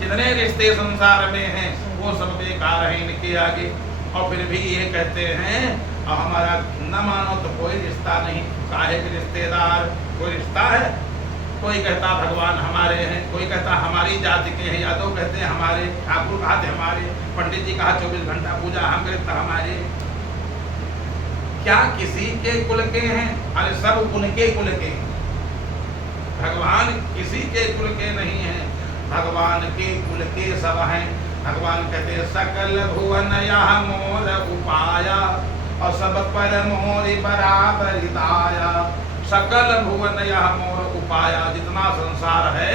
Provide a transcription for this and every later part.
जितने रिश्ते संसार में हैं वो सब बेकार हैं इनके आगे। और फिर भी ये कहते हैं और हमारा न मानो तो कोई रिश्ता नहीं, काहे के रिश्तेदार, कोई रिश्ता है? कोई कहता भगवान हमारे हैं, कोई कहता हमारी जाति के हैं, यादव कहते हैं हमारे, ठाकुर कहा थे हमारे, पंडित जी कहा 24 घंटा पूजा हम करते हमारे। क्या किसी के कुल के हैं? अरे सब उनके कुल के। भगवान किसी के कुल के नहीं हैं, भगवान के कुल के सब हैं। भगवान कहते सकल भुवन यह मोर उपाया और सब पर मोरी बराबर हिताया। सकल भुवन यह मोर उपाया, जितना संसार है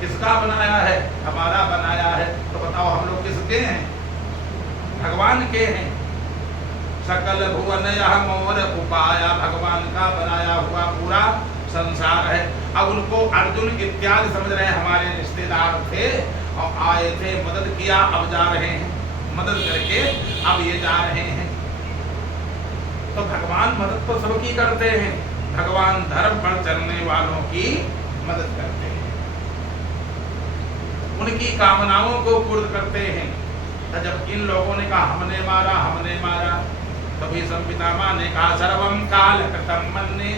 किसका बनाया है? हमारा बनाया है। तो बताओ हम लोग किसके हैं? भगवान के हैं। सकल भुवन यह मोर उपाया, भगवान का बनाया हुआ पूरा संसार है। अब उनको अर्जुन इत्यादि समझ रहे हैं हमारे रिश्तेदार थे और आए थे, मदद किया, अब जा रहे हैं, मदद करके अब ये जा रहे हैं। तो भगवान मदद तो सबकी करते हैं, भगवान धर्म पर चलने वालों की मदद करते हैं, उनकी कामनाओं को पूर्ण करते हैं। तो जब इन लोगों ने कहा हमने मारा, तभी संपितामह ने कहा सर्वम काल कृतम मन्ये,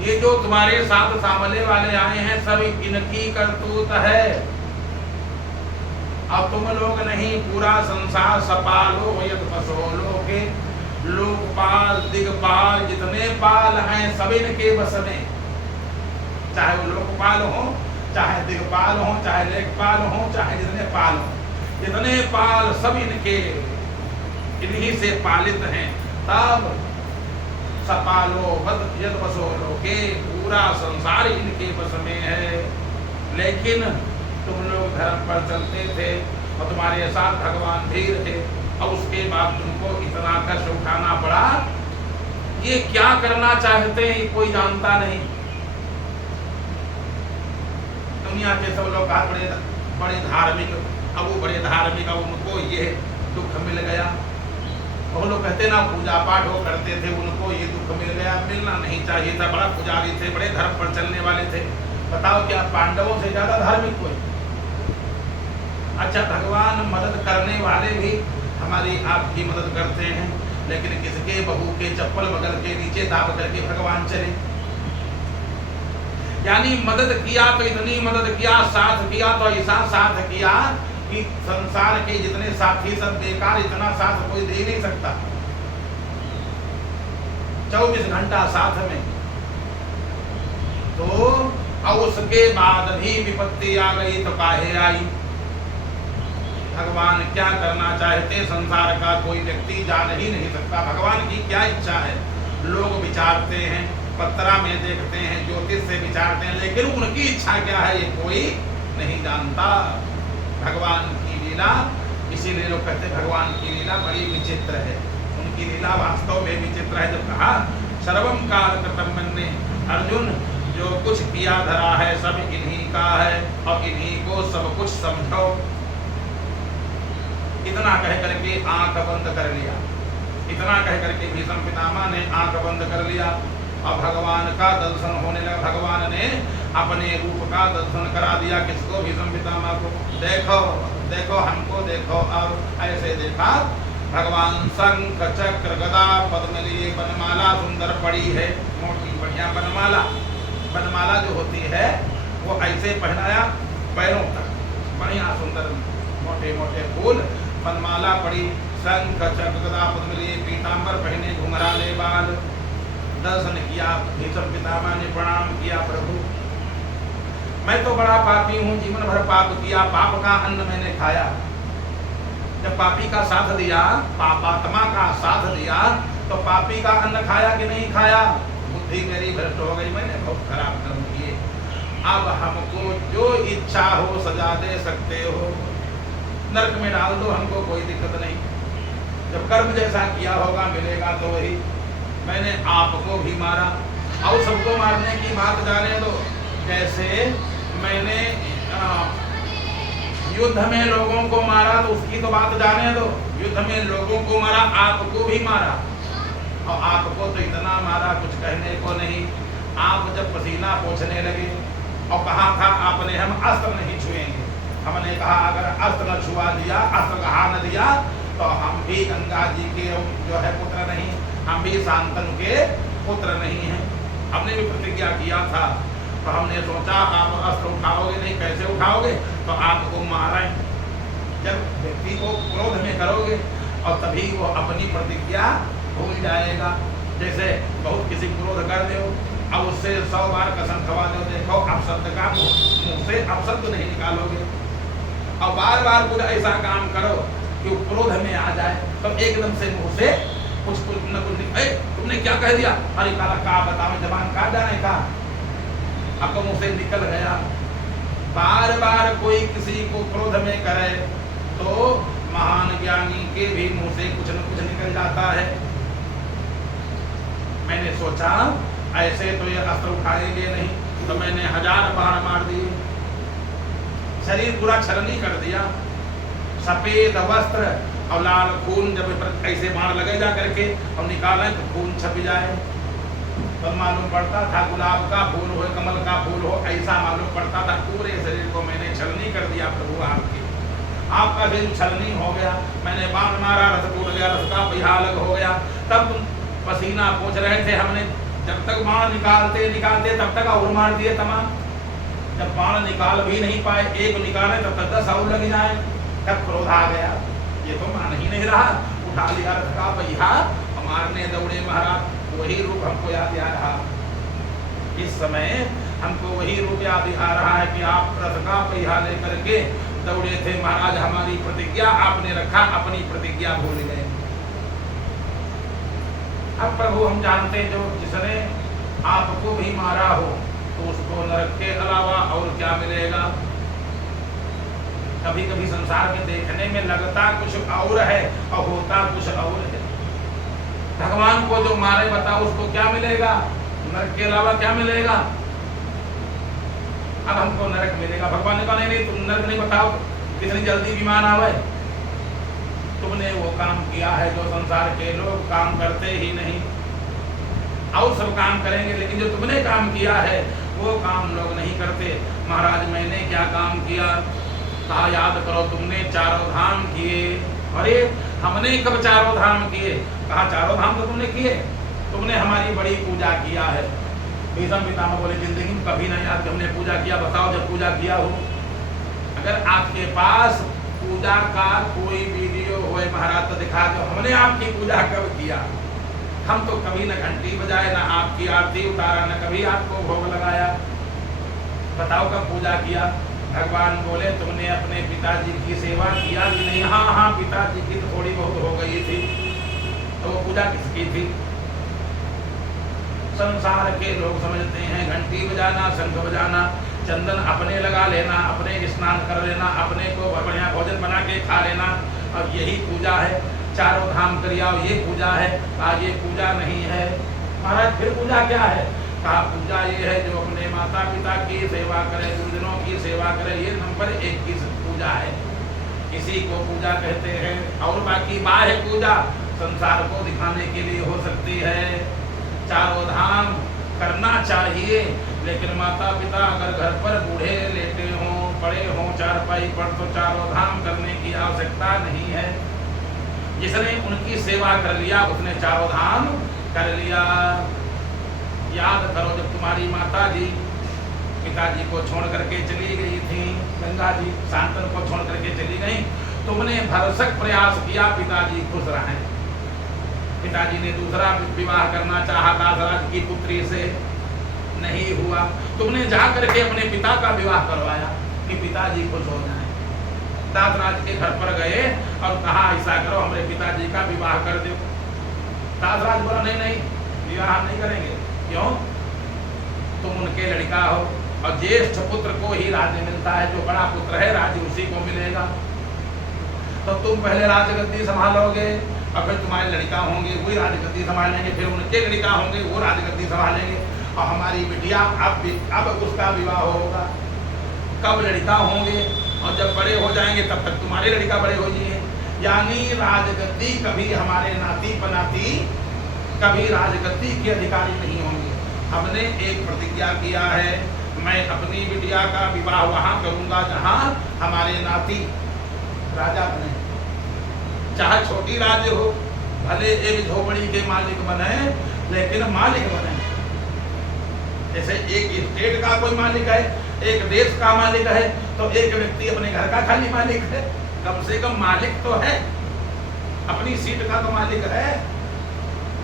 ये जो तुम्हारे साथ सामने वाले आए हैं सब इनकी करतूत है। अब तुम लोग नहीं, पूरा संसार सपालो यद पसोलो के, लोकपाल दिगपाल जितने पाल हैं सब इनके बस में। चाहे वो लोकपाल हो, चाहे दिगपाल हो, चाहे लेखपाल हो, चाहे जितने पाल हो, जितने पाल सब इनके, इन्हीं से पालित हैं। तब सपालो यद पसोलो के, पूरा संसार इनके बस में है। लेकिन तुम लोग धर्म पर चलते थे और तुम्हारे साथ भगवान भी रहे और उसके बाद तुमको इतना कष्ट उठाना पड़ा। ये क्या करना चाहते हैं कोई जानता नहीं। दुनिया के सब लोग बड़े धार्मिक, अब वो बड़े धार्मिक, अब उनको ये दुख मिल गया। वो लोग कहते ना पूजा पाठ वो करते थे, उनको ये दुख मिल गया। मिलना नहीं चाहिए था, बड़ा पुजारी थे, बड़े धर्म पर चलने वाले थे। बताओ क्या पांडवों से ज्यादा धार्मिक कोई? अच्छा, भगवान मदद करने वाले भी हमारी आपकी मदद करते हैं, लेकिन किसके बहू के चप्पल बगल के नीचे दाब करके भगवान चले। यानी मदद किया तो इतनी मदद किया, साथ किया तो ऐसा साथ किया कि संसार के जितने साथी सब बेकार, इतना साथ कोई दे नहीं सकता। 24 घंटा साथ में। तो अब उसके बाद भी विपत्ति आ गई तो काहे आई? भगवान क्या करना चाहते संसार का कोई व्यक्ति जान ही नहीं सकता। भगवान की क्या इच्छा है? लोग विचारते हैं, पत्रा में देखते हैं, ज्योतिष से विचारते हैं, लेकिन उनकी इच्छा क्या है ये कोई नहीं जानता। भगवान की लीला, इसीलिए लोग कहते हैं भगवान की लीला बड़ी विचित्र है। उनकी लीला वास्तव में विचित्र है। जब कहा सर्वम काल कृतम मन्ये, अर्जुन जो कुछ किया धरा है सब इन्हीं का है और इन्हीं को सब कुछ समझो। इतना कह करके आंख बंद कर लिया। इतना कह करके भीष्म पितामह ने आंख बंद कर लिया और भगवान का दर्शन होने लगा। भगवान ने अपने रूप का दर्शन करा दिया। किसको? भीष्म पितामह को। देखो देखो हमको देखो। और ऐसे देखा भगवान शंख चक्र गदा पद्म लिए बनमाला सुंदर पड़ी है, मोटी बढ़िया बनमाला। बनमाला जो होती है वो ऐसे पहनाया पैरों तक, बढ़िया सुंदर मोटे मोटे फूल, बनमाला पड़ी, शंख चक्र गदा पद्म लिए, पीतांबर पहने, घुंघराले बाल। दर्शन किया, भीष्म पितामह ने प्रणाम किया। प्रभु मैं तो बड़ा पापी हूँ, जीवन भर पाप किया, पाप का अन्न मैंने खाया। जब पापी का साथ दिया, पापात्मा का साथ दिया, तो पापी का अन्न खाया कि नहीं खाया? बुद्धि मेरी भ्रष्ट हो गई, मैंने बहुत खराब कर्म किए। अब हमको जो इच्छा हो सजा दे सकते हो, नरक में डाल दो, हमको कोई दिक्कत नहीं। जब कर्म जैसा किया होगा मिलेगा तो वही। मैंने आपको भी मारा और सबको मारने की बात जाने दो। जैसे मैंने युद्ध में लोगों को मारा तो उसकी तो बात जाने दो। युद्ध में लोगों को मारा, आपको भी मारा और आपको तो इतना मारा कुछ कहने को नहीं। आप जब पसीना पोंछने लगे और कहा था आपने हम अस्त्र नहीं छुएंगे, हमने कहा अगर अस्त्र न छुआ दिया, अस्त्र कहा न दिया, तो हम भी गंगा जी के जो है पुत्र नहीं, हम भी शांतनु के पुत्र नहीं हैं। हमने भी प्रतिज्ञा किया था। तो हमने सोचा आप अस्त्र उठाओगे नहीं, कैसे उठाओगे, तो आपको मारें। जब व्यक्ति को क्रोध में करोगे और तभी वो अपनी प्रतिज्ञा भूल जाएगा। जैसे बहुत किसी क्रोध कर दो, अब उससे 100 बार कसम खवा दो, देखो अपशब्द का मुंह से अपशब्द नहीं निकालोगे, और बार बार कुछ ऐसा काम करो कि वो क्रोध में आ जाए, तो एकदम से मुंह से कुछ न कुछ तुमने क्या कह दिया, अरे काला का बताओ, जबान काट जाने का, आपको मुंह से निकल गया। बार बार कोई किसी को क्रोध में करे तो महान ज्ञानी के भी मुंह से कुछ न कुछ निकल जाता है। मैंने सोचा ऐसे तो ये अस्त्र उठाएंगे नहीं, तो मैंने 1000 बाण मार दिए, शरीर पूरा छलनी कर दिया, सफेद वस्त्र और लाल खून, जब ऐसे बाण लगे जा करके और निकालें तो खून छप जाए। तो मालूम पड़ता था गुलाब का फूल हो, कमल का फूल हो, ऐसा मालूम पड़ता था। पूरे शरीर को मैंने छलनी कर दिया प्रभु आपके, आपका शरीर छलनी हो गया। मैंने बाण मारा, रस टूट गया, रस का पहिया अलग हो गया। तब तुम पसीना पोंछ रहे थे, हमने जब तक बाण निकालते निकालते तब तक और मार दिए तमाम। जब बाण निकाल भी नहीं पाए, एक निकाले तब तक 10 और लग जाए। तब क्रोध आ गया, ये तो मान ही नहीं रहा, उठा लिया रथ का पहिया, मारने दौड़े महाराज। वही रूप हमको याद आ रहा, इस समय हमको वही रूप याद आ रहा है कि आप रथ का पहिया लेकर के दौड़े थे महाराज। हमारी प्रतिज्ञा आपने रखा, अपनी प्रतिज्ञा भूल गए। अब प्रभु हम जानते हैं, जो जिसने आपको भी मारा हो तो उसको नरक के अलावा और क्या मिलेगा। कभी कभी संसार में देखने में लगता कुछ और है और होता कुछ और है। भगवान को जो मारे बताओ उसको क्या मिलेगा, नरक के अलावा क्या मिलेगा। अब हमको नरक मिलेगा, भगवान ने कहा नहीं नहीं तुम नरक नहीं बताओ, कितनी जल्दी विमान आवे। तुमने वो काम किया है जो संसार के लोग काम करते ही नहीं, और सब काम करेंगे, लेकिन जो तुमने काम किया है वो काम लोग नहीं करते। महाराज मैंने क्या काम किया, कहा याद करो तुमने 4 धाम किए। अरे हमने कब 4 धाम किए, कहा 4 धाम तो तुमने किए, तुमने हमारी बड़ी पूजा किया है। भीष्म पितामह बोले जिंदगी में कभी नहीं याद हमने पूजा किया, बताओ जब पूजा किया हो। अगर आपके पास पूजा का कोई वीडियो होए महाराज तो दिखा दो, हमने आपकी पूजा कब किया। हम तो कभी न घंटी बजाए, न आपकी आरती उतारा, न कभी आपको भोग लगाया, बताओ कब पूजा किया। भगवान बोले तुमने अपने पिताजी की सेवा किया कि नहीं। हाँ हाँ पिताजी की तो थोड़ी बहुत हो गई थी, तो वो पूजा किसकी थी। संसार के लोग समझते हैं घंटी बजाना, शंख बजाना, चंदन अपने लगा लेना, अपने स्नान कर लेना, अपने को बढ़िया भोजन बना के खा लेना, अब यही पूजा है। 4 धाम करियाओ ये पूजा है। आज ये पूजा नहीं है। महाराज फिर पूजा क्या है, कहा पूजा ये है जो अपने माता पिता की सेवा करे, गुरुजनों की सेवा करे, ये नंबर 1 की पूजा है। इसी को पूजा कहते हैं। और बाकी बाह्य पूजा संसार को दिखाने के लिए हो सकती है। 4 धाम करना चाहिए, लेकिन माता पिता अगर घर पर बूढ़े लेटे हों, पड़े हों चारपाई पर, तो 4 धाम करने की आवश्यकता नहीं है। जिसने उनकी सेवा कर लिया उसने 4 धाम कर लिया। याद करो जब तुम्हारी माता जी पिताजी को छोड़ करके चली गई थी, गंगा जी शांतनु को छोड़ करके चली गई, तुमने भरसक प्रयास किया पिताजी खुश रहें। पिताजी ने दूसरा विवाह करना चाहा दासराज की पुत्री से, नहीं हुआ। तुमने जा करके अपने पिता का विवाह करवाया कि पिताजी खुश हो जाएं। दासराज के घर पर गए और कहा ऐसा करो हमारे पिताजी का विवाह कर दो। दासराज बोला नहीं नहीं विवाह नहीं करेंगे। क्यों, तुम उनके लड़का हो और ज्येष्ठ पुत्र को ही राज्य मिलता है, जो बड़ा पुत्र है राज्य उसी को मिलेगा। तो तुम पहले राजगद्दी संभालोगे और फिर तुम्हारे लड़का होंगे वही राजगद्दी संभालेंगे, फिर उनके लड़का होंगे वो राजगद्दी संभालेंगे, और हमारी बिटिया अब उसका विवाह होगा। कब लड़का होंगे और जब बड़े हो जाएंगे तब तक तुम्हारे लड़का बड़े हो जाएंगे। यानी राजगद्दी कभी हमारे नाती पनाती कभी राजगद्दी के अधिकारी नहीं होंगे। हमने एक प्रतिज्ञा किया है, मैं अपनी बिटिया का विवाह वहाँ करूँगा जहाँ हमारे नाती राजा बने, चाहे छोटी राज्य हो, भले एक झोपड़ी के मालिक बने लेकिन मालिक बने। जैसे एक स्टेट का कोई मालिक है, एक देश का मालिक है, तो एक व्यक्ति अपने घर का खाली मालिक है, कम से कम मालिक तो है, अपनी सीट का तो मालिक है।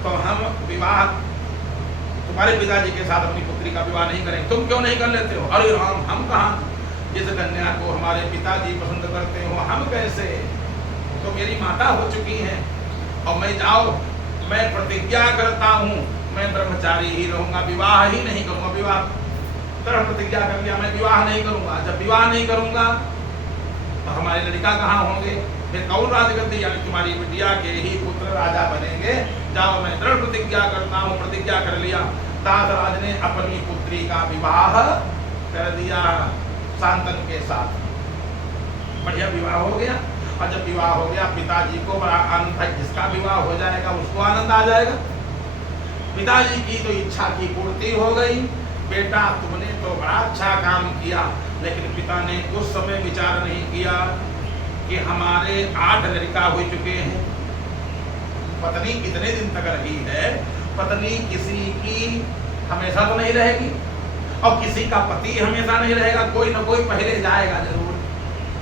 तो हम विवाह तुम्हारे पिताजी के साथ अपनी पुत्री का विवाह नहीं करेंगे। तुम क्यों नहीं कर लेते हो? अरे राम, हम कहाँ, जिस कन्या को हमारे पिताजी पसंद करते हो हम कैसे, तो मेरी माता हो चुकी हैं और मैं जाओ, मैं प्रतिज्ञा करता हूँ मैं ब्रह्मचारी ही रहूंगा, विवाह ही नहीं करूंगा। विवाह दृढ़ प्रतिज्ञा कर लिया, मैं विवाह नहीं करूंगा। जब विवाह नहीं करूंगा तो हमारे लड़का कहाँ होंगे, फिर कौन राजगद्दी, यानी तुम्हारी बिटिया के ही पुत्र राजा बनेंगे। जाओ, मैं दृढ़ प्रतिज्ञा करता हूँ। प्रतिज्ञा कर लिया। दासराज ने अपनी पुत्री का विवाह कर दिया शांतनु के साथ। बढ़िया विवाह हो गया। और जब विवाह हो गया पिताजी को बड़ा आनंद था, जिसका विवाह हो जाएगा उसको आनंद आ जाएगा। पिताजी की तो इच्छा की पूर्ति हो गई। बेटा तुमने तो बड़ा अच्छा काम किया, लेकिन पिता ने उस समय विचार नहीं किया कि हमारे 8 लड़का हो चुके हैं, पत्नी कितने दिन तक रही है, पत्नी किसी की हमेशा तो नहीं रहेगी और किसी का पति हमेशा नहीं रहेगा, कोई ना कोई पहले जाएगा जरूर,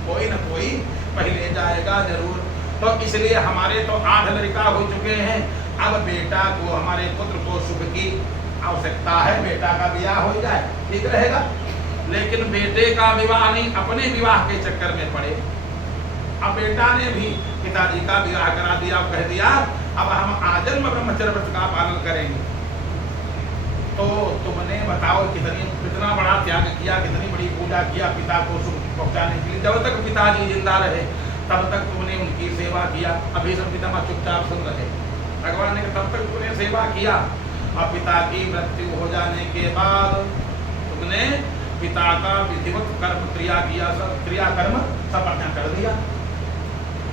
कोई ना कोई पहले जाएगा जरूर। तो इसलिए हमारे तो 8 लड़का हो चुके हैं, अब बेटा को, हमारे पुत्र को सुख की आवश्यकता है, बेटा का विवाह हो जाए, ठीक रहेगा। लेकिन बेटे का विवाह नहीं, अपने विवाह के चक्कर में पड़े। अब बेटा ने भी पिताजी का विवाह करा दिया, कह दिया अब हम आजन्म ब्रह्मचर्य व्रत का पालन करेंगे। तो तुमने बताओ कितना बड़ा त्याग किया, कितनी बड़ी पूजा किया पिता को सुख पहुंचाने के लिए। जब तक पिताजी जिंदा रहे तब तक तुमने उनकी सेवा किया। अभी सब पिता चुपचाप सुन रहे, भगवान ने तब तक तुमने सेवा किया। और पिता की मृत्यु हो जाने के बाद तुमने पिता का विधिवत कर्म क्रिया किया, सब क्रिया कर्म सब अपना कर दिया।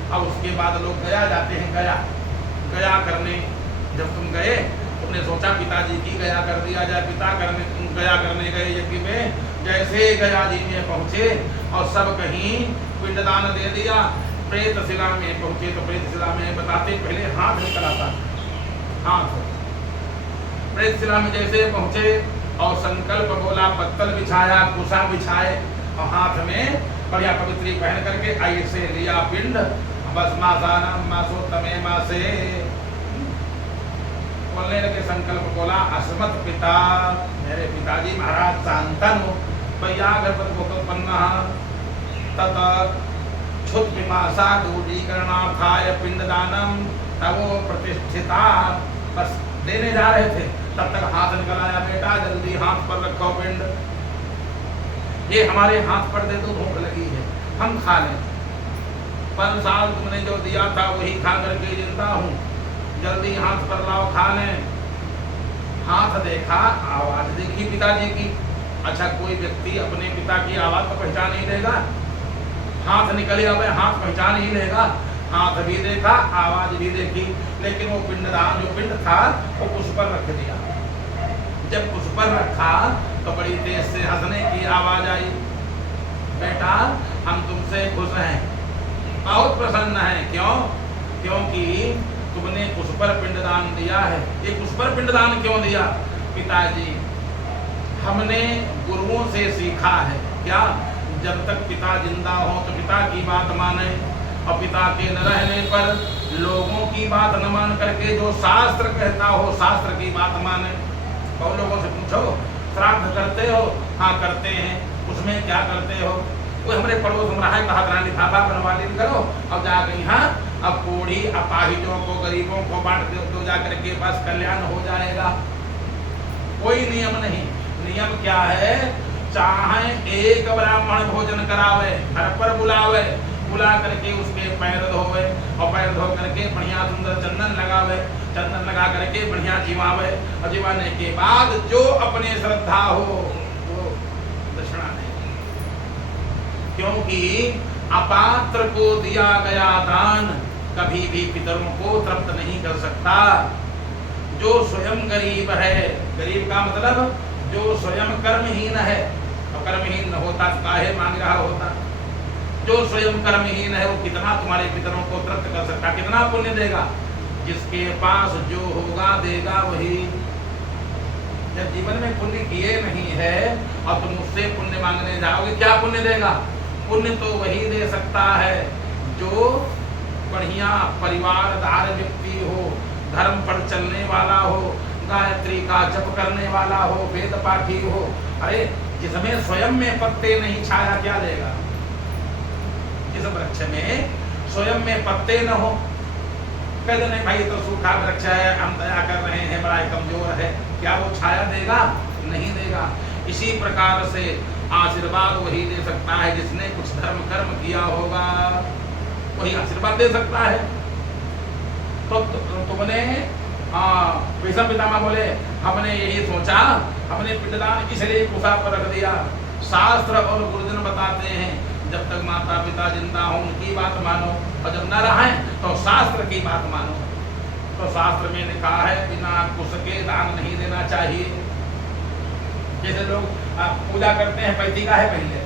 अब उसके बाद लोग गया जाते हैं, गया करने। जब तुम गए तुमने सोचा पिताजी की गया कर दिया जाए, गया करने गए यज्ञ में। जैसे गया जी में पहुंचे और सब कहीं पिंडदान दे दिया। प्रेत शिला में पहुंचे तो प्रेत शिला में बताते पहले हाथ निकल आता, हाथ प्रेत शिला में जैसे पहुंचे और संकल्प बोला, पत्तल बिछाया, कुशा बिछाए और हाथ में बढ़िया पवित्री पहन करके ऐसे लिया पिंड। बस मासानम मासोत्तमे मासे बोलने लगे, संकल्प बोला, अस्मत् पिता, मेरे पिताजी महाराज शांतनु भैया गर्भोत्पन्न तत क्षुत पिपासा दूरीकरणार्थाय पिंडदानम तवो प्रतिष्ठिता। बस देने जा रहे थे तब तक हाथ निकल आया, बेटा जल्दी हाथ पर रखो पिंड, ये हमारे हाथ पर दे दो, भूख लगी है हम खा लें। 5 साल तुमने जो दिया था वही खा करके जिंदा हूँ, जल्दी हाथ पर लाओ खा लें। हाथ देखा, आवाज देखी पिताजी की। अच्छा, कोई व्यक्ति अपने पिता की आवाज तो पहचान ही लेगा, हाथ निकले अब हाथ पहचान ही लेगा। हाथ भी देखा, आवाज भी देखी, लेकिन वो पिंडदान जो पिंड था वो उस पर रख दिया। जब उस पर रखा तो बड़ी तेज से हंसने की आवाज आई, बेटा हम तुमसे खुश हैं, बहुत प्रसन्न हैं। क्यों? क्योंकि तुमने उस पर पिंडदान दिया है। ये उस पर पिंडदान क्यों दिया? पिताजी, हमने गुरुओं से सीखा है क्या, जब तक पिता जिंदा हो तो पिता की बात माने, और पिता के न रहने पर लोगों की बात न मान करके जो शास्त्र कहता हो शास्त्र की बात माने। और लोगों से पूछो, श्राद्ध करते हो? हाँ करते हैं। उसमें क्या करते हो? वो हमारे पड़ोस में रहा है, कहा रानी थापा बनवा ली करो, अब जा गई हाँ अब पूरी अपाहिजों को गरीबों को बांट दो जा करके, बस कल्याण हो जाएगा। कोई नियम नहीं। नियम क्या है? चाहे एक ब्राह्मण भोजन करावे, घर पर बुलावे, बुला करके उसके पैर धोवे और पैर धो करके बढ़िया सुंदर चंदन लगावे, चंदन लगा करके बढ़िया जीवावे, और जीवाने के बाद जो अपने श्रद्धा हो वो दक्षिणा देगी। क्योंकि अपात्र को दिया गया दान कभी भी पितरों को तृप्त नहीं कर सकता। जो स्वयं गरीब है, गरीब का मतलब जो स्वयं कर्महीन है, और कर्महीन न होता काहे मांग रहा होता। जो स्वयं कर्महीन है वो कितना तुम्हारे पितरों को तृप्त कर सकता, कितना पुण्य देगा? जिसके पास जो होगा देगा वही। जब जीवन में पुण्य किए नहीं है और तुम उससे पुण्य मांगने जाओगे, क्या पुण्य देगा? पुण्य तो वही दे सकता है जो बढ़िया परिवारदार व्यक्ति हो, धर्म पर चलने वाला हो, गायत्री का जप करने वाला हो, वेद पाठी हो। अरे जिसमें स्वयं में पत्ते नहीं छाया क्या देगा? जिस वृक्ष में स्वयं में पत्ते न हो, कहते नहीं भाई तो सूखा वृक्ष है, हम दया कर रहे हैं, बड़ा कमजोर है, क्या वो छाया देगा? नहीं देगा। इसी प्रकार से आशीर्वाद वही दे सकता है जिसने कुछ धर्म कर्म किया होगा, वही आशीर्वाद दे सकता है। तो तुमने भीष्म पितामह बोले हमने यही सोचा, हमने पिंडदान इसलिए कुशा पर रख दिया। शास्त्र और गुरुजन बताते हैं जब तक माता पिता जिंदा हो उनकी बात मानो, और जब न रहे तो शास्त्र की बात मानो। तो शास्त्र में लिखा है बिना कुश के दान नहीं देना चाहिए। जैसे लोग पूजा करते हैं पैती का है पहले,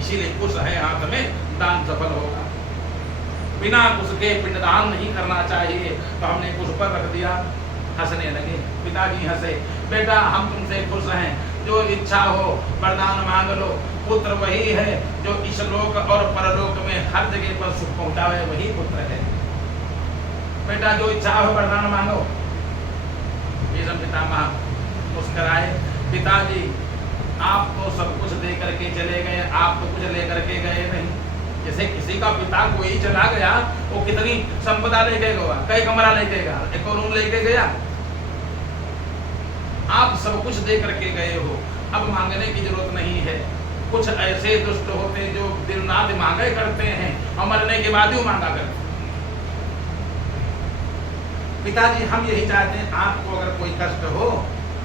इसीलिए कुश है हाथ में, दान सफल होगा। बिना कुश के पिंडदान नहीं करना चाहिए, तो हमने कुश पर रख दिया। हंसने लगे, पिताजी हंसे, बेटा हम तुमसे खुश हैं, जो इच्छा हो वरदान मांग लो। पुत्र वही है जो इस लोक और परलोक में हर जगह पर सुख पहुंचावे, वही पुत्र है। बेटा जो इच्छा हो वरदान मांगो। भीष्म पितामह मुस्कराए, पिताजी आप तो सब कुछ दे करके चले गए, आप तो कुछ लेकर के गए नहीं। जैसे किसी का पिता कोई चला गया, वो कितनी संपदा लेके गया, कई कमरा लेके गया, एक रूम लेके गया। आप सब कुछ दे करके गए हो, अब मांगने की जरूरत नहीं है। कुछ ऐसे दुष्ट होते जो दिन रात मांगे करते हैं और मरने के बाद ही मांगा करते हैं। पिताजी हम यही चाहते हैं, आपको अगर कोई कष्ट हो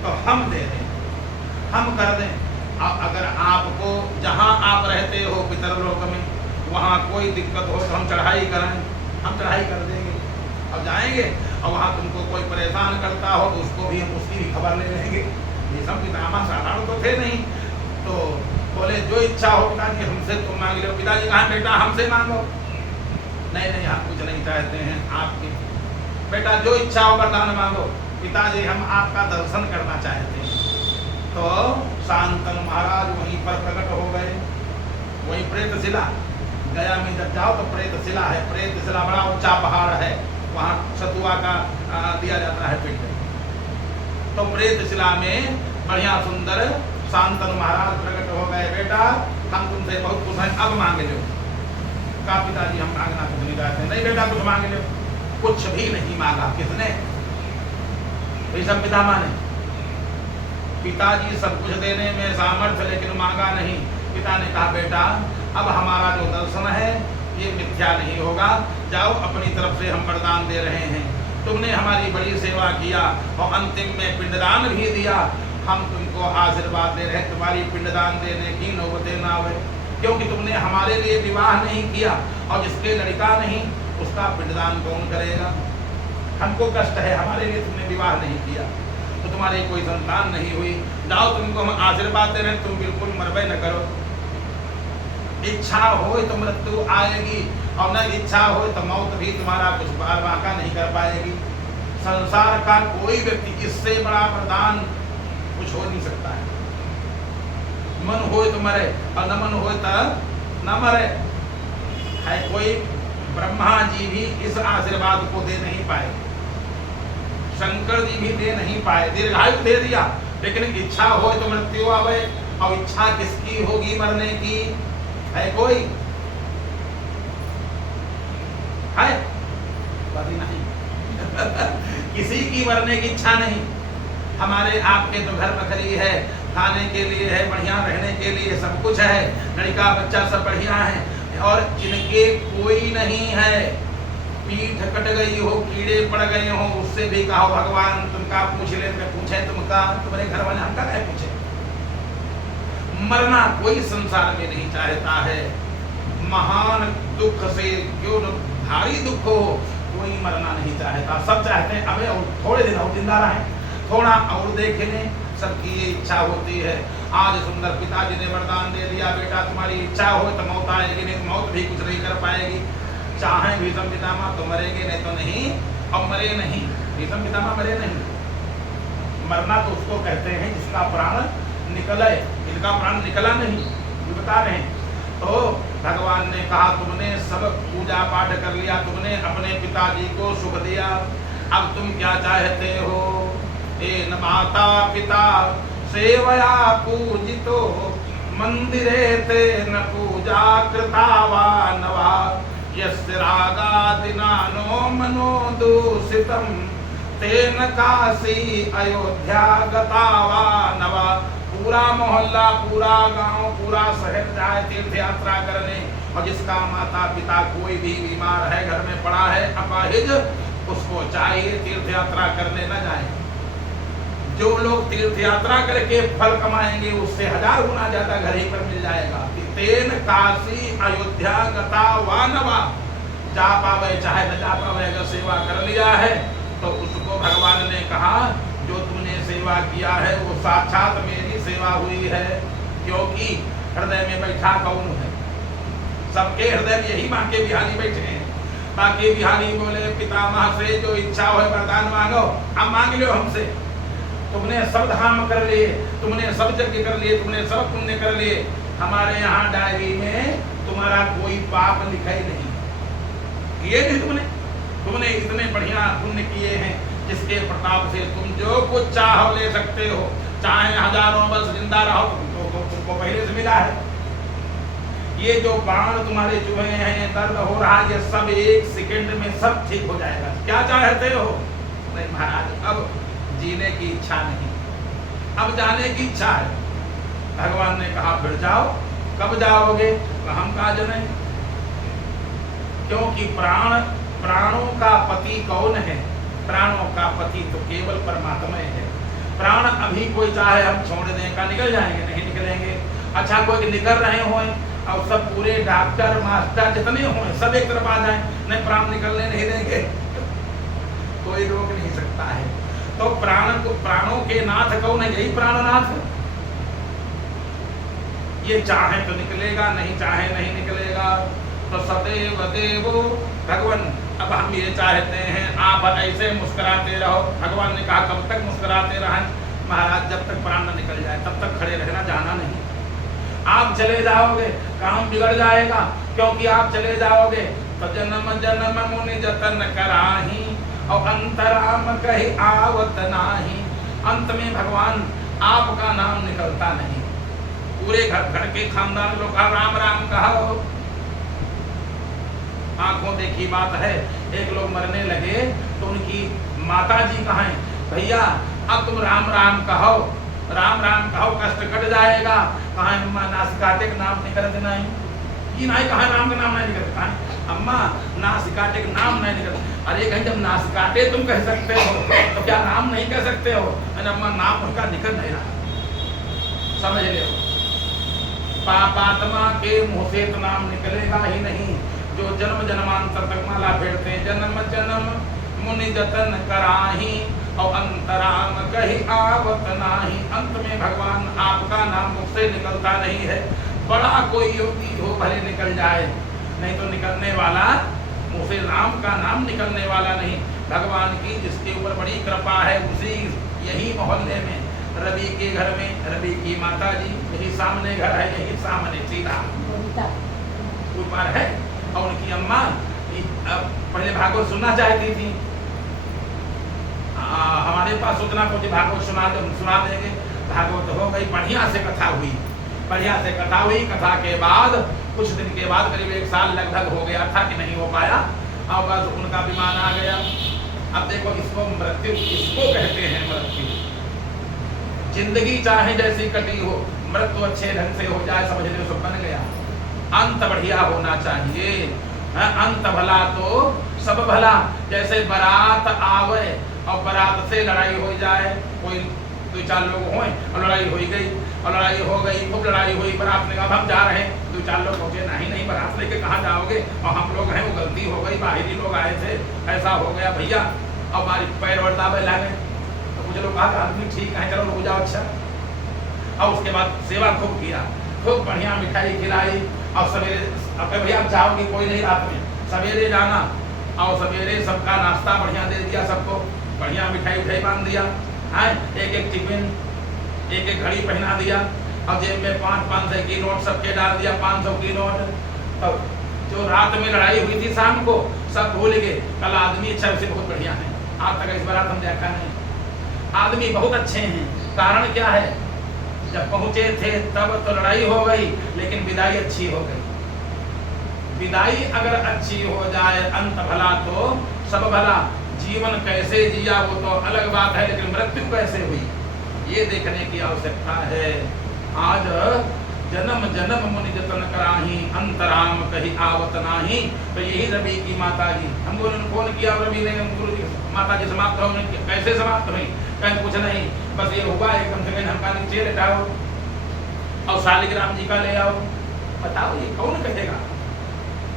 तो हम दे दें, हम कर दें। अगर आपको जहां आप रहते हो पितरलोक में वहां कोई दिक्कत हो तो हम चढ़ाई कराएं, हम चढ़ाई कर देंगे। अब जाएंगे और वहां तुमको कोई परेशान करता हो तो उसको भी हम उसकी भी खबर ले लेंगे। ये सब पितामह साधारण तो थे नहीं, तो बोले जो इच्छा हो पिताजी हमसे तुम मांग लो। पिताजी कहा बेटा हमसे मांगो। नहीं नहीं हम कुछ नहीं चाहते हैं आपके, बेटा जो इच्छा हो वरदान मांगो। पिताजी हम आपका दर्शन करना चाहते हैं। तो शांतनु महाराज वहीं पर प्रकट हो गए, वहीं प्रेत शिला। गया में जब जाओ तो प्रेत शिला है, प्रेत शिला बड़ा ऊंचा पहाड़ है, वहाँ सतुआ का दिया जाता है पिंड। तो प्रेत शिला में बढ़िया सुंदर शांतनु महाराज प्रकट हो गए, बेटा हम तुमसे बहुत खुश हैं, अब मांग लो। कहा पिताजी हम मांगना कुछ नहीं चाहते। नहीं बेटा कुछ मांग लो। कुछ भी नहीं मांगा। किसने? भीष्म पितामह ने। पिताजी सब कुछ देने में सामर्थ्य, लेकिन मांगा नहीं। पिता ने कहा बेटा अब हमारा जो दर्शन है ये मिथ्या नहीं होगा, जाओ अपनी तरफ से हम वरदान दे रहे हैं। तुमने हमारी बड़ी सेवा किया और अंतिम में पिंडदान भी दिया, हम तुमको आशीर्वाद दे रहे हैं तुम्हारी पिंडदान देने की नौबत ना आवे, क्योंकि तुमने हमारे लिए विवाह नहीं किया और जिसके लड़का नहीं उसका पिंडदान कौन करेगा? हमको कष्ट है, हमारे लिए तुमने विवाह नहीं किया तो तुम्हारी कोई संतान नहीं हुई, जाओ तुमको हम आशीर्वाद दे रहे हैं, तुम बिल्कुल मरबे न करो। इच्छा हो तो मृत्यु आएगी और न इच्छा हो तो मौत भी तुम्हारा कुछ बार बाका नहीं कर पाएगी। संसार का कोई व्यक्ति इससे बड़ा वरदान कुछ हो नहीं सकता है। मन हो तो मरे और न मन हो तो न मरे। है कोई ब्रह्मा जी भी इस आशीर्वाद को दे नहीं पाए, शंकर जी भी दे नहीं पाए, दीर्घायु दे दिया, लेकिन इच्छा हो तो मृत्यु आवे। और इच्छा किसकी होगी मरने की? है कोई? है? पति नहीं। किसी की मरने की इच्छा नहीं। हमारे आपके तो घर बखरी है, खाने के लिए है, बढ़िया रहने के लिए सब कुछ है, लड़का बच्चा सब बढ़िया है, और जिनके कोई नहीं है, पीठ कट गई हो, कीड़े पड़ गए हो, उससे भी कहो भगवान तुमका पूछ ले, पूछे तुमका, तुम्हारे घर वाले हमका क्या पूछे। मरना कोई संसार में नहीं चाहता है। महान दुख से क्यों भारी दुख हो, कोई मरना नहीं चाहता। सब चाहते हैं अबे और थोड़े दिन और जिंदा रहें, थोड़ा और देख लें, सबकी ये इच्छा होती है। आज सुंदर पिताजी ने वरदान दे दिया, बेटा तुम्हारी इच्छा हो तो मौत आएगी, नहीं तो मौत भी कुछ नहीं कर पाएगी। चाहे भीष्म पितामह तो मरेंगे, नहीं तो नहीं। अब मरे नहीं, भीष्म पितामह मरे नहीं। मरना तो उसको कहते हैं जिसका प्राण निकले, इनका प्राण निकला नहीं, ये बता रहे हैं। तो भगवान ने कहा तुमने सब पूजा पाठ कर लिया, तुमने अपने पिताजी को सुख दिया, अब तुम क्या चाहते हो? न माता पिता सेवया पूजितो मंदिरे ते न पूजा कृता वा नवा यस्य रागादिना नो मनो दूषितम तेन काशी अयोध्या गता वा नवा। पूरा मोहल्ला, पूरा गांव, पूरा शहर जाए तीर्थ यात्रा करने, और जिसका माता पिता कोई भी बीमार है, घर में पड़ा है, अपाहिज, उसको चाहिए तीर्थ यात्रा करने न जाए। जो लोग तीर्थ यात्रा करके फल कमाएंगे उससे 1000 गुना ज्यादा घर ही पर मिल जाएगा। तेन काशी अयोध्या गता वा नवा, जा पावे चाहे न जा पावे, अगर सेवा कर लिया है तो उसको भगवान ने कहा जो तुमने सेवा किया है वो साक्षात मेरी सेवा हुई है। क्योंकि हृदय में बैठा कौन है? सबके हृदय में यही बांके बिहारी बैठे हैं। बांके बिहारी बोले पितामह से जो इच्छा हो वरदान मांगो, अब मांग लो हमसे। तुमने सब धाम कर लिए, तुमने सब यज्ञ कर लिए, तुमने सब पुण्य कर लिए, हमारे यहाँ डायरी में तुम्हारा कोई पाप लिखा ही नहीं। किए नहीं तुमने इतने बढ़िया पुण्य किए हैं जिसके प्रताप से तुम जो कुछ चाहो ले सकते हो, चाहे 1000 वर्ष जिंदा रहो तो तुमको पहले से मिला है। ये जो बाण तुम्हारे चुहे हैं, दर्द हो रहा है, ये सब 1 सेकंड में सब ठीक हो जाएगा। क्या चाहते हो? नहीं महाराज, अब जीने की इच्छा नहीं, अब जाने की इच्छा है। भगवान ने कहा फिर जाओ। कब जाओगे? हम कहा जाने, क्योंकि प्राणों का पति कौन है? प्राणों का पति तो केवल परमात्मा है। प्राण अभी कोई चाहे हम छोड़ दें का निकल जाएंगे? नहीं निकलेंगे। अच्छा कोई निकल रहे हो और सब पूरे डॉक्टर मास्टर जितने हो सब एक तरफ आ जाए, नहीं प्राण निकलने नहीं देंगे, कोई रोक नहीं सकता है। तो प्राणों के नाथ कौन है? यही प्राणनाथ। ये चाहे तो निकलेगा, नहीं चाहे नहीं निकलेगा। तो सदैव देवो भगवान, अब हम ये चाहते हैं आप ऐसे मुस्कुराते रहो। भगवान ने कहा कब तक मुस्कुराते रहें? महाराज जब तक प्राण न निकल जाए तब तक खड़े रहना, जाना नहीं। आप चले जाओगे काम बिगड़ जाएगा, क्योंकि आप चले जाओगे तो जन्म जन्म मुनि जतन कराही और अंतराम कही आवत नाही। अंत में भगवान आपका नाम निकलता नहीं। पूरे घर के खानदान लोग राम राम कहो। आंखों देखी बात है। एक लोग मरने लगे तो उनकी माता जी कहें भैया अब तुम राम राम कहो, राम राम कहो, कष्ट कट जाएगा। कहा अम्मा नासिकाटे का नाम नहीं करते नहीं, ये नहीं कहा राम का नाम नहीं निकलता। अम्मा नासिकाटे का नाम नहीं निकलता। अरे कहीं जब नासिकाटे तुम कह सकते हो तो क्या नाम नहीं कह सकते हो? अम्मा नाम उनका निकल नहीं रहा, समझ ले। पापात्मा के मुंह से तो नाम निकलेगा ही नहीं। जो जन्म जन्मांतर तक माला फेरते हैं, जन्म जन्म मुनि जतन कराही और अंतराम कही आवत नाही। अंत में भगवान आपका नाम मुझसे निकलता नहीं है। बड़ा कोई योगी हो भले निकल जाए, नहीं तो निकलने वाला मुँह से राम का नाम निकलने वाला नहीं। भगवान की जिसके ऊपर बड़ी कृपा है उसी यही मोहल्ले में रवि के घर में रवि की माता जी, यही सामने घर है, यही सामने सीधा ऊपर है। और उनकी अम्मा पहले भागवत सुनना चाहती थी। हमारे पास उतना कुछ भागवत सुना देंगे। भागवत हो गई, बढ़िया से कथा हुई, बढ़िया से कथा हुई। कथा के बाद कुछ दिन के बाद करीब 1 साल लगभग हो गया था कि नहीं हो पाया, और बस उनका विमान आ गया। अब देखो इसको मृत्यु किसको कहते हैं? मृत्यु जिंदगी चाहे जैसी कटी हो, मृत्यु अच्छे ढंग से हो जाए, समझ लो सब बन गया। अंत बढ़िया होना चाहिए। अंत भला तो सब भला। जैसे बारात आवे और बारात से लड़ाई हो जाए, कोई 2-4 लोग हों और लड़ाई हो गई, और लड़ाई हो गई, खूब लड़ाई हुई। बारात ने कहा हम जा रहे हैं, 2-4 लोग पहुंचे, नहीं बारात लेके कहाँ जाओगे, और हम लोग हैं, वो गलती हो गई, बाहरी लोग आए थे, ऐसा हो गया भैया, और हमारी पैर और दावे लगे। तो कुछ लोग कहा आदमी ठीक है, चलो रुक जाओ, अच्छा। और उसके बाद सेवा खूब किया, खूब बढ़िया मिठाई खिलाई। और सवेरे अब भैया आप जाओगे, कोई नहीं रात में, सवेरे जाना। और सवेरे सबका नाश्ता बढ़िया दे दिया, सबको बढ़िया मिठाई उठाई बांध दिया है, एक एक टिफिन, एक एक घड़ी पहना दिया। और जेब में 500 की नोट सबके डाल दिया, 500 की नोट। तो जो रात में लड़ाई हुई थी शाम को, सब भूल गए। कल आदमी अच्छा वैसे बहुत बढ़िया है, आज तक इस बारात हम देखा नहीं, आदमी बहुत अच्छे हैं। कारण क्या है, जब पहुंचे थे तब तो लड़ाई हो गई, लेकिन विदाई अच्छी हो गई। विदाई अगर अच्छी हो जाए, अंत भला तो सब भला। जीवन कैसे जिया वो तो अलग बात है, लेकिन मृत्यु कैसे हुई ये देखने की आवश्यकता है। आज जन्म जन्म मुनि जतन कराही, अंतराम कही आवत नाही। तो यही रवि की माता जी, हम लोगों ने फोन किया, रवि ने गुरु जी माता जी समाप्त हो, कैसे समाप्त हुई? कहीं कुछ नहीं, बस ये हुआ एकदम से कहीं हमका नीचे लेटाओ और शालिग्राम जी का ले आओ। बताओ ये कौन कहेगा?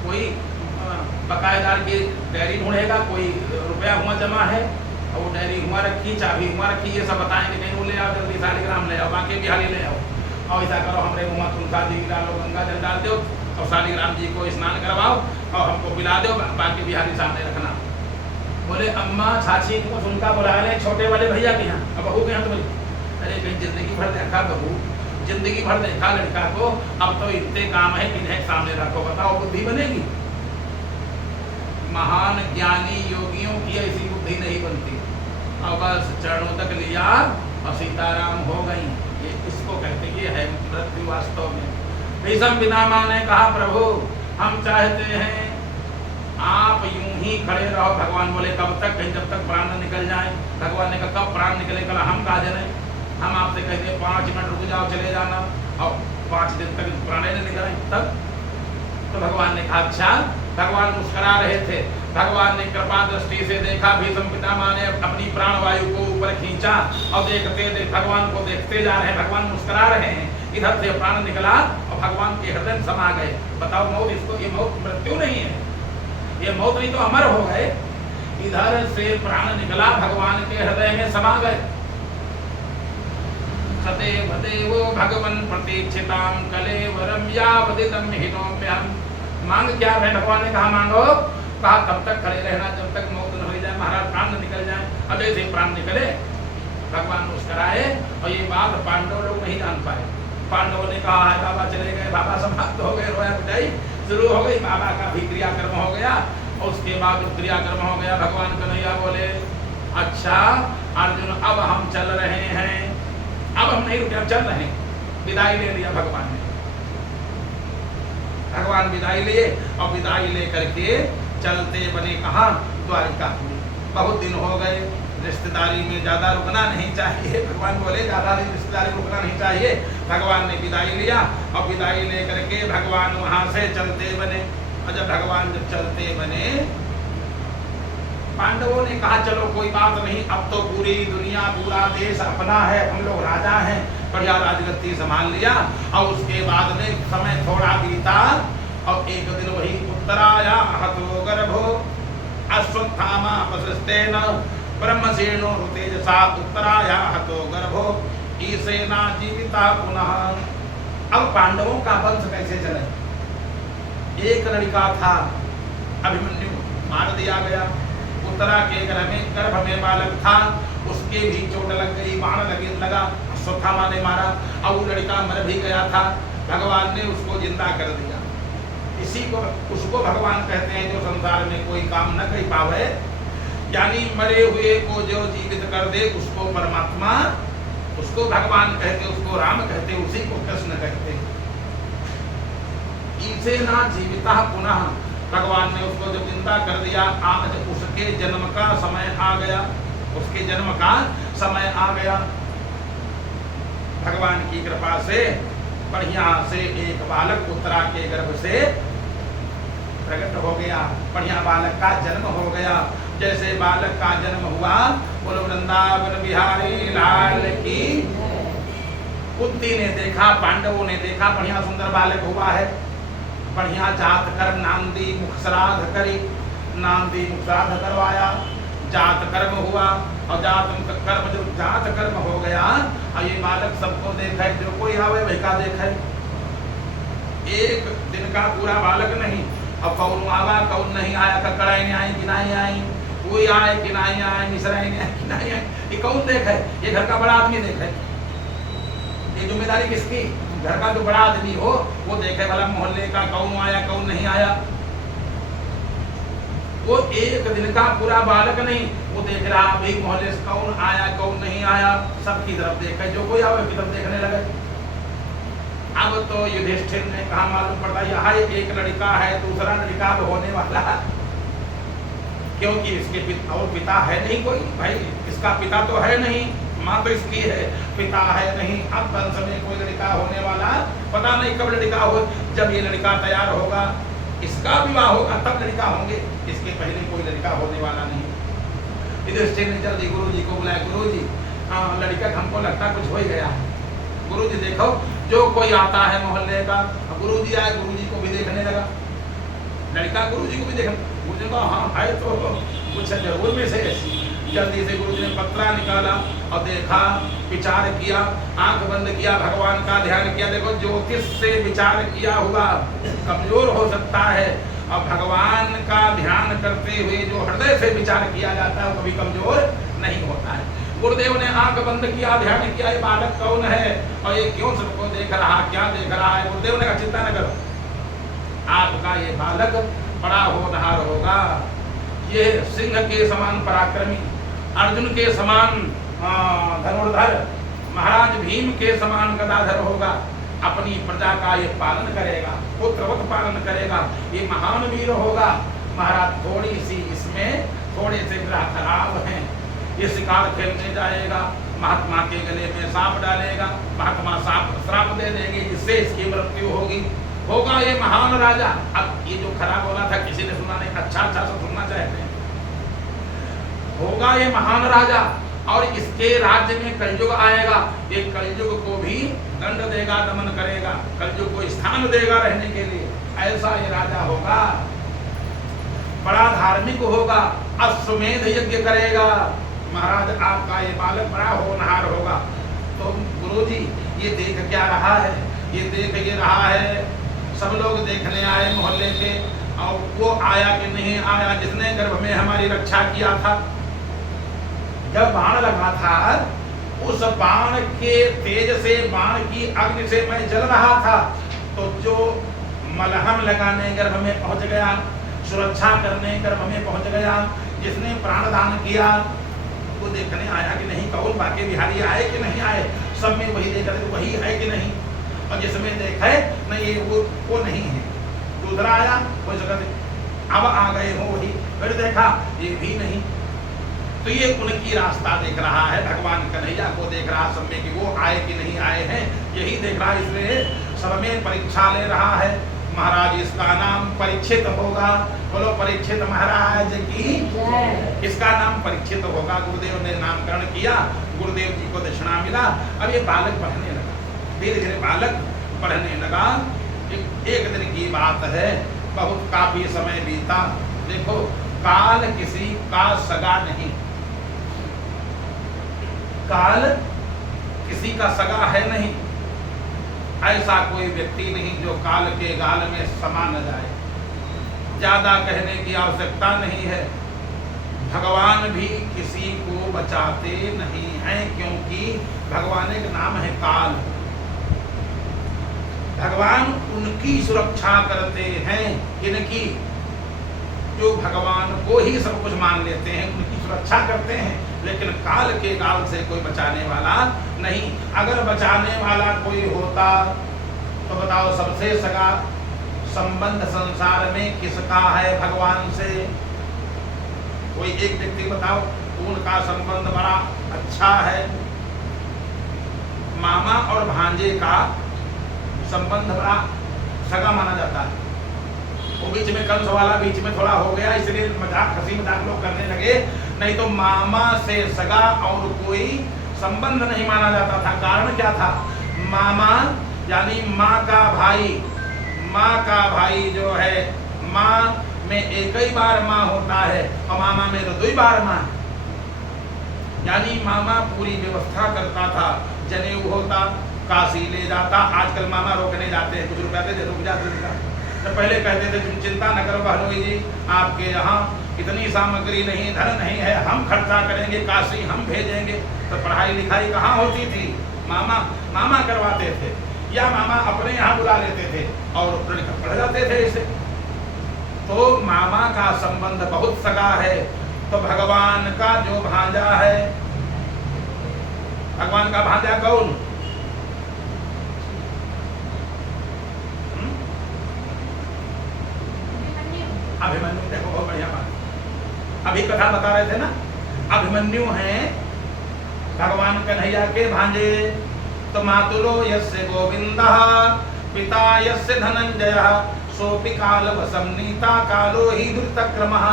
कोई बकायेदार की डायरी ढूंढेगा, कोई रुपया हुआ जमा है और वो डायरी हुआ रखी, चाबी हुआ रखी, ये सब बताएंगे कहीं वो ले आओ, जल्दी शालिग्राम ले आओ, बाकी बिहारी ले आओ। और ऐसा करो, हमारे मुँह तुलसा जी डालो, गंगा जल डाल दो और शालिग्राम जी को स्नान करवाओ और हमको पिला दो, बाकी बिहारी सामने रखना। बोले अम्मा छाछी को उनका बुला ले, छोटे वाले भैया के यहाँ, अब बहू के यहाँ तो बोले अरे कहीं जिंदगी भर देखा बहू, जिंदगी भर देखा लड़का को, अब तो इतने काम है कि इन्हें सामने रखो, बताओ बुद्धि बनेगी? महान ज्ञानी योगियों की ऐसी बुद्धि नहीं बनती। अब बस चरणों तक लिया और सीताराम हो गई। ये इसको कहते ये है मृत्यु वास्तव में। भीष्म पितामह ने कहा प्रभु हम चाहते हैं आप यूं ही खड़े रहो। भगवान बोले कब तक? कहीं जब तक प्राण न निकल जाए। भगवान ने कहा कब प्राण निकले? कहा हम कहा जाने, हम आपसे कहते हैं 5 मिनट रुक जाओ, चले जाना, और 5 दिन तक प्राण नहीं निकले तब। तो भगवान ने कहा अच्छा। भगवान मुस्कुरा रहे थे, भगवान ने कृपा दृष्टि से देखा, भीष्म पितामह ने अपनी प्राण वायु को ऊपर खींचा और देखते भगवान को देखते जा रहे हैं, भगवान मुस्कुरा रहे हैं। इधर से प्राण निकला और भगवान के हृदय समा गए। बताओ मौत, इसको ये मौत मृत्यु नहीं है, ये मौत नहीं तो अमर हो गए। इधर से प्राण निकला, भगवान के हृदय में समा गए। सदैव देवो भगवन् प्रतीक्षितां कलेवरं यावदिदं हिनोम्यहम्। मांग क्या है? भगवान ने कहा मांगो। कहा तब तक खड़े रहना जब तक मौत न हो जाए, महाराज प्राण न निकल जाए। अब जैसे प्राण निकले भगवान मुस्कुराए और ये बात पांडव लोग नहीं जान पाए। पांडवों ने कहा है बाबा चले गए, बाबा समाप्त हो गए, रोया पिटाई शुरू हो गई, बाबा का भी क्रियाकर्म हो गया। और उसके बाद क्रियाकर्म हो गया, भगवान कन्हैया बोले अच्छा अर्जुन अब हम चल रहे हैं, अब हम नहीं रुके, अब चल रहे हैं। विदाई ले लिया भगवान ने, भगवान विदाई लिए और विदाई लेकर के चलते बने कहाँ? द्वारिका। बहुत दिन हो गए, रिश्तेदारी में ज्यादा रुकना नहीं चाहिए। भगवान बोले ज्यादा रिश्तेदारी रुकना नहीं चाहिए। भगवान ने विदाई लिया और विदाई लेकर के भगवान वहां से चलते बने। और जब भगवान जब चलते बने, पांडवों ने कहा चलो कोई बात नहीं, अब तो पूरी दुनिया पूरा देश अपना है, हम लोग राजा हैं, बढ़िया राजगद्दी संभाल लिया। और उसके बाद में समय थोड़ा बीता और एक दिन वही उत्तराया हतो गर्भो अश्वत्थामा वसिष्ठेन ब्रह्मसेनो तेजसा उत्तराया हतो गर्भो ईसेना जीविता पुनः। अब पांडवों का वंश कैसे चले? एक लड़का था अभिमन्यु, मार दिया गया। उत्तरा के गर्भ में बालक था, उसके भी चोट लग गई, बाण लगा, अश्वत्थामा ने मारा और वो लड़का मर भी गया था। भगवान ने उसको जिंदा कर दिया। इसी को उसको भगवान कहते हैं जो संसार में कोई काम न कर पावे, यानी मरे हुए को जो जीवित कर दे उसको परमात्मा, उसको भगवान कहते, उसको राम कहते, उसी को कृष्ण कहते। इसे ना जीविता पुनः, भगवान ने उसको जब जिंदा कर दिया, आज उसके जन्म का समय आ गया, उसके जन्म का समय आ गया। भगवान की कृपा से बढ़िया से एक बालक उत्तरा के गर्भ से प्रकट हो गया, बढ़िया बालक का जन्म हो गया। जैसे बालक का जन्म हुआ, बोलो वृंदावन बिहारी लाल की। कुंती ने देखा, पांडवों ने देखा, बढ़िया सुंदर बालक हुआ है, बढ़िया जात कर नांदी मुख श्राद्ध करी, नांदी मुख श्राद्ध करवाया, जात कर्म हुआ, और जात कर्म, जो जात कर्म हो गया, और ये बालक सबको देखा, जो कोई आवे वही का देखा। एक दिन का पूरा बालक नहीं, अब कौन आवा कौन नहीं आया, ककड़ाई नहीं आई कि नहीं आई, कोई आए कि नहीं आए, मिसराई नहीं आए कि नहीं आए, ये कौन देखा है? ये घर का बड़ा आदमी देखा है। ये जिम्मेदारी किसकी? घर का जो बड़ा आदमी हो वो देखे भला मोहल्ले का कौन आया कौन नहीं आया। वो एक दिन का पूरा बालक नहीं, वो देख रहा भाई मोहल्ले से कौन आया कौन नहीं आया, सबकी तरफ देखे, जो कोई आवे की तरफ देखने लगे। अब तो युधिष्ठिर ने कहा मालूम पड़ता यहाँ एक लड़का है, दूसरा लड़का होने वाला, क्योंकि इसके पिता और पिता है नहीं कोई, भाई इसका पिता तो है नहीं, माँ तो इसकी है, पिता है नहीं। अब वंश में कोई लड़का होने वाला, पता नहीं कब लड़का हो, जब ये लड़का तैयार होगा, इसका विवाह होगा तब लड़का होंगे, इसके पहले कोई लड़का होने वाला नहीं। युधिष्ठिर ने जल्दी गुरुजी को बुलाया, गुरुजी लड़का हमको लगता कुछ हो ही गया है। गुरुजी देखो जो कोई आता है मोहल्ले का, गुरुजी आए, गुरुजी को भी देखने लगा, लड़का गुरुजी को भी देखने, गुरुजी को हाँ है तो कुछ जरूर में से। जल्दी से गुरुजी ने पत्रा निकाला और देखा, विचार किया, आंख बंद किया, भगवान का ध्यान किया। देखो ज्योतिष से विचार किया हुआ कमजोर हो सकता है, और भगवान का ध्यान करते हुए जो हृदय से विचार किया जाता है वो कभी कमजोर नहीं होता है। गुरुदेव ने आंख बंद किया, ध्यान किया, ये बालक कौन है और ये क्यों सबको देख रहा, क्या देख रहा है? गुरुदेव ने कहा चिंता न करो, आपका ये बालक बड़ा होनहार होगा, ये सिंह के समान पराक्रमी, अर्जुन के समान धनुर्धर, महाराज भीम के समान गदाधर होगा, अपनी प्रजा का ये पालन करेगा, पुत्रवत पालन करेगा, ये महान वीर होगा। महाराज थोड़ी सी इसमें थोड़े से ग्रह खराब हैं, ये शिकार खेलने जाएगा, महात्मा के गले में सांप डालेगा, महात्मा सांप श्राप दे देंगे, जिससे इसकी मृत्यु होगी, होगा ये महान राजा। अब ये जो खराब बोला था किसी ने सुना नहीं, अच्छा सब सुनना चाहते हैं। होगा ये महान राजा और इसके राज्य में कलयुग आएगा, ये कलयुग को भी दंड देगा, दमन करेगा, कलयुग को स्थान देगा रहने के लिए, ऐसा ये राजा होगा। बड़ा धार्मिक होगा, अश्वमेध यज्ञ करेगा। महाराज आपका ये बालक बड़ा होनहार होगा। तो गुरुजी ये देख क्या रहा है? ये देख ये रहा है, सब लोग देखने आए मोहल्ले के, और वो आया कि नहीं आया जिसने गर्भ में हमारी रक्षा किया था। जब बाण लगा था, उस बाण के तेज से, बाण की अग्नि से मैं जल रहा था, तो जो मलहम लगाने गर्भ में पहुंच गया, सुरक्षा करने गर्भ में पहुंच गया, जिसने प्राणदान किया, वो देखने आया कि नहीं, कौन बाके बिहारी आए कि नहीं आए, सब में वही देख रहे थे वही है कि नहीं, और जिसमें देखा नहीं ये वो नहीं है। दूसरा आया कोई जगह, अब आ गए हो वही, फिर देखा ये भी नहीं। तो ये उनकी रास्ता देख रहा है, भगवान कन्हैया को देख रहा सब में कि वो आए कि नहीं आए हैं, यही देख रहा है, इसलिए सब में परीक्षा ले रहा है। महाराज इसका नाम परीक्षित होगा, बोलो परीक्षित महाराज की, इसका नाम परीक्षित होगा। गुरुदेव ने नामकरण किया, गुरुदेव जी को दक्षिणा मिला। अब ये बालक पढ़ने लगा, धीरे धीरे बालक पढ़ने लगा। एक दिन की बात है, बहुत काफी समय बीता। देखो काल किसी का सगा नहीं, काल किसी का सगा है नहीं, ऐसा कोई व्यक्ति नहीं जो काल के गाल में समा न जाए। ज्यादा कहने की आवश्यकता नहीं है, भगवान भी किसी को बचाते नहीं हैं, क्योंकि भगवान एक नाम है काल। भगवान उनकी सुरक्षा करते हैं, इनकी जो भगवान को ही सब कुछ मान लेते हैं, उनकी सुरक्षा करते हैं, लेकिन काल के गाल से कोई बचाने वाला नहीं। अगर बचाने वाला कोई होता तो बताओ सबसे सगा संबंध संसार में किसका है भगवान से? कोई एक व्यक्ति बताओ, उनका संबंध बड़ा अच्छा है। मामा और भांजे का संबंध बड़ा सगा माना जाता है। वो बीच में कंस वाला बीच में थोड़ा हो गया, इसलिए मजाक हंसी मजाक लोग करने लगे, नहीं तो मामा से सगा और कोई संबंध नहीं माना जाता था। कारण क्या था? मामा यानी माँ का भाई, माँ का भाई जो है, माँ में एक ही बार माँ होता है और मामा में तो 2 बार माँ। यानी मामा पूरी व्यवस्था करता था, जनेऊ होता, काशी ले जाता। आजकल मामा रोकने जाते हैं, कुछ रुपया दे रुक जाते थे। तो पहले कहते थे तुम चिंता न करो बहनोई जी, आपके यहाँ इतनी सामग्री नहीं, धन नहीं है, हम खर्चा करेंगे, काशी हम भेजेंगे। तो पढ़ाई लिखाई कहाँ होती थी, मामा करवाते थे, या मामा अपने यहाँ बुला लेते थे और पढ़ जाते थे इसे। तो मामा का संबंध बहुत सगा है। तो भगवान का जो भांजा है, भगवान का भांजा कौन? अभिमन्यु। देखो बहुत बढ़िया बात, अभी कथा बता रहे थे ना, अभिमन्यु हैं भगवान कन्हैया के भांजे। तो मातुलो यस्य गोविंदः पिता यस्य धनंजयः सोपि काल वसमनीता कालो ही दुर्तक्रमः।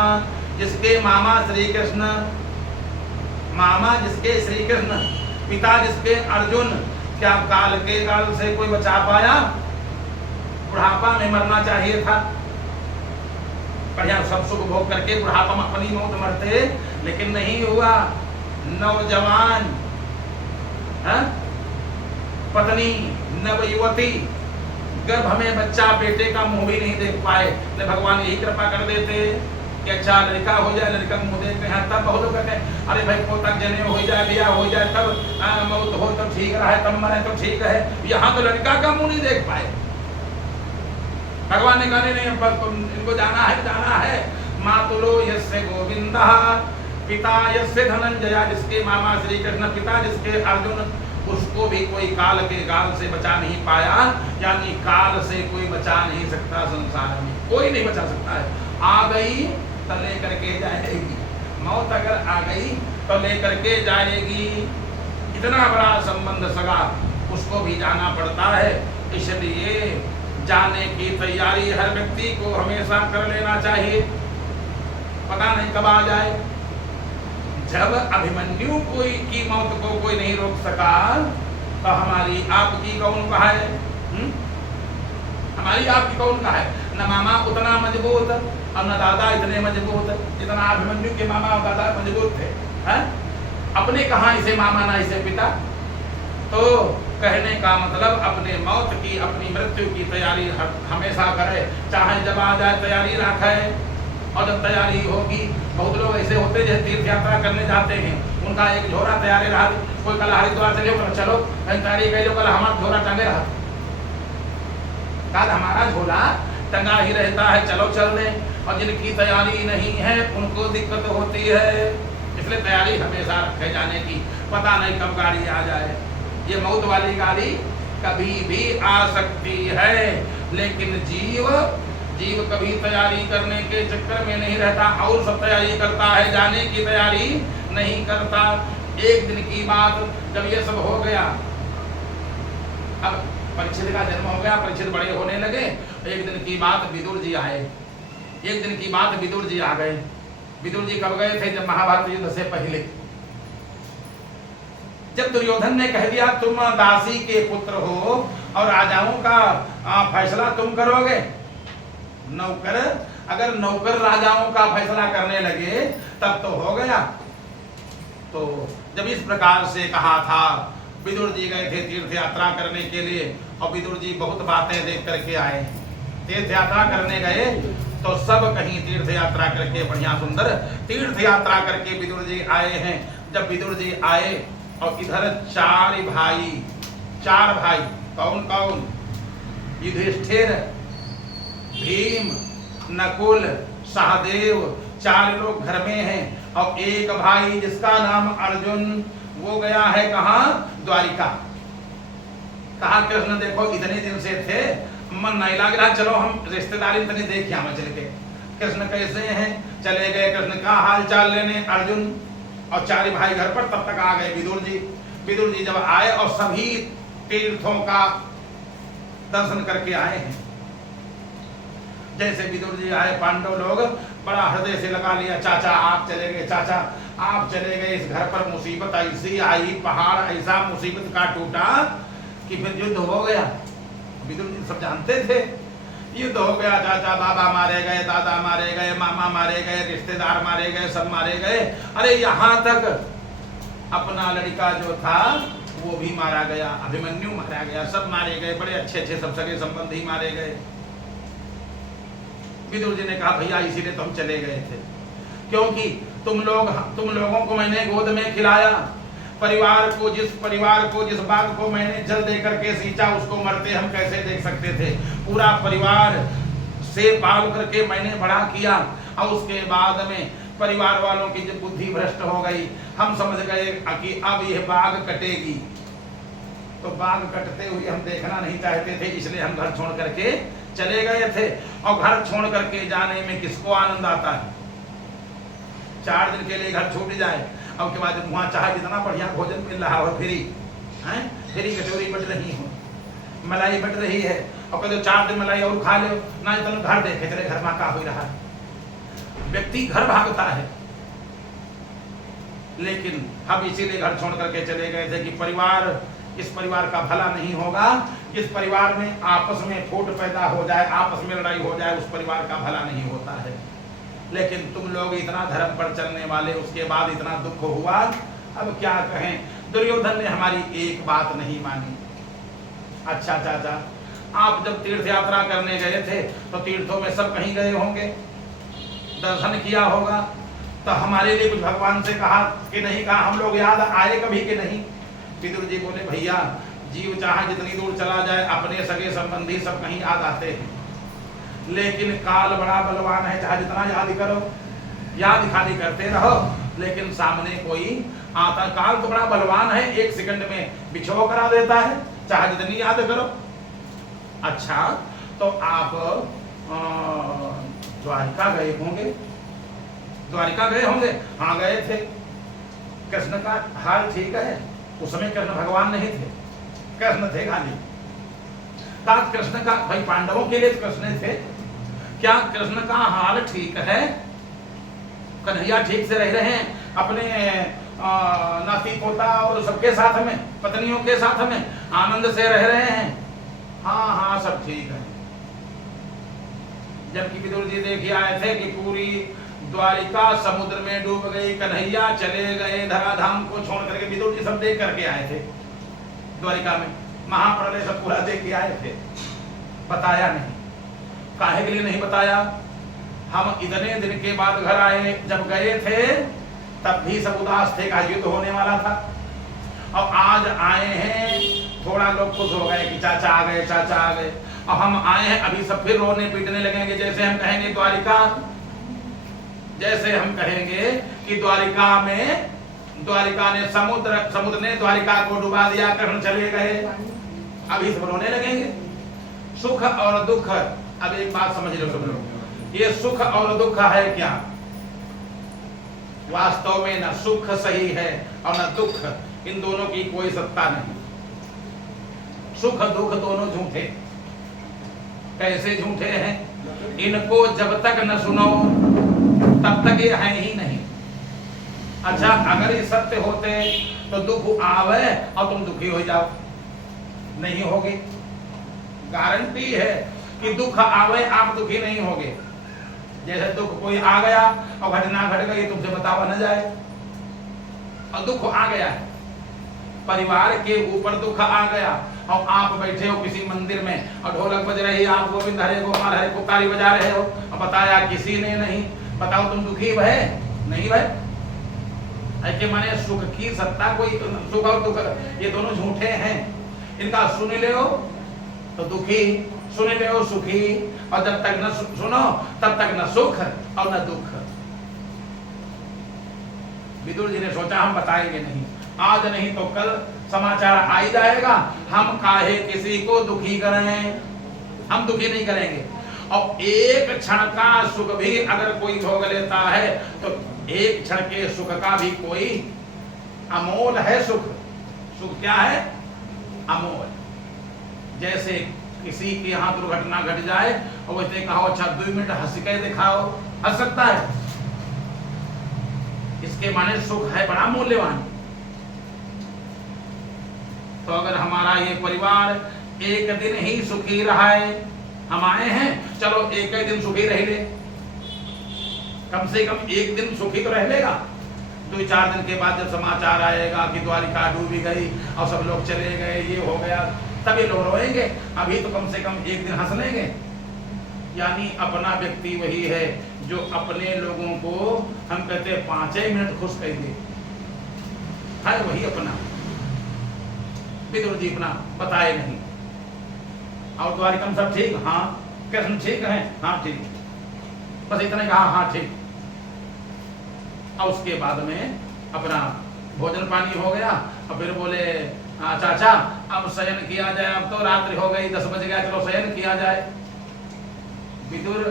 जिसके मामा श्री कृष्ण, मामा जिसके श्री कृष्ण, पिता जिसके अर्जुन, क्या काल के काल से कोई बचा पाया? बुढ़ापा में मरना चाहिए था, बढ़िया सब सुख भोग करके बुढ़ापा में अपनी मौत मरते, लेकिन नहीं हुआ। नौजवान पत्नी, नवयुवती, गर्भ में बच्चा, बेटे का मुंह भी नहीं देख पाए, तो भगवान यही कृपा कर देते कि अच्छा लड़का हो जाए, लड़का मुंह देख के। तब बहुत लोग कहते हैं अरे भाई पोतक जने हो जाए, ब्याह हो जाए, तब मौत हो तो ठीक रहा है, तब मरे तो ठीक है। यहाँ तो लड़का का मुंह नहीं देख पाए। भगवान ने कहा नहीं, इनको जाना है। मातुलो यस्य गोविंदः पिता यस्य धनंजय, जिसके मामा श्री कृष्ण, पिता जिसके अर्जुन, उसको भी कोई काल के गाल से बचा नहीं पाया। यानी काल से कोई बचा नहीं सकता, संसार में कोई नहीं बचा सकता है। आ गई तो लेकर के जाएगी, मौत अगर आ गई तो लेकर के जाएगी। इतना बड़ा संबंध सगा, उसको भी जाना पड़ता है। इसलिए जाने की तैयारी हर व्यक्ति को हमेशा कर लेना चाहिए, पता नहीं कब आ जाए। जब अभिमन्यु की मौत को कोई नहीं रोक सका, तो हमारी आपकी कौन का है? हमारी आपकी कौन का है? न मामा उतना मजबूत और न दादा इतने मजबूत जितना अभिमन्यु के मामा और दादा मजबूत थे। है? अपने कहाँ इसे मामा ना इसे पिता। तो कहने का मतलब अपने मौत की, अपनी मृत्यु की तैयारी हमेशा करे, चाहे जब आ जाए तैयारी रखे। और जब तैयारी होगी, बहुत लोग ऐसे होते हैं तीर्थ यात्रा करने जाते हैं, उनका एक झोरा तैयारी रहा, कोई कल हरिद्वार चले चलो तैयारी कर लो, कल हमारा झोरा टंगे रहा, कल हमारा झोला टंगा ही रहता है, चलो चल दें। और जिनकी तैयारी नहीं है उनको दिक्कत होती है। इसलिए तैयारी हमेशा रखे जाने की, पता नहीं कब गाड़ी आ जाए। ये मौत वाली गाड़ी कभी भी आ सकती है, लेकिन जीव कभी तैयारी करने के चक्कर में नहीं रहता, और सब तैयारी करता है, जाने की तैयारी नहीं करता। एक दिन की बात, जब ये सब हो गया, अब परीक्षित का जन्म हो गया, परीक्षित बड़े होने लगे। एक दिन की बात विदुर जी आए, एक दिन की बात विदुर जी आ गए। विदुर जी कब गए थे? जब महाभारत युद्ध से पहले, जब दुर्योधन ने कह दिया तुम दासी के पुत्र हो और राजाओं का फैसला तुम करोगे। नौकर, अगर नौकर राजाओं का फैसला करने लगे तब तो हो गया। तो जब इस प्रकार से कहा था, विदुर जी गए थे तीर्थ यात्रा करने के लिए, और विदुर जी बहुत बातें देख करके आए। तीर्थ यात्रा करने गए तो सब कहीं तीर्थ यात्रा करके बढ़िया सुंदर तीर्थ यात्रा करके विदुर जी आए हैं। जब विदुर जी आए और इधर चार भाई, कौन कौन? युधिष्ठिर, भीम, नकुल, सहदेव, 4 लोग घर में हैं। और एक भाई जिसका नाम अर्जुन, वो गया है कहाँ? द्वारिका। कहा कृष्ण देखो इतने दिन से थे, मन नहीं लग रहा, चलो हम रिश्तेदारी तनी देख आवे चल के। कृष्ण कैसे हैं? चले गए कृष्ण का हाल चाल लेने अर्जुन, और 4 भाई घर पर। तब तक आ गए विदुर जी। विदुर जी जब आए और सभी तीर्थों का दर्शन करके आए हैं, जैसे विदुर जी आए, पांडव लोग बड़ा हृदय से लगा लिया, चाचा आप चले गए, चाचा आप चले गए, इस घर पर मुसीबत ऐसी आई, पहाड़ ऐसा मुसीबत का टूटा कि फिर युद्ध हो गया। विदुर जी सब जानते थे, युद्ध हो गया, चाचा बाबा मारे गए, दादा मारे गए, मामा मारे गए, रिश्तेदार मारे गए, सब मारे गए। अरे यहाँ तक अपना लड़का जो था वो भी मारा गया, अभिमन्यु मारा गया, सब मारे गए, बड़े अच्छे अच्छे सब सगे संबंधी मारे गए। विदुर जी ने कहा भैया इसीलिए तो हम चले गए थे, क्योंकि तुम लोगों को मैंने गोद में खिलाया, परिवार को जिस बाघ को मैंने जल दे करके सींचा उसको मरते हम कैसे देख सकते थे। पूरा परिवार से पाल करके मैंने बड़ा किया और उसके बाद में परिवार वालों की जब बुद्धि भ्रष्ट हो गई, हम समझ गए कि अब यह बाघ कटेगी, तो बाघ कटते हुए हम देखना नहीं चाहते थे, इसलिए हम घर छोड़ करके चले गए थे। और घर छोड़ करके जाने में किसको आनंद आता है? 4 दिन के लिए घर छूट जाए, अब के बाद वहाँ चाहे जितना बढ़िया भोजन मिल रहा हो, फ्री कचौरी बट रही हो, मलाई बट रही है, और कहते 4 दिन मलाई और खा लो ना, तुम घर देखे चले घर में का हो रहा है, व्यक्ति घर भागता है। लेकिन हम इसीलिए घर छोड़ करके चले गए थे कि इस परिवार का भला नहीं होगा, इस परिवार में आपस में फूट पैदा हो जाए, आपस में लड़ाई हो जाए, उस परिवार का भला नहीं होता है। लेकिन तुम लोग इतना धर्म पर चलने वाले, उसके बाद इतना दुख हुआ, अब क्या कहें। दुर्योधन ने हमारी एक बात नहीं मानी। अच्छा चाचा, आप जब तीर्थ यात्रा करने गए थे तो तीर्थों में सब कहीं गए होंगे, दर्शन किया होगा, तो हमारे लिए कुछ भगवान से कहा कि नहीं कहा, हम लोग याद आए कभी कि नहीं? विदुर जी बोले भैया जीव चाहे जितनी दूर चला जाए, अपने सगे संबंधी सब कहीं याद आते हैं, लेकिन काल बड़ा बलवान है, चाहे जितना याद करो, याद खाली करते रहो, लेकिन सामने कोई आता, काल तो बड़ा बलवान है, 1 सेकंड में बिछो करा देता है, चाहे जितनी याद करो। अच्छा, तो आप द्वारिका गए होंगे? हाँ गए थे। कृष्ण का हाल ठीक है? उस समय कृष्ण भगवान नहीं थे, कृष्ण थे खाली। कृष्ण का भाई पांडवों के लिए कृष्ण थे, क्या कृष्ण का हाल ठीक है? कन्हैया ठीक से रह रहे हैं अपने नाती पोता और सबके साथ में, पत्नियों के साथ में आनंद से रह रहे हैं? हाँ सब ठीक है। जबकि विदुर जी देखिए आए थे कि पूरी द्वारिका समुद्र में डूब गई, कन्हैया चले गए धराधाम को छोड़ करके, विदुर जी सब देख करके आए थे द्वारिका में, महाप्रलय सब पूरा देख के आए थे, बताया नहीं। काहे के लिए नहीं बताया? हम इतने दिन के बाद घर आए, जब गए थे तब भी सब उदास थे, का युद्ध होने वाला था, और आज आए हैं थोड़ा लोग खुश हो गए कि चाचा आ गए, और हम आए हैं अभी सब फिर रोने पीटने लगेंगे। जैसे हम कहेंगे कि द्वारिका ने समुद्र ने द्वारिका को डुबा दिया, कृष्ण चले गए, अभी सब रोने लगेंगे। सुख और दुख, अब एक बात समझ लो सब लोग, ये सुख और दुख है क्या? वास्तव में न सुख सही है और न दुख, इन दोनों की कोई सत्ता नहीं। सुख दुख दोनों झूठे। कैसे झूठे हैं? इनको जब तक न सुनो तब तक ये है ही नहीं। अच्छा, अगर ये सत्य होते तो दुख आवे और तुम दुखी हो जाओ, नहीं होगे। गारंटी है कि दुख आवे आप दुखी नहीं होगे। जैसे दुख कोई आ गया और घटना घट गई, तुमसे बतावा न जाए, और दुख आ गया है, परिवार के ऊपर दुख आ गया, और आप बैठे हो किसी मंदिर में और ढोलक बज रही है, आप गोविंद हरे गोपाल हरे पुकारी बजा रहे हो, और बताया किसी ने नहीं, बताओ तुम दुखी भय नहीं भय? ऐसे माने सुख की सत्ता कोई, सुख और दुख ये दोनों झूठे हैं। इनका सुन ले हो तो दुखी, सुन ले हो सुखी, और जब तक न सुनो तब तक न सुख और न दुख। विदुर जी ने सोचा हम बताएंगे नहीं, आज नहीं तो कल समाचार आ ही जाएगा, हम काहे किसी को दुखी करें, हम दुखी नहीं करेंगे। और एक क्षण का सुख भी अगर कोई भोग लेता है तो एक क्षण के सुख का भी कोई अमोल है। सुख क्या है? अमोल। जैसे किसी के यहाँ दुर्घटना घट जाए और वैसे कहो अच्छा 2 मिनट हंस के दिखाओ, हंस सकता है? इसके माने सुख है बड़ा मूल्यवान। तो अगर हमारा ये परिवार एक दिन ही सुखी रहा है, हम आए हैं चलो एक ही दिन सुखी रह ले, कम से कम एक दिन सुखी तो रह लेगा, 2-4 दिन के बाद जब समाचार आएगा कि द्वारिका डूबी गई और सब लोग चले गए, ये हो गया, तभी लोग रोएंगे। अभी तो कम से कम एक दिन हंस लेंगे। यानी अपना व्यक्ति वही है जो अपने लोगों को हम कहते हैं 5 मिनट खुश कर दे, है वही अपना। विदुर जी अपना बताए नहीं। और द्वारिका में सब ठीक, हाँ। कृष्ण ठीक है, हाँ ठीक, बस इतना कहा, हाँ ठीक। और उसके बाद में अपना भोजन पानी हो गया और फिर बोले चाचा अब शयन किया जाए, अब तो रात्रि हो गई, 10 बज गया, चलो शयन किया जाए। विदुर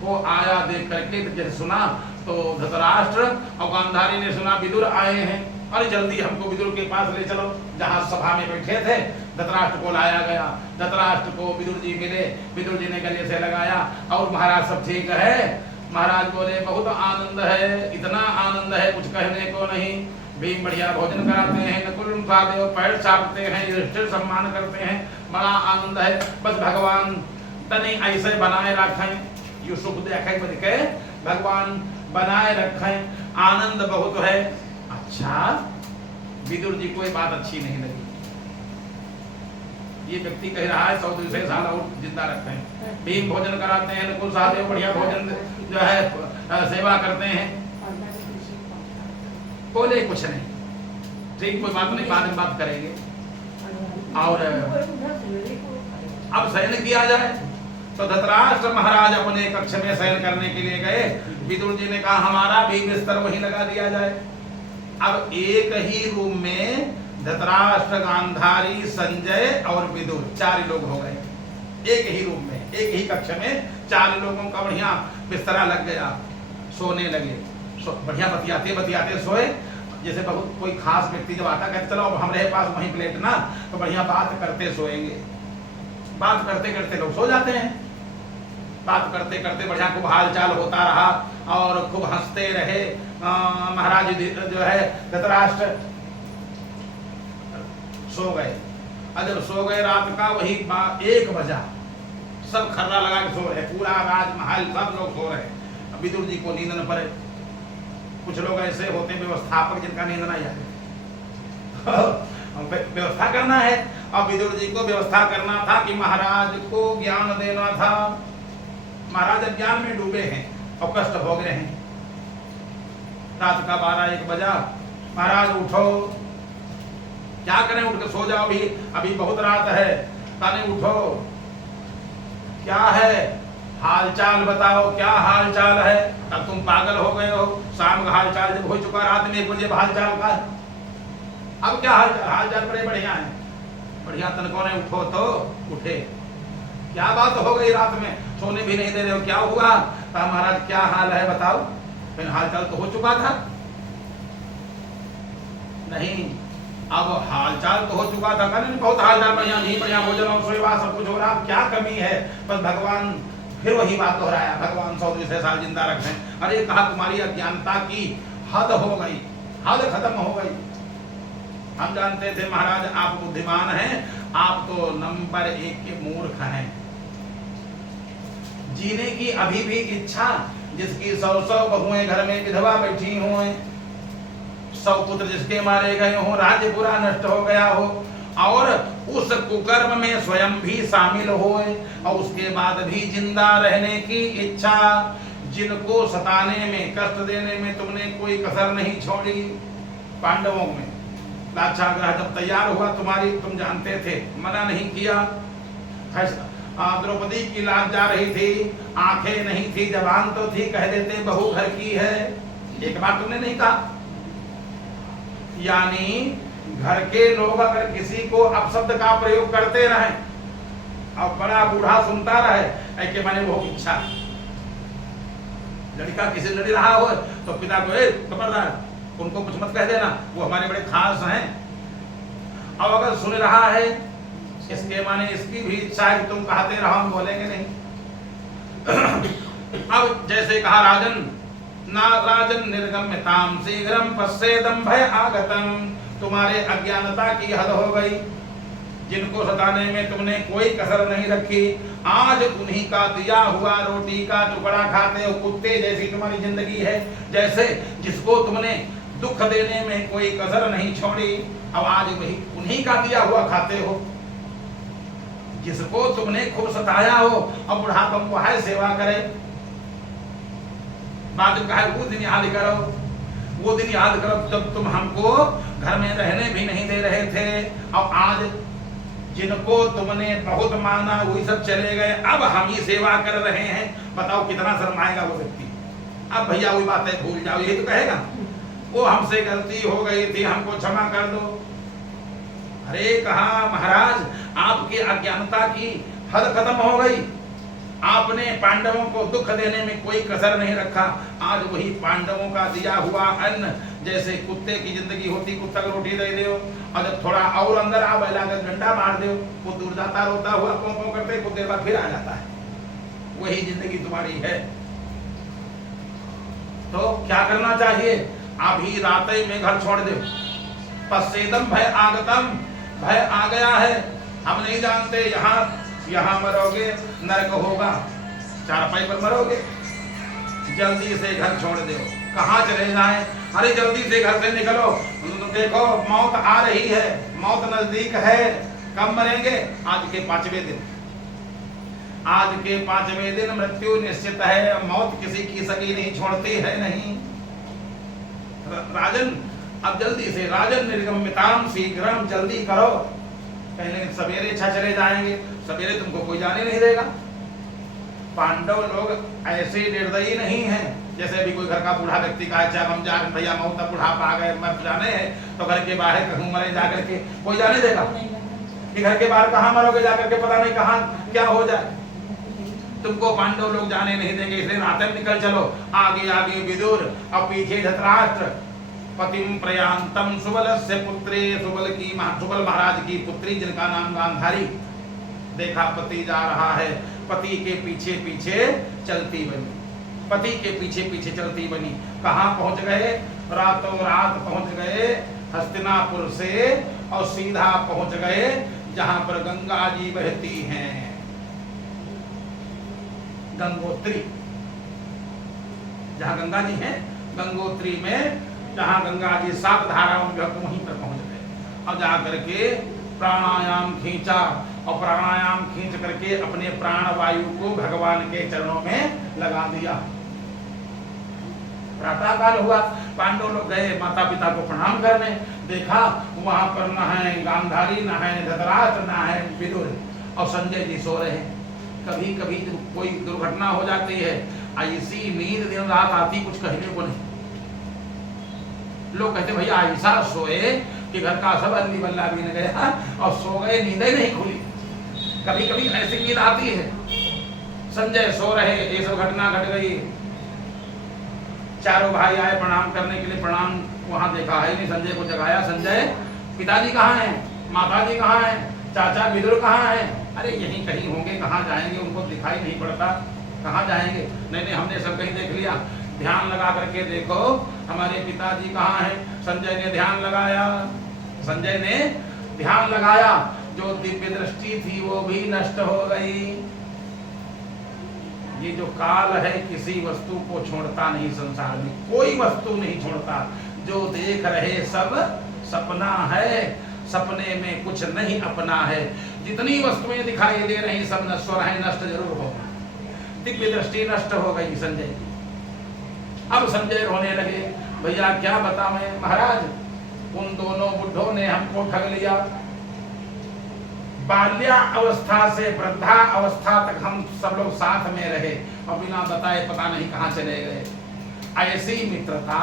को आया देख करके जैसे सुना तो धृतराष्ट्र और गांधारी ने सुना विदुर आए हैं, अरे जल्दी हमको विदुर के पास ले चलो। जहां सभा में बैठे थे धृतराष्ट्र को लाया गया। धृतराष्ट्र को विदुर जी मिले, विदुर जी ने गले से लगाया और महाराज सब ठीक है? महाराज बोले बहुत आनंद है, इतना आनंद है कुछ कहने को नहीं। भीम बढ़िया भोजन कराते हैं, नकुल सहदेव पैर चाटते हैं, युधिष्ठिर सम्मान करते हैं, बड़ा आनंद है। बस भगवान तनी ऐसे बनाए रखें, यू सुख देखे बन के भगवान बनाए रखें, आनंद बहुत है। अच्छा, विदुर जी को ये बात अच्छी नहीं लगी। ये व्यक्ति कह रहा है 100-200 साल और जिंदा रखते हैं, भीम भोजन कराते हैं, नकुल सहदेव बढ़िया भोजन जो है सेवा करते हैं। बोले कुछ नहीं, ठीक कोई बात नहीं, बाद में बात करेंगे। और अब शयन किया जाए तो धृतराष्ट्र महाराज अपने कक्ष में शयन करने के लिए गए। विदुर जी ने कहा हमारा भी बिस्तर वहीं लगा दिया जाए। अब एक ही रूम में धृतराष्ट्र, गांधारी, संजय और विदुर 4 लोग हो गए। एक ही रूम में, एक ही कक्ष में 4 लोगों का बढ़िया बिस्तरा लग गया। सोने लगे, बढ़िया बतियाते बतियाते सोए। जैसे बहुत कोई खास व्यक्ति जब आता कहते चलो अब हमारे पास वहीं प्लेट ना, तो बढ़िया बात करते सोएंगे। बात करते करते लोग सो जाते हैं। बात करते करते बढ़िया खूब हाल चाल होता रहा और खूब हंसते रहे। महाराज जो है धृतराष्ट्र सो गए। जब सो गए रात का वही 1 बजा, सब खर्रा लगा के सो रहे, पूरा राजमहल सब लोग सो रहे। विदुर जी को नींद न पड़े। कुछ लोग ऐसे होते हैं व्यवस्थापक जिनका नींद नहीं आए। व्यवस्था करना है, अब विदुर जी को व्यवस्था करना था कि महाराज को ज्ञान देना था। महाराज अज्ञान में डूबे हैं और कष्ट भोग रहे हैं। रात का 12-1 बजा, महाराज उठो, क्या करें, उठ के सो जाओ, अभी बहुत रात है। ताने उठो, क्या है हाल चाल बताओ, क्या हाल चाल है? अब तुम पागल हो गए हो, शाम का हाल चाल जब हो चुका, रात में 1 बजे हाल चाल का। अब क्या हाल चाल बड़े बढ़िया है, बढ़िया। तनको ने उठो तो उठे, क्या बात हो गई, रात में सोने भी नहीं दे रहे हो, क्या हुआ? कहा महाराज क्या हाल है बताओ। फिर हाल चाल तो हो चुका था। नहीं, अब हाल चाल तो हो चुका था, कहने बहुत हाल चाल बढ़िया, नहीं बढ़िया भोजन और सेवा सब कुछ हो रहा, क्या कमी है? बस भगवान फिर वही बात दोहराया, भगवान 100-200 साल जिंदा रखें। अरे कहा तुम्हारी अज्ञानता की हद हो गई, हद खत्म हो गई। हम जानते थे महाराज आप बुद्धिमान हैं, आप तो नंबर 1 के मूर्ख हैं। जीने की अभी भी इच्छा, जिसकी 100 बहुएं घर में विधवा बैठी हो, 100 पुत्र जिसके मारे गए हो, राज्य पूरा नष्ट हो गया हो, और उस कुकर्म में स्वयं भी शामिल हो, और उसके बाद भी जिंदा रहने की इच्छा, जिनको सताने में, कष्ट देने में तुमने कोई कसर नहीं छोड़ी। पांडवों में लाक्षागृह जब तैयार हुआ तुम्हारी, तुम जानते थे, मना नहीं किया। द्रौपदी की लाज जा रही थी, आंखें नहीं थी, जबान तो थी, कह देते बहू घर की है, एक बार तुमने नहीं कहा। यानी घर के लोग अगर किसी को अपशब्द का प्रयोग करते रहे और बड़ा बूढ़ा सुनता रहे, ऐसे माने वो इच्छा, लड़का किसी लड़ रहा हो तो पिता को खबरदार, उनको कुछ मत कह देना, वो हमारे बड़े खास हैं। अब अगर सुन रहा है, इसके माने इसकी भी इच्छा है तुम कहते रहो, हम बोलेंगे नहीं। अब जैसे कहा राजन, ना राजन निर्गम्यताम शीघ्रम पश्चेदम भय आगतम, तुम्हारे अज्ञानता की हद हो गई, जिनको सताने में तुमने कोई कसर नहीं रखी। आज उन्हीं का दिया हुआ रोटी का टुकड़ा खाते हो, कुत्ते जैसी तुम्हारी जिंदगी है। जैसे जिसको तुमने दुख देने में कोई कसर नहीं छोड़ी। अब आज वही उन्हीं का दिया हुआ खाते हो, जिसको तुमने खूब सताया हो, अब बुढ़ापन को है सेवा करे। बाद में कहा वो दिन याद करो, वो दिन याद करो जब तुम हमको घर में रहने भी नहीं दे रहे थे। अब आज जिनको तुमने बहुत माना वही सब चले गए, अब हम ही सेवा कर रहे हैं। बताओ कितना शर्माएगा वो व्यक्ति। अब भैया वही बातें भूल जाओ, यही तो कहेगा, वो हमसे गलती हो गई थी, हमको क्षमा कर दो। अरे कहा महाराज आपकी अज्ञानता की हद खत्म हो गई, आपने पांडवों को दुख देने में कोई कसर नहीं रखा। आज वही पांडवों का दिया हुआ अन्न, जैसे कुत्ते की जिंदगी होती, कुत्ता को रोटी दे दो और जब थोड़ा और अंदर आ बैला कर डंडा मार दो, वो दूर जाता रोता हुआ पों करते, कुछ देर बाद फिर आ जाता है। वही जिंदगी तुम्हारी है। तो क्या करना चाहिए? अभी रात में घर छोड़ दो। पश्चेदम भय आगतम, भय आ गया है, हम नहीं जानते, यहाँ मरोगे नरक होगा, चारपाई पर मरोगे, जल्दी से घर छोड़ दो। कहाँ चले जाएं? अरे जल्दी से घर से निकलो, देखो मौत आ रही है, मौत नजदीक है। कब मरेंगे? आज के 5वें दिन। आज के 5वें दिन मृत्यु निश्चित है। मौत किसी की सगी नहीं छोड़ती है। नहीं राजन, अब जल्दी से, राजन निर्गम्यताम शीघ्रम, जल्दी करो। पहले सवेरे चले जाएंगे, सवेरे तुमको कोई जाने नहीं देगा। पांडव लोग ऐसे निर्दयी नहीं हैं, जैसे अभी कोई घर का बूढ़ा व्यक्ति का अच्छा हम जा रहे भैया मौत बुढ़ापा आ गए, मर जाने हैं, तो घर के बाहर कहूँ मरे जाकर के कोई जाने देगा कि घर के बाहर कहाँ मरोगे जाकर के, पता नहीं कहाँ क्या हो जाए। तुमको पांडव लोग जाने नहीं देंगे, इसलिए रात में निकल चलो। आगे आगे विदुर और पीछे धृतराष्ट्र। पतिम प्रयांतम सुबलस्य पुत्रे, सुबल महाराज की पुत्री जिनका नाम गांधारी। देखा पति जा रहा है, पति के पीछे पीछे चलती बनी, पति के पीछे पीछे चलती बनी। कहाँ पहुंच गए? रातों रात पहुंच गए हस्तिनापुर से, और सीधा पहुंच गए जहां पर गंगा जी बहती हैं, गंगोत्री। जहां गंगा जी हैं, गंगोत्री में जहां गंगा जी 7 धाराओं में वहीं पर पहुंच गए। और जाकर के प्राणायाम खींचा, और प्राणायाम खींच करके अपने प्राण वायु को भगवान के चरणों में लगा दिया। प्रातः काल हुआ, पांडव लोग गए माता पिता को प्रणाम करने। देखा वहां पर न है गांधारी, न है धृतराष्ट्र, न है विदुर, और संजय जी सो रहे हैं। कभी कभी कोई दुर्घटना हो जाती है, ऐसी नींद दिन रात आती, कुछ कहने को नहीं। लोग कहते भैया ऐसा सोए कि घर का सब अल्ली बल्ला भी न गया और सो गए, नींद ही नहीं खुली। कभी कभी ऐसी नींद आती है। संजय सो रहे, ये सब घटना घट गई। चारों भाई आए प्रणाम करने के लिए, प्रणाम वहां देखा है नहीं, संजय को जगाया। संजय, पिताजी कहाँ हैं? माताजी कहाँ हैं? चाचा विदुर कहाँ हैं? अरे यहीं कहीं होंगे, कहाँ जाएंगे, उनको दिखाई नहीं पड़ता, कहाँ जाएंगे? नहीं, हमने सब कहीं देख लिया। ध्यान लगा करके देखो हमारे पिताजी कहाँ हैं। संजय ने ध्यान लगाया, संजय ने ध्यान लगाया, जो दिव्य दृष्टि थी वो भी नष्ट हो गई। ये जो काल है किसी वस्तु को छोड़ता नहीं, संसार में कोई वस्तु नहीं छोड़ता। जो देख रहे सब सपना है, सपने में कुछ नहीं अपना है। जितनी वस्तुएं दिखाई दे रही सब नश्वर है, नष्ट जरूर होगा। दिव्य दृष्टि नष्ट हो गई संजय की। अब संजय रोने लगे, भैया क्या बताएं महाराज, उन दोनों बुढ़ों ने हमको ठग लिया। बाल्या अवस्था से वृद्धा अवस्था तक हम सब लोग साथ में रहे, और बिना बताए पता नहीं कहाँ चले गए। ऐसी मित्रता,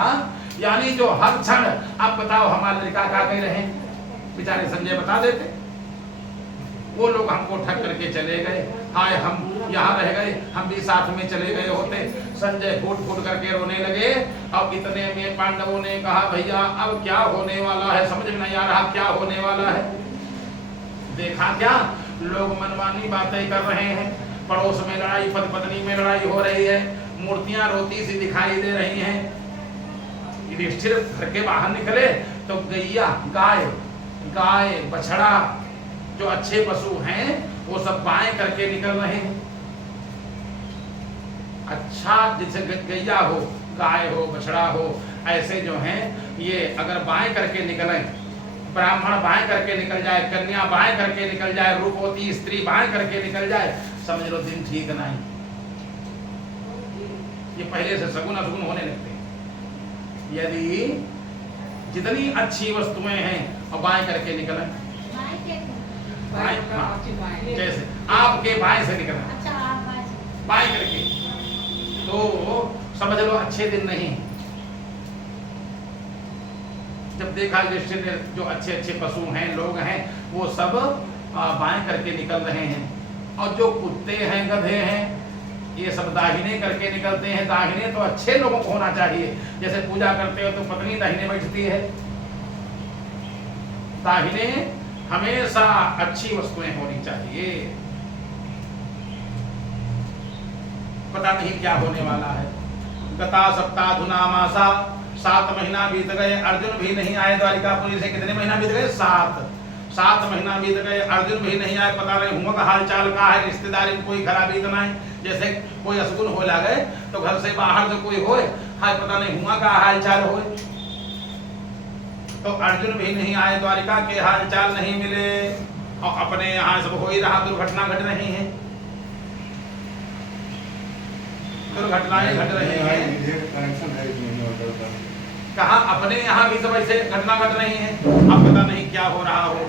यानी जो हर क्षण, अब बताओ हमारे लड़का क्या कह रहे हैं, बेचारे संजय बता देते। वो लोग हमको ठग करके चले गए, हाय हम यहाँ रह गए, हम भी साथ में चले गए होते। संजय फूट फूट करके रोने लगे। अब इतने में पांडवों ने कहा भैया अब क्या होने वाला है, समझ में नहीं आ रहा क्या होने वाला है। देखा क्या, लोग मनमानी बातें कर रहे हैं, पड़ोस में लड़ाई, पति पत्नी में लड़ाई हो रही है, मूर्तियां रोती सी दिखाई दे रही हैं। युधिष्ठिर घर के बाहर निकले तो गैया, गाय बछड़ा, जो अच्छे पशु हैं वो सब बाएं करके निकल रहे हैं। अच्छा जैसे गैया हो, गाय हो, बछड़ा हो, ऐसे जो हैं ये अगर बाएं करके निकलें, ब्राह्मण बाएं करके निकल जाए, कन्या बाएं करके निकल जाए, रूपवती स्त्री बाएं करके निकल जाए, समझ लो दिन ठीक नहीं। ये पहले से सगुन अशगुन होने लगते हैं। यदि जितनी अच्छी वस्तुएं हैं और बाएं करके निकलें, जैसे आपके बाएं से निकलें, बाएं करके, तो समझ लो अच्छे दिन नहीं। जब देखा दृष्टि ने जो अच्छे अच्छे पशु हैं, लोग हैं, वो सब बाएं करके निकल रहे हैं, और जो कुत्ते हैं, गधे हैं, ये सब दाहिने करके निकलते हैं। दाहिने तो अच्छे लोगों को होना चाहिए, जैसे पूजा करते हो तो पत्नी दाहिने बैठती है। दाहिने हमेशा अच्छी वस्तुएं होनी चाहिए। पता नहीं क्या होने वाला है। गता सप्ताधुना मासा, 7 महीना बीत गए, अर्जुन भी नहीं आए द्वारिकापुरी से। कितने महीना बीत गए? 7 महीना बीत गए, अर्जुन भी नहीं आए। पता नहीं हुआ का हाल चाल का है, रिश्तेदारी में कोई खराबी तो नहीं, जैसे कोई असगुन हो लगे तो घर से बाहर से कोई होए, हाय पता नहीं हुआ का हाल चाल होए। तो अर्जुन भी नहीं आए, द्वारिका के हाल चाल नहीं मिले, और अपने यहाँ सब हो ही रहा, दुर्घटना घट रही है, दुर्घटनाएं घट रही हैं। कहा अपने यहाँ भी सब ऐसे घटना घट रही है, अब पता नहीं क्या हो रहा हो।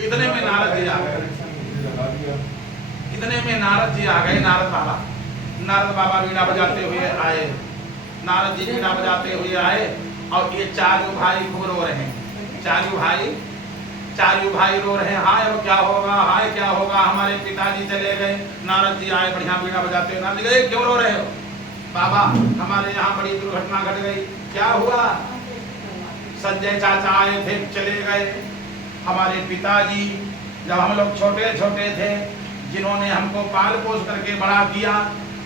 इतने में नारद जी आ गए, इतने में नारद जी आ गए। नारद बाबा वीणा बजाते हुए आए, नारद जी वीणा बजाते हुए आए, और ये चारों भाई खूब रो रहे हैं। चारों भाई रो रहे हैं, हाय अब क्या होगा, हाय क्या होगा, हमारे पिताजी चले गए। नारद जी आए बढ़िया वीणा बजाते हुए, नारद जी गए क्यों रो रहे हो? बाबा हमारे यहाँ बड़ी दुर्घटना घट गई। क्या हुआ? संजय चाचा आए थे, चले गए। हमारे पिताजी जब हम लोग छोटे छोटे थे, जिन्होंने हमको पाल पोस करके बड़ा किया,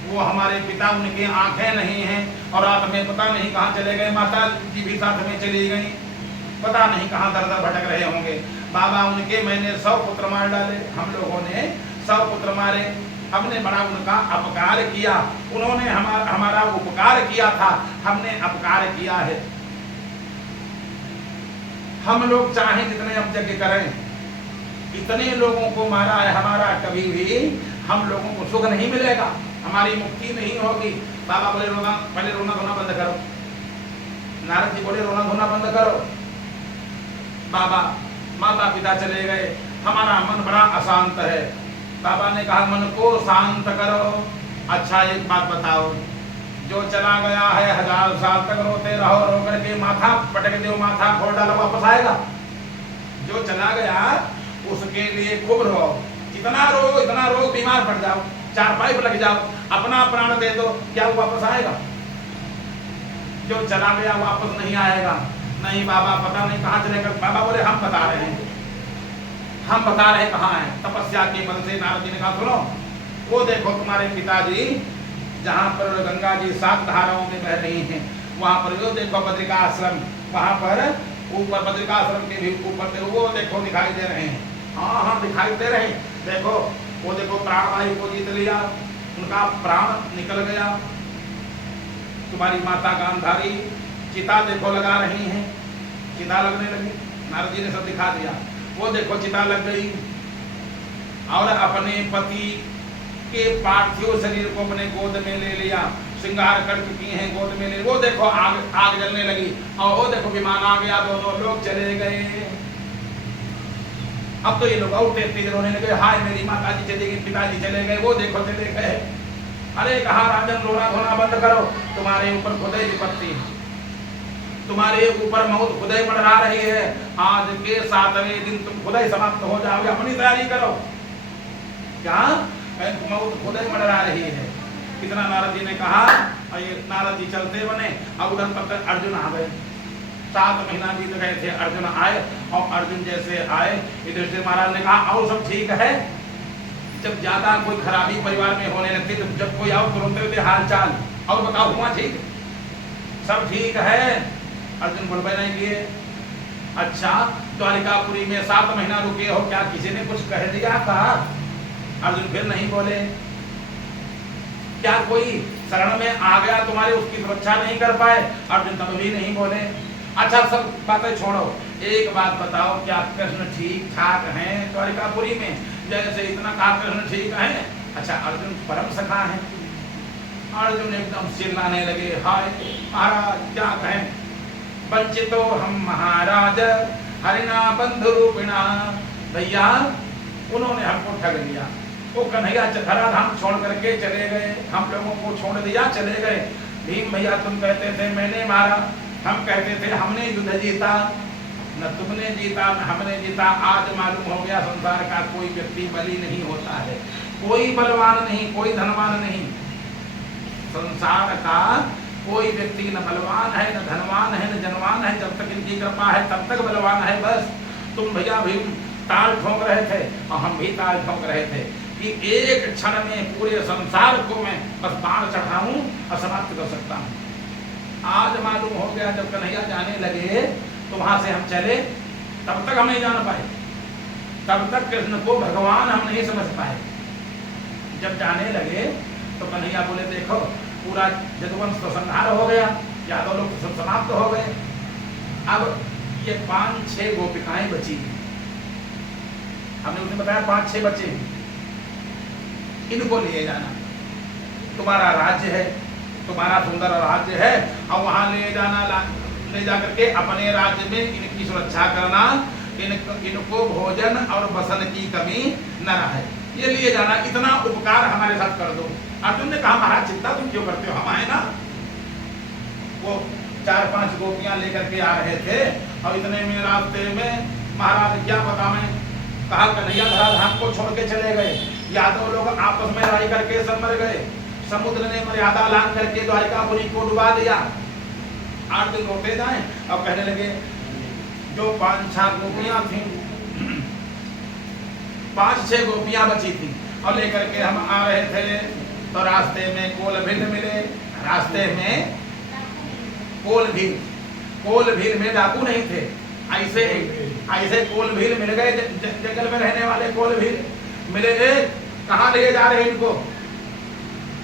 वो हमारे पिता, उनकी आंखें नहीं हैं, और रात में पता नहीं कहाँ चले गए। माता जी भी साथ में चली गई, पता नहीं कहाँ दर दर भटक रहे होंगे। बाबा उनके मैंने 100 पुत्र मार डाले, हम लोगों ने 100 पुत्र मारे, हमने बड़ा उनका अपकार किया, उन्होंने हमारा उपकार किया था, हमने अपकार किया है। हम लोग चाहे जितने अब यज्ञ करें, इतने लोगों को मारा है, हमारा कभी भी हम लोगों को सुख नहीं मिलेगा, हमारी मुक्ति नहीं होगी। बाबा बोले पहले रोना धोना बंद करो। नारद जी बोले रोना धोना बंद करो। बाबा माता पिता चले गए, हमारा मन बड़ा अशांत है। बाबा ने कहा मन को शांत करो। अच्छा एक बात बताओ, जो चला गया है 1000 साल तक रोते रहो, रो करके माथा पटक दो, माथा फोड़ डालो, वापस आएगा? जो चला गया उसके लिए खूब रो, इतना रो बीमार पड़ जाओ, चारपाई पर लग जाओ, अपना प्राण दे दो, क्या वो वापस आएगा? जो चला गया वापस नहीं आएगा। नहीं बाबा पता नहीं कहाँ चलेगा। बाबा बोले हम बता रहे हैं, हम बता रहे कहाँ है। तपस्या के बल से नारद जी ने कहा सुनो, वो देखो तुम्हारे पिताजी जहाँ पर गंगा जी 7 धाराओं में बह रही हैं, वहाँ पर जो देखो बद्रिका आश्रम, वहाँ पर ऊपर बद्रिका आश्रम के भी ऊपर वो देखो दिखाई दे रहे हैं। हाँ हाँ दिखाई दे रहे हैं, देखो वो देखो प्राणवायु को जीत लिया, उनका प्राण निकल गया। तुम्हारी माता गांधारी चिता देखो लगा रही हैं, चिता लगने लगी, नारद जी ने सब दिखा दिया। वो देखो चिता लग गई, और अपने पति के पार्थिव शरीर को अपने गोद में ले लिया, श्रृंगार कर चुकी हैं, गोद में ले, वो देखो आग जलने लगी, और वो देखो विमान आ गया, दोनों लोग चले गए। अब तो ये लोग और तेज रोने लगे, हाय मेरी माता जी चली गई, पिताजी चले गए, वो देखो चले गए। अरे कहा राजन रोना धोना बंद करो, तुम्हारे ऊपर खुद ही विपत्ति, तुम्हारे ऊपर मौत खुद ही मंडरा रही है। आज के 7वें दिन तुम खुद ही समाप्त हो जाओगे, अपनी तैयारी करो। क्या मौत खुद ही मंडरा रही है। कितना नारद जी ने कहा, और ये नारद जी चलते बने, और उधर तक अर्जुन आ गए। 7 महीना बीत गए थे, अर्जुन आए, और अर्जुन जैसे आए, इधर से महाराज ने कहा और सब ठीक है। जब ज्यादा कोई खराबी परिवार में होने लगती, तो जब कोई आओ तुरंत लेते हाल चाल, और बताओ हुआ ठीक, सब ठीक है। अर्जुन बोलबे नहीं किए। अच्छा द्वारिकापुरी में 7 महीना रुके हो, क्या किसी ने कुछ कह दिया? कहा अर्जुन फिर नहीं बोले। क्या कोई शरण में आ गया तुम्हारे, उसकी सुरक्षा नहीं कर पाए। अर्जुन तब भी नहीं बोले। अच्छा सब बातें छोड़ो, एक बात बताओ, क्या कृष्ण ठीक ठाक हैं द्वारिकापुरी में? जैसे इतना कहा कृष्ण ठीक है। अच्छा अर्जुन परम सखा है। अर्जुन एकदम चिल्लाने लगे, हाय महाराज क्या कहें, वंचितो हम महाराज हरिना बंधु रूपिणा। भैया उन्होंने हमको ठग लिया, वो कन्हैया चखरा धाम छोड़ करके चले गए, हम लोगों को छोड़ दिया चले गए। भीम भैया तुम कहते थे मैंने मारा, हम कहते थे हमने युद्ध जीता, न तुमने जीता न हमने जीता। आज मालूम हो गया संसार का कोई व्यक्ति बली नहीं होता है, कोई बलवान नहीं, कोई धनवान नहीं। संसार का कोई व्यक्ति न बलवान है, न धनवान है, न जनवान है। जब तक इनकी कृपा है तब तक बलवान है। बस तुम भैया भीम ताल ठोक रहे थे और हम भी ताल ठोक रहे थे कि एक क्षण में पूरे संसार को मैं बस बाण चढ़ाऊं और समाप्त कर सकता हूं। आज मालूम हो गया जब कन्हैया जाने लगे तो वहां से हम चले, तब तक हम नहीं जान पाए, तब तक कृष्ण को भगवान हम नहीं समझ पाए। जब जाने लगे तो कन्हैया बोले देखो पूरा यदुवंश तो संहार हो गया, यादव लोग सब समाप्त हो गए, अब ये 5-6 गोपिकाएं बची। हमने उन्हें बताया 5-6 बच्चे, इनको ले जाना, तुम्हारा राज्य है, तुम्हारा सुंदर राज्य है, और वहां ले जाना, ले जाकर के अपने राज्य में इनकी सुरक्षा करना, इनको भोजन और बसन की कमी न रहे, ये लिए जाना, इतना उपकार हमारे साथ कर दो। अर्जुन ने कहा महाराज चिंता तुम क्यों करते हो, हम आए ना। वो 4-5 गोपियां लेकर के आ रहे थे और इतने में रास्ते में महाराज क्या पता मैं कहा कन्हैया धराधाम को छोड़ के चले गए, यादव लोग आपस में लड़ाई करके सब मर गए, समुद्र ने मर्यादा लांघ करके द्वारिकापुरी को डुबा दिया। 8 दिन लौटे जाए और कहने लगे जो 5-6 गोपियां थी, 5-6 गोपियां बची थी और लेकर के हम आ रहे थे तो रास्ते में कोलभील मिले, रास्ते में कोलभील में डाकू नहीं थे, ऐसे कोलभील मिल गए, जंगल में रहने वाले कोलभील मिले। कहाँ ले जा रहे इनको?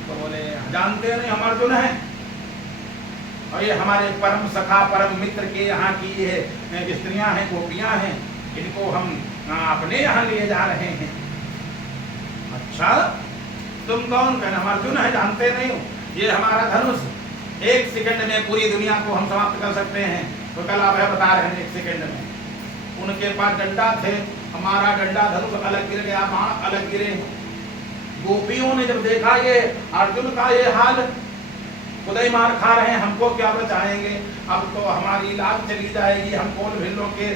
तो बोले जानते नहीं हम अर्जुन हैं और ये हमारे परम सखा परम मित्र के यहाँ की ये स्त्रियां हैं, गोपियां हैं, इनको हम अपने यहाँ लिए जा रहे हैं। अच्छा तुम कौन? कहना हम अर्जुन है, जानते नहीं हो, ये हमारा धनुष, 1 सेकंड में पूरी दुनिया को हम समाप्त कर सकते हैं। तो कल आप बता रहे हैं 1 सेकंड में। उनके पास डंडा थे, हमारा डंडा धनुष अलग गिर गया, बाण अलग गिरे। गोपियों ने जब देखा ये अर्जुन का ये हाल, खुदाई मार खा रहे हैं, हमको क्या बचाएंगे, अब तो हमारी लाज चली जाएगी, हम कोलभीलों के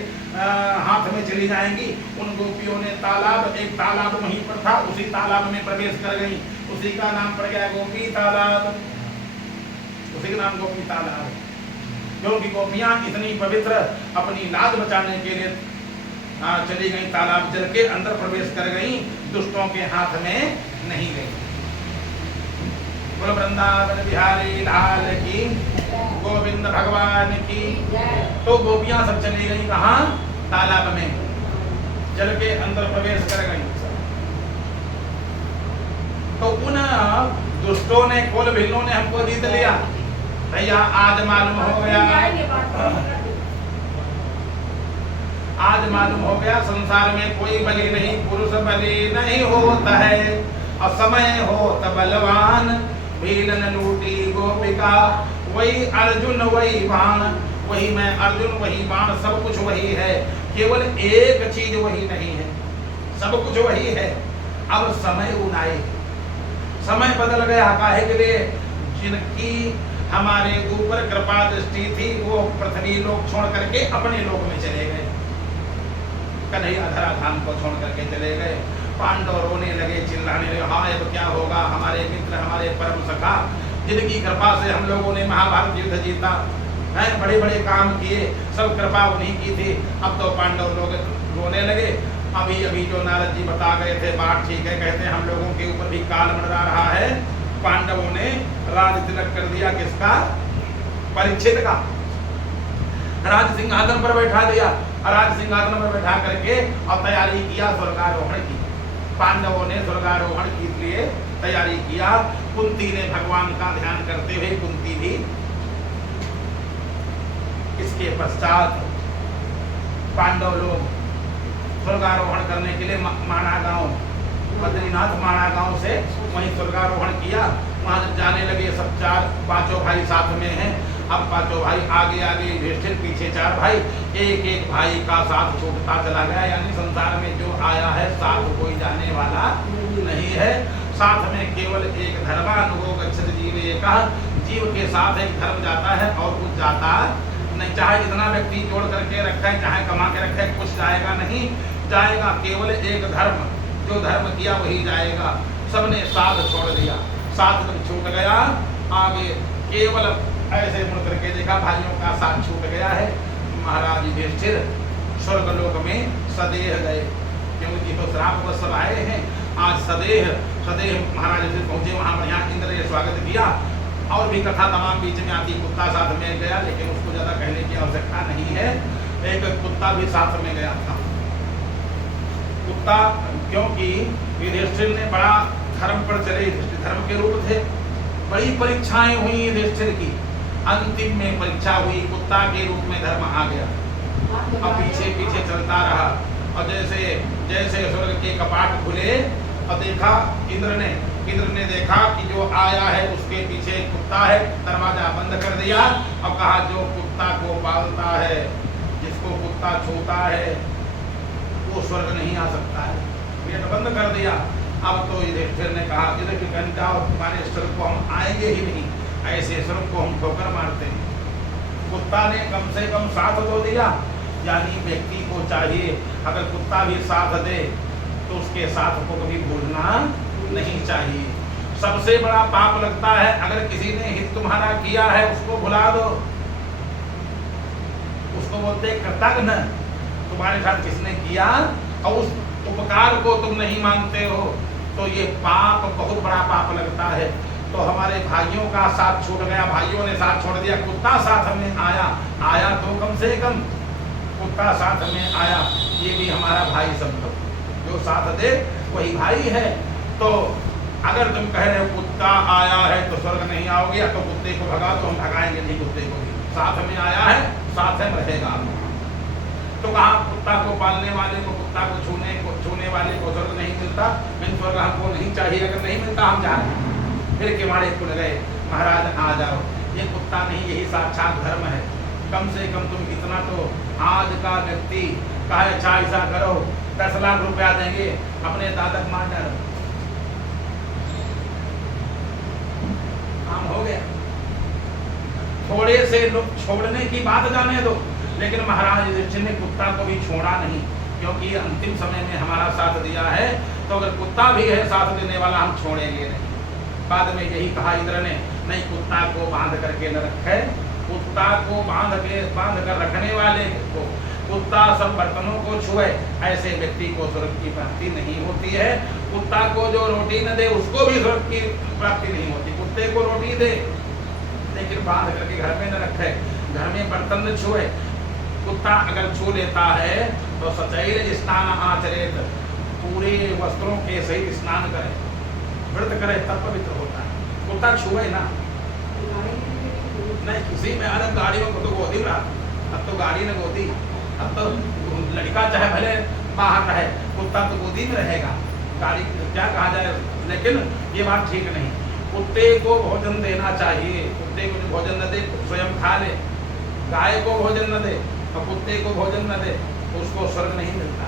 हाथ में चली जाएंगी। उन गोपियों ने तालाब, एक तालाब वहीं पर था, उसी तालाब में प्रवेश कर गई, उसी का नाम पड़ गया गोपी तालाब, उसी का नाम गोपी तालाब, क्योंकि गोपियां इतनी पवित्र अपनी लाज बचाने के लिए चली गई, तालाब जल के अंदर प्रवेश कर गई, दुष्टों के हाथ में नहीं गई। वृंदावन बिहारी लाल की, गोविंद भगवान की। तो गोपियां सब चली गई कहाँ? तालाब में, जल के अंदर प्रवेश कर गई। तो उन दुष्टों ने, कोलभीलों ने हमको जीत लिया। भैया आज मालूम हो गया, आज मालूम हो गया संसार में कोई बली नहीं, पुरुष बली नहीं होता है, और समय हो तब बलवान, भीलन लूटी गोपिका, वही अर्जुन वही बाण, वही मैं अर्जुन वही बाण, सब कुछ वही है, केवल एक चीज वही नहीं है, सब कुछ वही है। अब समय उनाए, समय बदल गया, काहे के लिए? जिनकी हमारे ऊपर कृपा दृष्टि थी वो पृथ्वी लोक छोड़ करके अपने लोक में चले गए, कन्हैया धराधाम को छोड़ करके चले गए। पांडव रोने लगे, चिल्लाने लगे, हाँ अब क्या होगा, हमारे मित्र, हमारे परम सखा, जिनकी कृपा से हम लोगों ने महाभारत युद्ध जीता है, बड़े बड़े काम किए, सब कृपा उन्हीं की थी। अब तो पांडव लोग रोने लगे। अभी अभी जो नारद जी बता गए थे बात ठीक है, कहते हैं हम लोगों के ऊपर भी काल मंडरा रहा है। पांडवों ने राज तिलक कर दिया, किसका? परीक्षित का, राज सिंहासन पर बैठा दिया, राज सिंहासन पर बैठा करके और तैयारी किया स्वर्गारोहण की। पांडवों ने स्वर्गारोहण के लिए तैयारी किया। कुंती ने भगवान का ध्यान करते हुए कुंती भी इसके पश्चात पांडव लोग स्वर्गारोहण करने के लिए माणा गांव, बद्रीनाथ माणा गांव से वहीं स्वर्गारोहण किया। वहां जब जाने लगे सब पांचों भाई साथ में हैं। अब पांचों भाई आगे आगे युधिष्ठिर, पीछे चार भाई, एक एक भाई का साथ छूटता चला गया। यानी संसार में जो आया है साथ कोई जाने वाला नहीं है। साथ में केवल एक धर्मानुगो गच्छति जीव, जीव के साथ एक धर्म जाता है और कुछ जाता नहीं। चाहे जितना व्यक्ति जोड़ करके रखे, चाहे कमा के रखे, कुछ जाएगा नहीं। जाएगा केवल एक धर्म, जो धर्म किया वही जाएगा। सबने साथ छोड़ दिया। साथ जब छूट गया, आगे केवल ऐसे मुड़ करके देखा भाइयों का साथ छूट गया है। महाराज युधिष्ठिर स्वर्गलोक में सदेह गए, क्योंकि तो श्राप वो सब आए हैं। आज सदेह महाराज युधिष्ठिर पहुंचे, वहां बढ़िया इंद्र ने स्वागत किया। और भी कथा तमाम बीच में आती। कुत्ता साथ में गया, लेकिन उसको ज्यादा कहने की आवश्यकता नहीं है। एक कुत्ता भी साथ में गया था। कुत्ता, क्योंकि युधिष्ठिर ने बड़ा धर्म पर चले, धर्म के रूप थे। बड़ी परीक्षाएं हुई युधिष्ठिर की, अंतिम में परीक्षा हुई, कुत्ता के रूप में धर्म आ गया। अब पीछे पीछे चलता रहा, और जैसे जैसे स्वर्ग के कपाट खुले और देखा इंद्र ने देखा कि जो आया है उसके पीछे कुत्ता है, दरवाजा बंद कर दिया और कहा जो कुत्ता को पालता है, जिसको कुत्ता छूता है, वो स्वर्ग नहीं आ सकता है। गेट बंद कर दिया। अब तो युधिष्ठिर ने कहा इधर की घंटा, और तुम्हारे स्वर्ग को हम आएंगे ही नहीं, ऐसे स्वर्ग को हम ठोकर मारते हैं। कुत्ता ने कम से कम साथ तो दिया। यानी व्यक्ति को चाहिए, अगर कुत्ता भी साथ दे तो उसके साथ को कभी भूलना नहीं चाहिए। सबसे बड़ा पाप लगता है अगर किसी ने हित तुम्हारा किया है उसको भुला दो। उसको बोलते कृतज्ञ, तुम्हारे साथ किसने किया और उस उपकार को तुम नहीं मानते हो, तो ये पाप बहुत बड़ा पाप लगता है। तो हमारे भाइयों का साथ छूट गया, भाइयों ने साथ छोड़ दिया। कुत्ता साथ में आया तो कम से कम कुत्ता साथ में आया, ये भी हमारा भाई समझो। जो साथ दे वही भाई है। तो अगर तुम कह रहे हो कुत्ता आया है तो स्वर्ग नहीं आओगे, या तो कुत्ते को भगा, तो हम भगाएंगे नहीं कुत्ते को भी। साथ में आया है, साथ में रहेगा। तो कहा कुत्ता को पालने वाले को, कुत्ता को छूने वाले को स्वर्ग नहीं मिलता। मैंने स्वर्ग हमको नहीं चाहिए, अगर नहीं मिलता हम जा रहे हैं। फिर किवाड़े खुल गए, महाराज आ जाओ। ये कुत्ता नहीं, यही साक्षात धर्म है। कम से कम तुम इतना तो, आज का व्यक्ति कहा अच्छा ऐसा करो 10 लाख रुपया देंगे, अपने दादक मान डालो, काम हो गया। थोड़े से लोग छोड़ने की बात जाने दो, लेकिन महाराज युधिष्ठिर ने कुत्ता को भी छोड़ा नहीं, क्योंकि अंतिम समय में हमारा साथ दिया है। तो अगर कुत्ता भी है साथ देने वाला, हम छोड़ेंगे नहीं। बाद में यही कहा इंद्र ने, नहीं कुत्ता को बांध करके न रखे, कुत्ता को बांध कर रखने वाले को, कुत्ता सब बर्तनों को छुए, ऐसे व्यक्ति को स्वर्ग की प्राप्ति नहीं होती है। कुत्ता को जो रोटी न दे उसको भी स्वर्ग की प्राप्ति नहीं होती। कुत्ते को रोटी दे लेकिन बांध करके घर में न रखे, घर में बर्तन न छुए। कुत्ता अगर छू लेता है तो सचैल स्नान आचरेत, पूरे वस्त्रों के सहित स्नान करे, व्रत करे, तब पवित्र होता है। कुत्ता छुए ना, नहीं किसी में। अलग गाड़ियों को तो गोदी रहा, अब तो गाड़ी ने गोदी, अब तो लड़का चाहे भले बाहर रहे, कुत्ता तो गोदी में रहेगा। गाड़ी क्या कहा जाए, लेकिन ये बात ठीक नहीं। कुत्ते को भोजन देना चाहिए। कुत्ते को जो भोजन न दे स्वयं खा ले, गाय को भोजन न दे और कुत्ते को भोजन न दे, उसको स्वर्ग नहीं मिलता।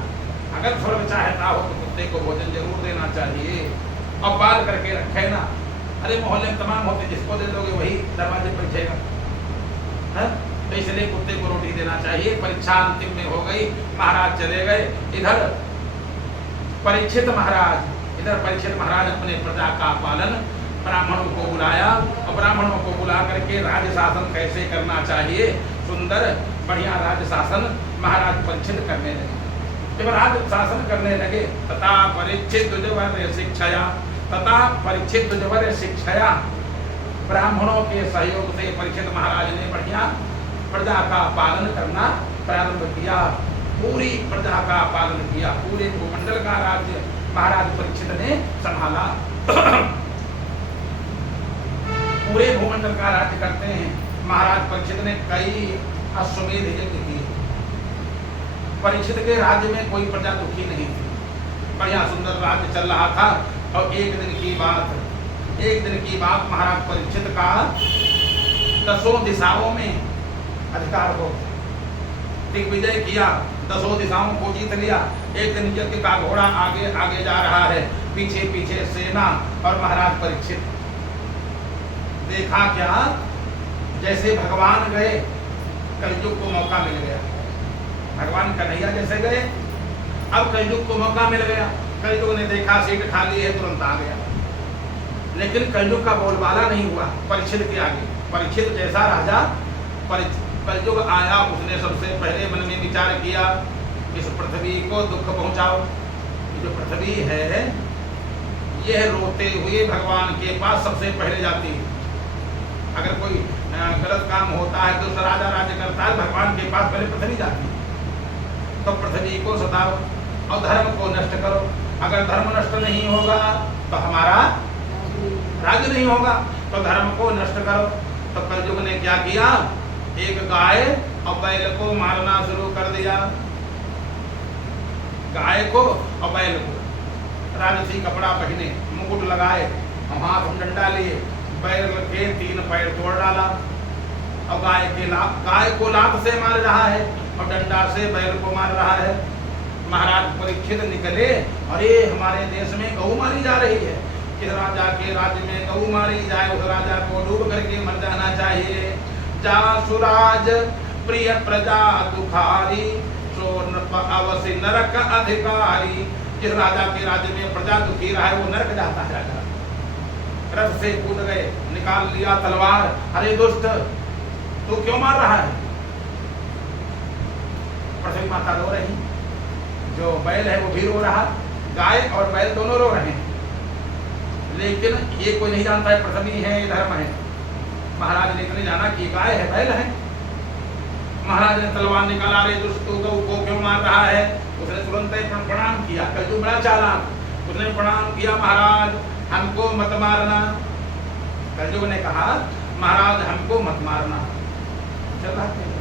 अगर स्वर्ग चाहता हो तो कुत्ते को भोजन जरूर देना चाहिए और पाल करके रखे ना। अरे मोहल्ले में तमाम होते, जिसको दे दोगे वही दरवाजे पर बैठेगा। तो इसलिए कुत्ते को रोटी देना चाहिए। परीक्षा अंतिम में हो गई, महाराज चले गए। इधर परीक्षित महाराज अपने प्रजा का पालन, ब्राह्मणों को बुलाया और ब्राह्मणों को बुला करके राज्य शासन कैसे करना चाहिए, सुंदर बढ़िया राज्य शासन महाराज परीक्षित करने लगे। जब राज्य शासन करने लगे, तथा परीक्षित शिक्षया, ब्राह्मणों के सहयोग से परीक्षित महाराज ने बढ़िया प्रजा का पालन करना प्रारंभ किया। पूरी प्रजा का पालन किया, पूरे भूमंडल का राज्य महाराज परीक्षित ने संभाला। पूरे भूमंडल का राज्य करते हैं। महाराज परीक्षित ने कई अश्वमेध यज्ञ किए। परीक्षित के राज्य में कोई प्रजा दुखी नहीं थी, बढ़िया सुंदर राज्य चल रहा था। और एक दिन की बात महाराज परीक्षित का 10 दिशाओं में अधिकार हो, दिग्विजय किया, 10 दिशाओं को जीत लिया। एक दिन यज्ञ का घोड़ा आगे आगे जा रहा है, पीछे पीछे सेना और महाराज परीक्षित। देखा क्या, जैसे भगवान गए कलयुग को मौका मिल गया। भगवान कन्हैया जैसे गए, अब कलयुग को मौका मिल गया। कलयुग ने देखा सीट खाली है, तुरंत आ गया। लेकिन कलयुग का बोलबाला नहीं हुआ परीक्षित के आगे। परीक्षित जैसा राजा, कलयुग आया, उसने सबसे पहले मन में विचार किया, इस पृथ्वी को दुख पहुंचाओ। जो पृथ्वी है यह रोते हुए भगवान के पास सबसे पहले जाती है। अगर कोई गलत काम होता है तो राजा राज्य करता है, भगवान के पास पहले पृथ्वी जाती है। तो पृथ्वी को सताओ और धर्म को नष्ट करो। अगर धर्म नष्ट नहीं होगा तो हमारा राज्य नहीं होगा, तो धर्म को नष्ट करो। तो कलयुग ने क्या किया, एक गाय और बैल को मारना शुरू कर दिया। गाय को और बैल को, राजसी कपड़ा पहने, मुकुट लगाए और हाथ में डंडा लिए, बैल के 3 पैर तोड़ डाला। और गाय को लात से मार रहा है और डंडा से बैल को मार रहा है। महाराज परीक्षित निकले, अरे हमारे देश में गऊ मारी जा रही है, किस राजा के राज्य में गऊ मारी जाए, उस राजा को डूब करके मर जाना चाहिए। जा सुराज प्रिय प्रजा दुखारी, सो अवश्य नरक अधिकारी। जिस राजा के राज्य में प्रजा दुखी रहा है वो नरक जाता है। राजा रथ से कूद गए, निकाल लिया तलवार। अरे दुष्ट, तू क्यों मार रहा है? पृथ्वी माता रो रही, जो बैल है वो भी रो रहा, गाय और बैल दोनों रो रहे हैं। लेकिन ये कोई नहीं जानता है पृथ्वी है ये धर्म है। महाराज ने नहीं जाना कि गाय है बैल है। महाराज ने तलवार निकाला, रे दुष्ट तू गऊ को क्यों मार रहा है? उसने तुरंत प्रणाम किया। कलयुग बड़ा चालाक, उसने प्रणाम किया, महाराज हमको मत मारना। कलयुग ने कहा, महाराज हमको मत मारना। चल रहा है,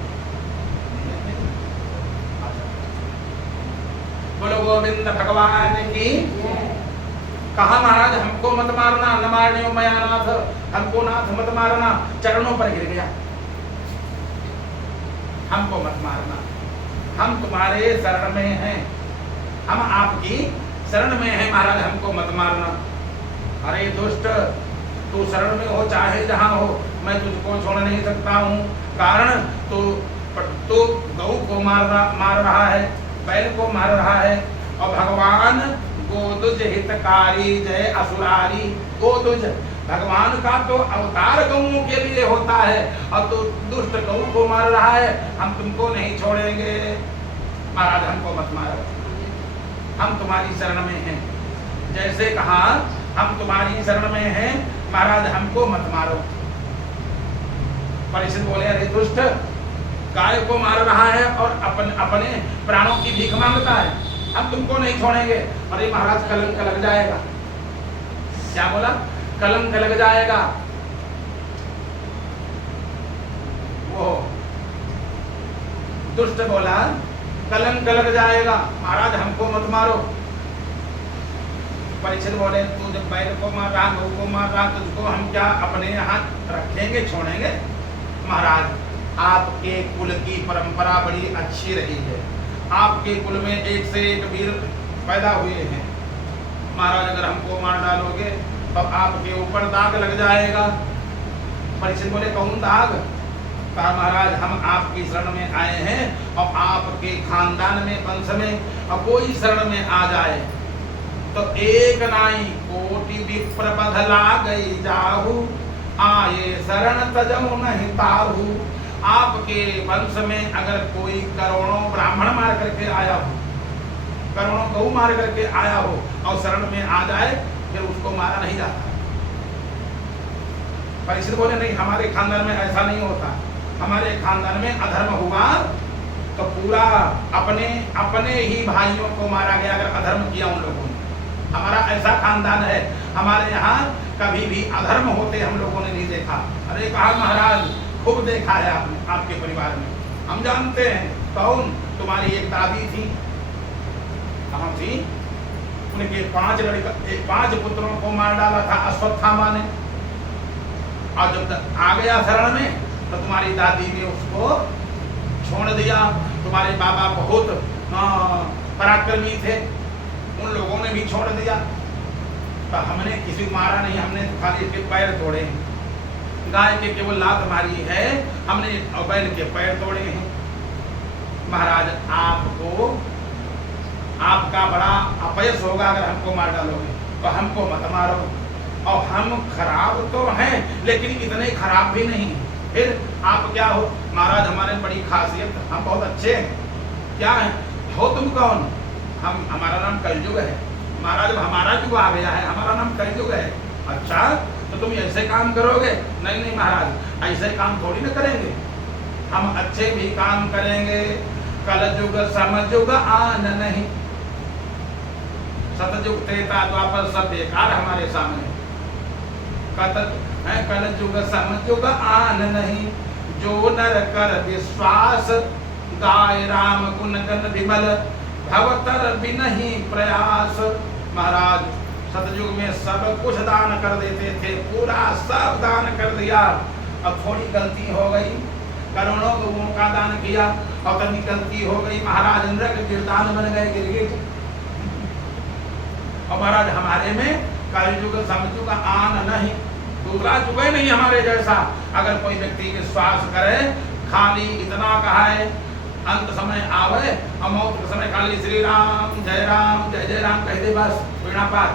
बोलो गोविंद भगवान की। कहा महाराज हमको मत मारना, न मारने मया नाथ, हमको नाथ मत मारना। चरणों पर गिर गया, हमको मत मारना, हम तुम्हारे शरण में हैं, हम आपकी शरण में हैं, महाराज हमको मत मारना। अरे दुष्ट, तू शरण में हो चाहे जहां हो, मैं तुझको छोड़ नहीं सकता हूँ। कारण तो गऊ को मार रहा है, बैल को मार रहा है। और भगवान गोदुज हितकारी जय असुरारी। गोदुज भगवान का तो अवतार गऊओं के लिए होता है, और तो दुष्ट गऊ को मार रहा है। हम तुमको नहीं छोड़ेंगे, महाराज हमको मत मारो, हम तुम्हारी शरण में हैं। जैसे कहा हम तुम्हारी शरण में हैं, महाराज हमको मत मारो। परीक्षित बोले, अरे दुष्ट, गाय को मार रहा है और अपने प्राणों की भीख मांगता है, हम तुमको नहीं छोड़ेंगे। अरे महाराज कलंक लग जाएगा। क्या बोला? कलंक लग जाएगा। वो दुष्ट बोला कलंक लग जाएगा, महाराज हमको मत मारो। परीक्षित बोले, तू जब बैल को मार रहा, गऊ को मार रहा, तुझको हम क्या अपने यहाँ रखेंगे, छोड़ेंगे? महाराज आपके कुल की परंपरा बड़ी अच्छी रही है, आपके कुल में एक से एक वीर पैदा हुए हैं। महाराज अगर हमको मार डालोगे तो आपके ऊपर दाग लग जाएगा। परीक्षित बोले, कौन दाग? कहा, महाराज हम आपकी शरण में आए हैं और आपके खानदान में, वंश में और कोई शरण में आ जाए तो एक नाई कोटि विप्र बधला गई जाहू, आए शरण तजऊ नहीं ताहू। आपके वंश में अगर कोई करोड़ों ब्राह्मण मार करके आया हो, करोड़ों गऊ मार करके आया हो और शरण में आ जाए, फिर उसको मारा नहीं जाता। परीक्षित बोले, नहीं हमारे खानदान में ऐसा नहीं होता, हमारे खानदान में अधर्म हुआ तो पूरा अपने ही भाइयों को मारा गया अगर अधर्म किया उन लोगों ने। हमारा ऐसा खानदान है, हमारे यहाँ कभी भी अधर्म होते हम लोगों ने नहीं देखा। देखा? अरे कहा महाराज खूब देखा है आपने, आपके परिवार में हम जानते हैं। कौन? तुम्हारी एक दादी थी, कहाँ थी? उनके 5 पुत्रों को मार डाला था अश्वत्थामा ने, और जब तक आ गया शरण में तो तुम्हारी दादी ने उसको छोड़ दिया। तुम्हारे बाबा बहुत पराक्रमी थे, उन लोगों ने भी छोड़ दिया। तो हमने किसी को मारा नहीं, हमने तो खाली के पैर तोड़े हैं। गाय के केवल लात मारी है, हमने बैल के पैर तोड़े हैं। महाराज आपको, आपका बड़ा अपयश होगा अगर हमको मार डालोगे, तो हमको मत मारो। और हम खराब तो हैं लेकिन इतने खराब भी नहीं। फिर आप क्या हो? महाराज हमारे बड़ी खासियत, हम बहुत अच्छे हैं। क्या है? हो तुम कौन? हम, हमारा नाम कलयुग है। महाराज हमारा युग आ गया है, हमारा नाम कलयुग है। अच्छा, तो तुम ऐसे काम करोगे? नहीं नहीं महाराज, ऐसे काम थोड़ी ना करेंगे, हम अच्छे भी काम करेंगे। कलयुग समयुग आन नहीं, सतयुग त्रेता द्वापर सब बेकार हमारे सामने। कलयुग समयुग आन नहीं, जो नर कर विश्वास, गाय राम गुण गण विमल, भवतर बिनहि प्रयास। महाराज सतयुग में सब कुछ दान कर देते थे, पूरा सब दान कर दिया। अब थोड़ी गलती हो गई, करोड़ों लोगों का दान किया और कभी गलती हो गई, महाराज इंद्र के गिरदान बन गए, गिरगिट। और महाराज हमारे में कलयुग समयुग आन नहीं, दूसरा युग ही नहीं हमारे जैसा। अगर कोई व्यक्ति विश्वास करे, खाली इतना कहा है अंत समय आवे और मौत के समय खाली श्री राम जय जय राम कह दे, बस बिना पार।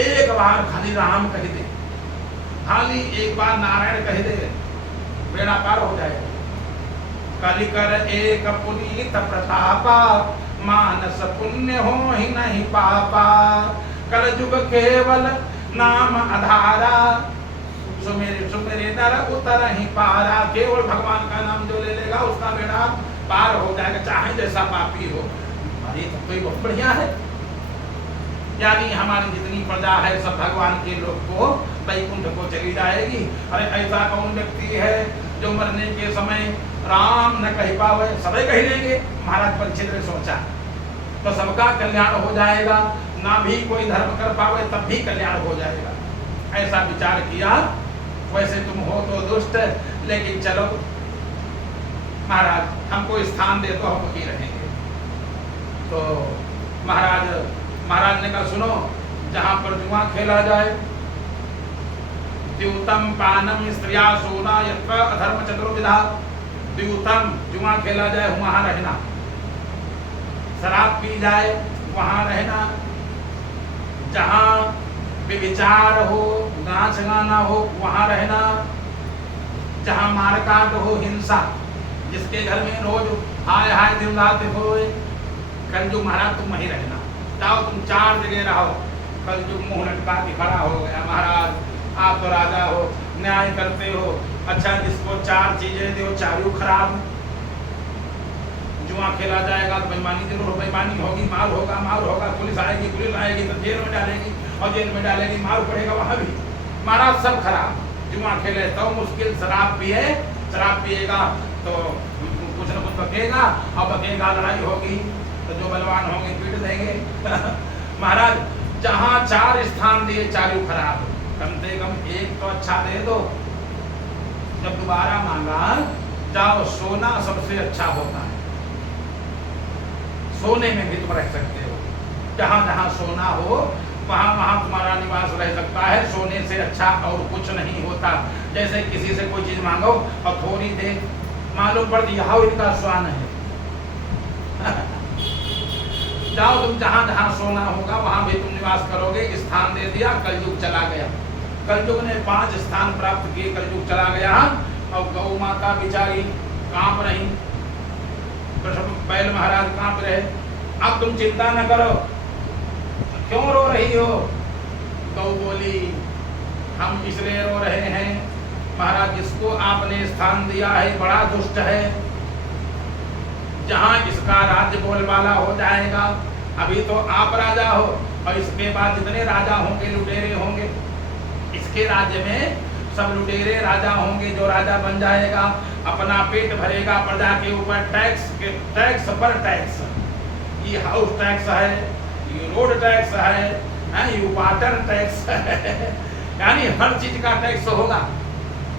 एक बार खाली राम कह दे, खाली एक बार नारायण कह दे, बेड़ा पार हो जाए। कलिकर एक पुनीत प्रतापा, मानस पुण्य हो ही नहीं पापा। कलयुग केवल नाम आधारा, सुमेरे सुमेरे नर उतर ही पारा। केवल भगवान का नाम जो ले लेगा उसका बेड़ा पार हो जाएगा, चाहे जैसा पापी हो। अरे तो कोई बहुत बढ़िया है। यानी हमारी जितनी प्रजा है सब भगवान के लोग को वैकुंठ को चली जाएगी। अरे ऐसा कौन व्यक्ति है जो मरने के समय राम न कह पावे? सबे कह लेंगे। महाराज परीक्षित ने सोचा तो सबका कल्याण हो जाएगा, ना भी कोई धर्म कर पावे तब भी कल्याण हो जाएगा। ऐसा विचार किया। वैसे तुम हो तो दुष्ट, लेकिन चलो महाराज हमको स्थान दे तो हम वहीं रहेंगे। तो महाराज ने कहा सुनो, जहां पर जुआ खेला जाए, द्यूतम पानम स्त्रिया सोना यत्र अधर्म चतुर्विधा, द्यूतम जुआ खेला जाए वहां रहना, शराब पी जाए वहां रहना, जहां विचार हो, नाच गाना हो वहां रहना, जहां मारकाट हो, हिंसा, जिसके घर में रोज हाय हाय दिन रात हो, कलयुग महाराज तुम वहीं रहना। जाओ तुम 4 जगह रहो। कलयुग मुंह लटका के खड़ा हो गया, महाराज आप तो राजा हो, न्याय करते हो, अच्छा जिसको 4 चीजें दो चारों खराब। जुआ खेला जाएगा तो बेईमानी जरूर, बेईमानी होगी, मार होगा, पुलिस आएगी तो जेल में डालेगी, और जेल में डालेगी मार पड़ेगा वहां भी। महाराज सब खराब। जुआ खेले तो मुश्किल, शराब पिएगा तो कुछ न कुछ बकेगा, और बकेगा लड़ाई होगी तो जो बलवान होंगे पीट देंगे। महाराज जहां 4 स्थान दिए चारों खराब, कम से कम एक तो अच्छा दे दो। जब दोबारा मांगा, जाओ सोना सबसे अच्छा होता है, सोने में भी तुम रह सकते हो। जहां जहां सोना हो वहां वहां तुम्हारा निवास रह सकता है। सोने से अच्छा और कुछ नहीं होता। जैसे किसी से कोई चीज मांगो और थोड़ी देर मालूम पड़ दिया इनका स्वान है। जाओ तुम जहां जहां सोना होगा वहां भी तुम निवास करोगे। स्थान दे दिया, कलयुग चला गया। कलयुग ने 5 स्थान प्राप्त किए, कलयुग चला गया। और गौ माता बिचारी कांप रही, बैल महाराज कांप रहे। अब तुम चिंता न करो, क्यों रो रही हो? गौ बोली हम इसलिए रो रहे हैं महाराज, जिसको आपने स्थान दिया है बड़ा दुष्ट है। जहां इसका राज्य बोलबाला हो जाएगा, अभी तो आप राजा हो और इसके बाद जितने राजा होंगे लुटेरे होंगे। इसके राज्य में सब लुटेरे राजा होंगे। जो राजा बन जाएगा अपना पेट भरेगा, प्रजा के ऊपर टैक्स पर टैक्स। ये हाउस टैक्स है, ये रोड टैक्स है, ये वाटर टैक्स है, यानी हर चीज का टैक्स होगा।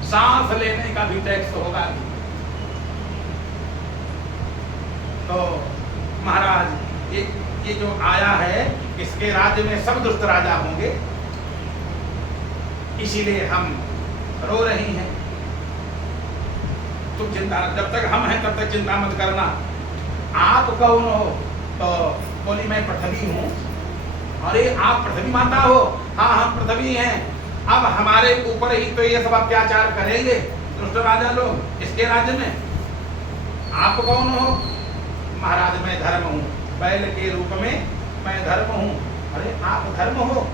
सांस लेने का भी टैक्स होगा। तो महाराज ये जो आया है, इसके राज्य में सब दुष्ट राजा होंगे, इसीलिए हम रो रही हैं। तुम चिंता, जब तक हम हैं तब तक चिंता मत करना। आप कौन हो? तो बोली मैं पृथ्वी हूँ। अरे आप पृथ्वी माता हो? हाँ हम पृथ्वी हैं। अब हमारे ऊपर ही तो ये सब अत्याचार करेंगे दुष्ट राजा लोग इसके राज्य में। आप कौन हो? महाराज मैं धर्म हूँ, बैल के रूप में मैं धर्म हूँ। अरे आप धर्म हो?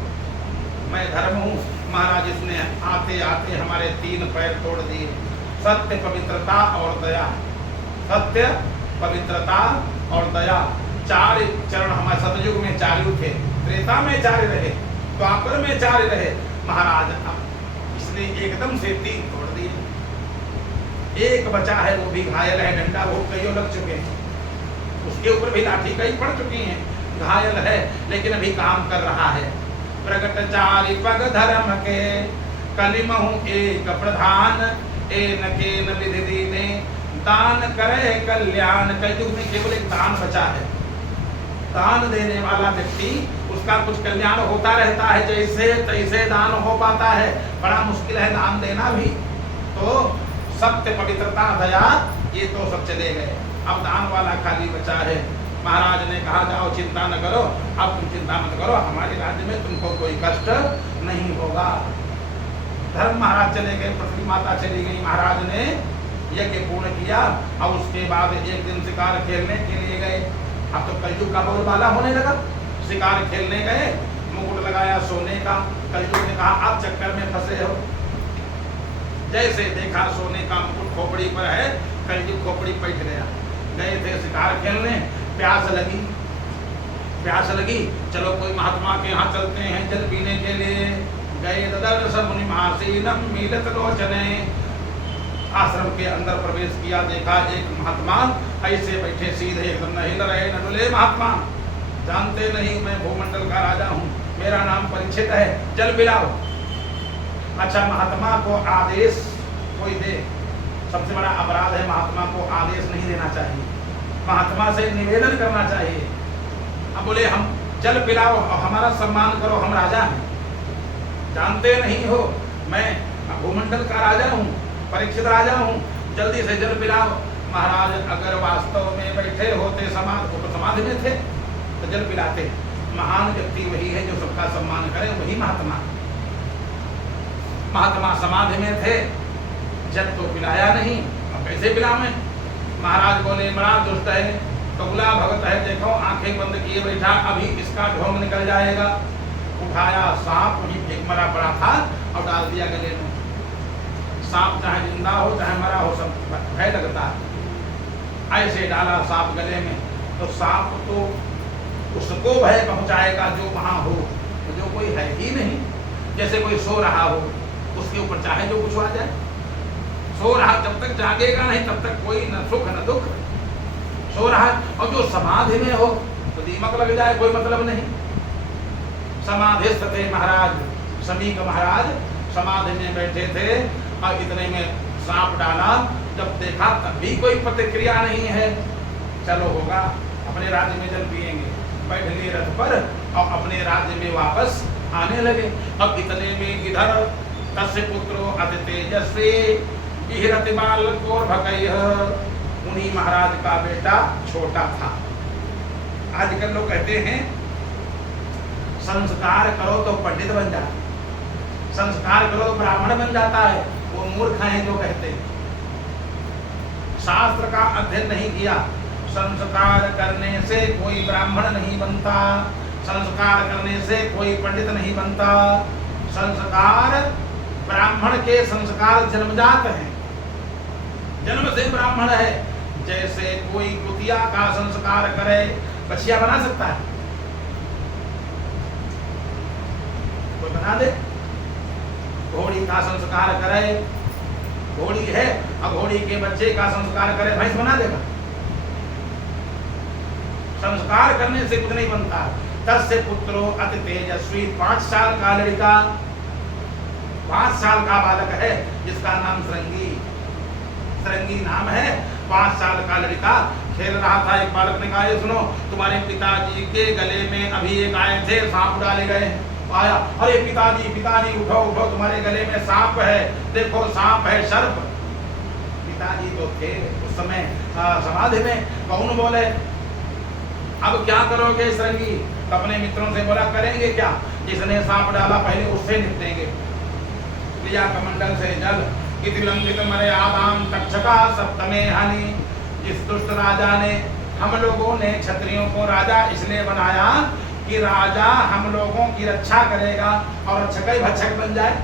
मैं धर्म हूँ। महाराज इसने आते आते हमारे 3 पैर तोड़ दिए। सत्य, पवित्रता और दया। सत्य, पवित्रता और दया, 4 चरण। हमारे सतयुग में 4 थे, त्रेता में 4 रहे, द्वापर में 4 रहे। महाराज इसने एकदम से 3 तोड़ दिए। एक बचा है, वो भी घायल है, डंडा वो कईयों लग चुके हैं, उसके ऊपर भी लाठी कई पड़ चुकी हैं, घायल है लेकिन अभी काम कर रहा है। प्रगट 4 पग धर्म के, कलिमहु एक प्रधान, एन केन विधि दीने, दान करे कल्याण। कलयुग में केवल एक दान बचा है। दान देने वाला व्यक्ति, उसका कुछ कल्याण होता रहता है, जैसे तैसे दान हो पाता है। बड़ा मुश्किल है दान देना भी। तो सत्य, पवित्रता, दया, ये तो सब चले गए। अब दान वाला खाली बचा है। महाराज ने कहा जाओ चिंता न करो, अब तुम चिंता मत करो, हमारे राज्य में तुमको कोई कष्ट नहीं होगा। धर्म महाराज चले गए, पृथ्वी माता चली गई। महाराज ने यज्ञ पूर्ण किया और उसके बाद एक दिन शिकार खेलने के लिए गए। अब तो कलयुग का बोलबाला होने लगा। शिकार खेलने गए, मुकुट लगाया सोने का। कलयुग ने कहा आप चक्कर में फंसे हो। जैसे देखा सोने का मुकुट खोपड़ी पर है, कलयुग खोपड़ी बैठ गया। गए थे शिकार खेलने, प्यास लगी, चलो कोई महात्मा के यहाँ चलते हैं जल पीने के लिए। गए ददर्श मुनि महासीनम मीलत लोचने। आश्रम के अंदर प्रवेश किया, देखा एक महात्मा ऐसे बैठे सीधे, एकदम न हिल रहे न डुले। महात्मा जानते नहीं मैं भूमंडल का राजा हूँ, मेरा नाम परीक्षित है, जल पिलाओ। अच्छा महात्मा को आदेश कोई दे, सबसे बड़ा अपराध है। महात्मा को आदेश नहीं देना चाहिए, महात्मा से निवेदन करना चाहिए। अब बोले हम जल पिलाओ और हमारा सम्मान करो, हम राजा हैं। जानते नहीं हो मैं भूमंडल का राजा हूँ, परीक्षित राजा हूँ, जल्दी से जल पिलाओ। महाराज अगर वास्तव में बैठे होते समाधि में थे तो जल पिलाते। महान व्यक्ति वही है जो सबका सम्मान करे, वही महात्मा। महात्मा समाधि में थे, जल तो पिलाया नहीं, अब कैसे पिलावें? महाराज बोले बड़ा दुष्ट है, कबूला भगत है, देखो आंखें बंद किए बैठा, अभी इसका ढोंग निकल जाएगा। उठाया सांप, वही फेंक मरा पड़ा था और डाल दिया गले में। सांप चाहे जिंदा हो चाहे मरा हो, सब भय लगता है। ऐसे डाला सांप गले में, तो सांप तो उसको भय पहुंचाएगा जो वहां हो, तो जो कोई है ही नहीं। जैसे कोई सो रहा हो, उसके ऊपर चाहे जो कुछ आ जाए। सो रहा, जब तक जागेगा नहीं तब तक कोई न सुख न दुख। सो रहा, और जो समाधि में हो तो दीमक लग जाए, कोई मतलब नहीं। समाधिस्थ थे महाराज, समीक महाराज समाधि में बैठे थे और इतने में सांप डाला। जब देखा तब भी कोई प्रतिक्रिया नहीं है। चलो होगा, अपने राज्य में जल पिएंगे। बैठ लिए रथ पर और अपने राज्य में वापस आने लगे। अब इतने में इधर तस्य पुत्रो अति तेजस्वी विहरति बालकोर भकैः। उन्हीं महाराज का बेटा छोटा था। आजकल लोग कहते हैं संस्कार करो तो पंडित बन जाता, संस्कार करो तो ब्राह्मण बन जाता है। वो मूर्ख हैं जो कहते हैं। शास्त्र का अध्ययन नहीं किया। संस्कार करने से कोई ब्राह्मण नहीं बनता, संस्कार करने से कोई पंडित नहीं बनता। संस्कार ब्राह्मण के संस्कार जन्मजात हैं, जन्म से ब्राह्मण है। जैसे कोई कुतिया का संस्कार करे, बछिया बना सकता है? कोई बना दे? घोड़ी का संस्कार करे, घोड़ी है अब घोड़ी के बच्चे का संस्कार करे, भैंस बना देगा? संस्कार करने से कुछ नहीं बनता। तस्य पुत्रो अति तेजस्वी, 5 साल का लड़का, 5 साल का बालक है जिसका नाम श्रृंगी, श्रृंगी नाम है। 5 साल का लड़का खेल रहा था। एक बालक ने कहा, ये सुनो, तुम्हारे पिताजी के गले में अभी एक आए थे, सांप डाले गए। आया, अरे पिताजी पिताजी उठो उठो, तुम्हारे गले में सांप है, देखो सांप है, सर्प। पिताजी तो थे उस समय समाधि में, कौन बोले अब क्या करोगे श्रृंगी? तो अपने मित्रों से बोला, करेंगे क्या, जिसने सांप डाला पहले उससे निपटेंगे। लिया कमंडल से जल, इति लंकित मर्यादाम तक्षका सप्तमे हानि। जिस दुष्ट राजा ने, हम लोगों ने क्षत्रियों को राजा इसलिए बनाया कि राजा हम लोगों की रक्षा करेगा और रक्षक ही भक्षक बन जाए,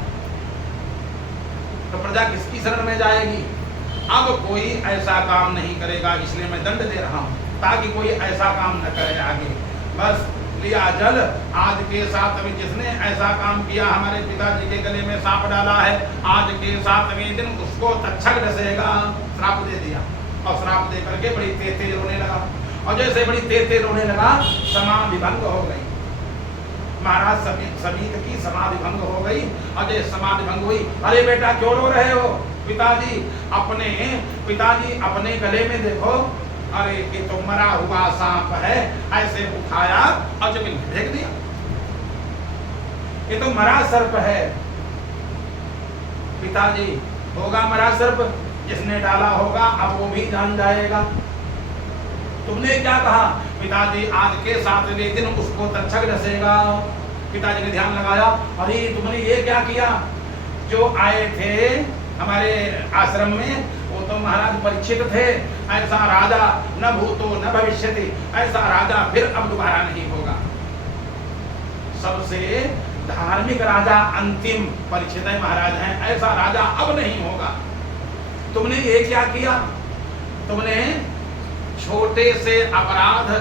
तो प्रजा किसकी शरण में जाएगी? अब कोई ऐसा काम नहीं करेगा, इसलिए मैं दंड दे रहा हूं ताकि कोई ऐसा काम न करे आगे। बस लिया जल, आज के साथ अभी जिसने ऐसा काम किया, हमारे पिताजी के गले में सांप डाला है, आज के 7वें दिन उसको तक्षक डसेगा। श्राप दे दिया और श्राप दे करके बड़ी तेज तेज रोने लगा। और जैसे बड़ी तेज तेज रोने लगा, समाधि भंग हो गई। महाराज समीत की समाधि भंग हो गई। और जैसे समाधि भंग हुई, अरे बेटा क्यों रो रहे हो? पिताजी अपने गले में देखो, अरे ये तो मरा हुआ सांप है। ऐसे उठाया और जमीन में फेंक दिया, ये तो मरा सर्प है। पिताजी, होगा मरा सर्प, जिसने डाला होगा अब वो भी जान जाएगा। तुमने क्या कहा? पिताजी, आज के 7वें दिन उसको तक्षक डसेगा। पिताजी ने ध्यान लगाया, अरे तुमने ये क्या किया? जो आए थे हमारे आश्रम में वो तो महाराज परीक्षित थे, ऐसा राजा न भूतो न भविष्यति, ऐसा राजा फिर अब दोबारा नहीं होगा। सबसे धार्मिक राजा अंतिम परीक्षित महाराज हैं, ऐसा राजा अब नहीं होगा। तुमने ये क्या किया? तुमने छोटे से अपराध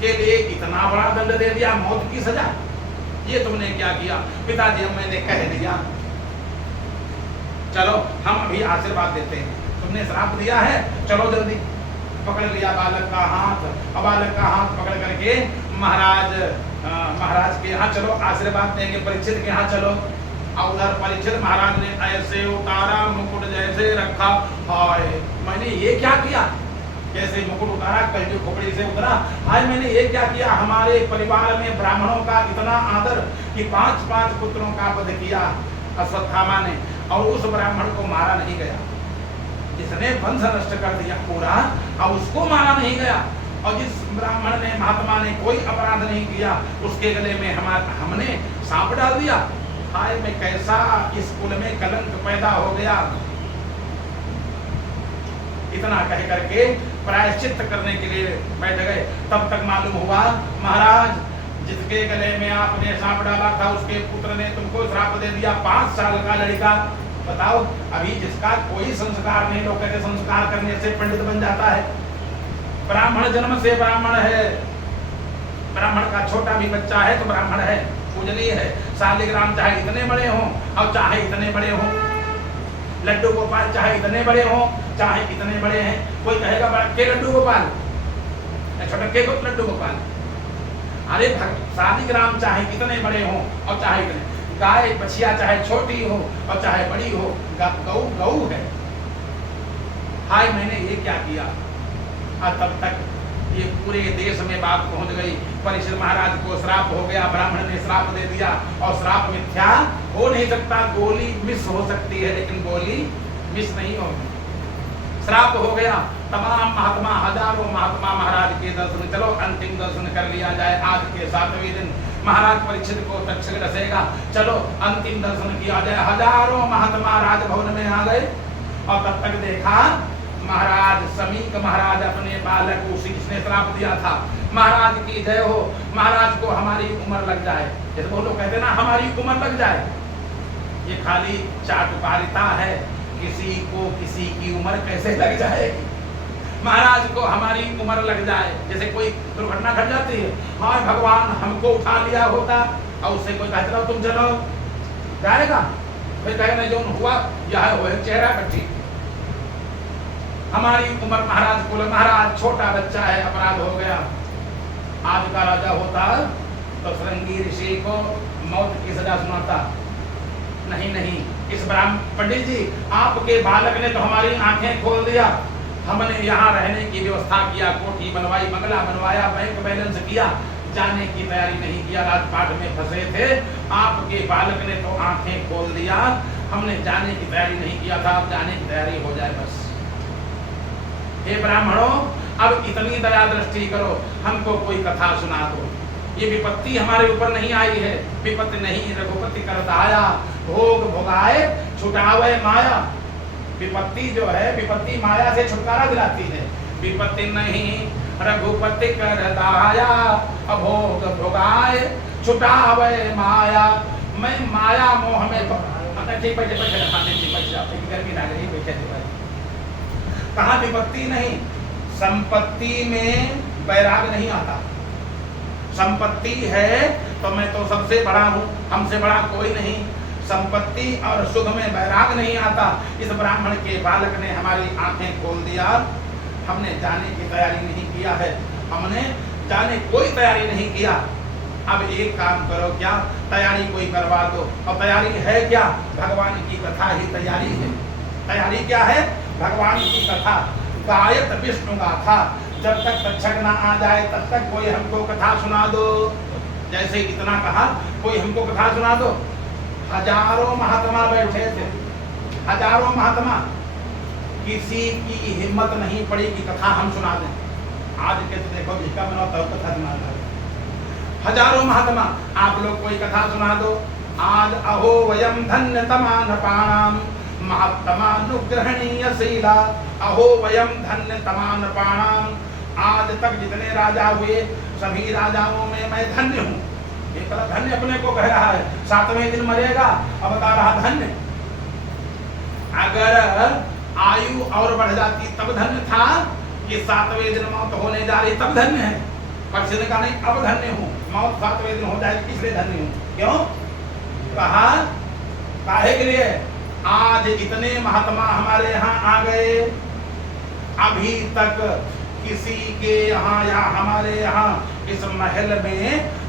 के लिए इतना बड़ा दंड दे दिया, मौत की सजा। ये तुमने क्या किया? पिताजी, मैंने कह दिया, चलो हम अभी आशीर्वाद देते हैं। तुमने श्राप दिया है, चलो जल्दी। पकड़ लिया बालक का हाथ, और बालक का हाथ पकड़ करके महाराज के यहाँ चलो, आशीर्वाद देंगे। परीक्षित के यहाँ चलो। और उधर परीक्षित महाराज ने ऐसे उतारा, मुकुट जैसे रखा। हाय, मैंने ये क्या किया? जैसे मुकुट उतारा, कहीं खोपड़ी से उतरा। हाय, मैंने ये क्या किया? हमारे परिवार में ब्राह्मणों का इतना आदर कि 5 पुत्रों का वध किया अश्वत्थामा ने, और उस ब्राह्मण को मारा नहीं गया। जिसने वंश नष्ट कर दिया पूरा, और उसको मारा नहीं गया। और जिस ब्राह्मण ने, महात्मा ने कोई अपराध नहीं किया, उसके गले में हमने सांप डाल दिया। हाय, मैं कैसा इस कुल में कलंक पैदा हो गया। इतना कह करके प्रायश्चित करने के लिए बैठ गए। तब तक मालूम हुआ, महाराज, जिसके गले में आपने सांप डाला था उसके पुत्र ने तुमको श्राप दे दिया। 5 साल का लड़का। बताओ, अभी जिसका कोई संस्कार नहीं, लोग कहते संस्कार करने से पंडित बन जाता है। ब्राह्मण जन्म से ब्राह्मण है। ब्राह्मण का छोटा भी बच्चा है तो ब्राह्मण है, पूजनीय है। शालिग्राम चाहे इतने बड़े हों और चाहे इतने बड़े हों, लड्डू गोपाल चाहे इतने बड़े हों चाहे इतने बड़े हैं। कोई कहेगा बड़ा के लड्डू गोपाल, छोटे के लड्डू गोपाल। अरे शालिग्राम चाहे कितने बड़े हों और चाहे इतने, गाय बछिया चाहे छोटी हो और चाहे बड़ी हो, गौ गौ है। हाय, मैंने ये क्या किया? और तब तक ये पूरे देश में बात पहुंच गई। परीक्षित महाराज को श्राप हो गया, ब्राह्मण ने श्राप दे दिया। और श्राप मिथ्या हो नहीं सकता, गोली मिस हो सकती है लेकिन गोली मिस नहीं होगी। श्राप हो गया। तमाम महात्मा, हजारों महात्मा महाराज के दर्शन, चलो अंतिम दर्शन कर लिया जाए। आज के 7वें दिन महाराज परीक्षित को तक्षक डसेगा, चलो अंतिम दर्शन किया जाए। हजारों महात्मा राजभवन में आ गए। और तब तक देखा महाराज समीक महाराज अपने बालक को, जिसने श्राप दिया था, महाराज की जय हो, महाराज को हमारी उम्र लग जाए। जैसे वो लोग कहते ना, हमारी उम्र लग जाए। ये खाली चाटुकारिता है। किसी को किसी की उम्र कैसे लग जाएगी? महाराज को हमारी उम्र लग जाए। जैसे कोई दुर्घटना घट जाती है, हाय भगवान हमको उठा लिया होता, और उससे कोई कहता तुम चलो, जाएगा? फिर कहने जो हुआ यह वो चेहरा कट्ठी। हमारी उम्र महाराज कुल महाराज छोटा बच्चा है, अपराध हो गया, आज का राजा होता तो श्रृंगी ऋषि को मौत की सजा सुनाता। नहीं नहीं, इस ब्राह्मण पंडित जी आपके बालक ने तो हमारी आंखें खोल दिया। हमने यहाँ रहने की व्यवस्था किया, कोठी बनवाई, बंगला बनवाया, बैंक बैलेंस किया, जाने की तैयारी नहीं किया, राजपाट में फंसे थे। आपके बालक ने तो आंखें खोल दिया, हमने जाने की तैयारी नहीं किया था, अब जाने की तैयारी हो जाए बस। हे ब्राह्मणों, अब इतनी दया दृष्टि करो, हमको कोई कथा सुना दो। ये विपत्ति हमारे ऊपर नहीं आई है, विपत्ति नहीं रघुपति करताया, भोग भोगाए छुटावे माया। विपत्ति जो है, विपत्ति माया से छुटकारा दिलाती है। विपत्ति नहीं रघुपति करताया, अभोग भोगाए छुटावे माया। मैं माया मोह में ठीक बैठे बैठे गर्मी ना गई, बैठे कहाँ विपत्ति नहीं, संपत्ति में वैराग नहीं आता। संपत्ति है तो मैं तो सबसे बड़ा हूँ, हमसे बड़ा कोई नहीं। संपत्ति और सुख में वैराग नहीं आता। इस ब्राह्मण के बालक ने हमारी आंखें खोल दिया। हमने जाने की तैयारी नहीं किया है, हमने जाने कोई तैयारी नहीं किया। अब एक काम करो, क्या तैयारी कोई करवा दो। और तैयारी है क्या? भगवान की कथा ही तैयारी है। तैयारी क्या है? भगवान की कथा, गायत विष्णु गाथा। जब तक तक्षक ना आ जाए तब तक कोई हमको कथा सुना दो। जैसे इतना कहा, कोई हमको कथा सुना दो। हजारों महात्मा बैठे थे, हजारों महात्मा, किसी की हिम्मत नहीं पड़ी कि कथा हम सुना दें। आज के तो देखो जिसका मन होता है कथा सुना दे। हजारों महात्मा, आप लोग कोई कथा सुना दो। आज अहो वयम धन्य तमानपाणाम महात्मानुग्रहणीय शीला। अहो वयम धन्य तमानपाणाम। आज तक जितने राजा हुए सभी राजाओं में मैं धन्य हूँ। एक धन्य अपने को कह रहा है, 7वें दिन मरेगा, अब बता रहा धन्य। अगर आयु और बढ़ जाती तब धन्य था, कि 7वें दिन मौत होने जा रही तब धन्य है। पर सिद्ध का नहीं, अब धन्य हूँ। मौत 7वें दिन हो जाए इसलिए धन्य हूँ। क्यों कहा? काहे के लिए? आज इतने महात्मा हमारे यहाँ आ गए, अभी तक किसी के यहाँ या हमारे यहाँ इस महल में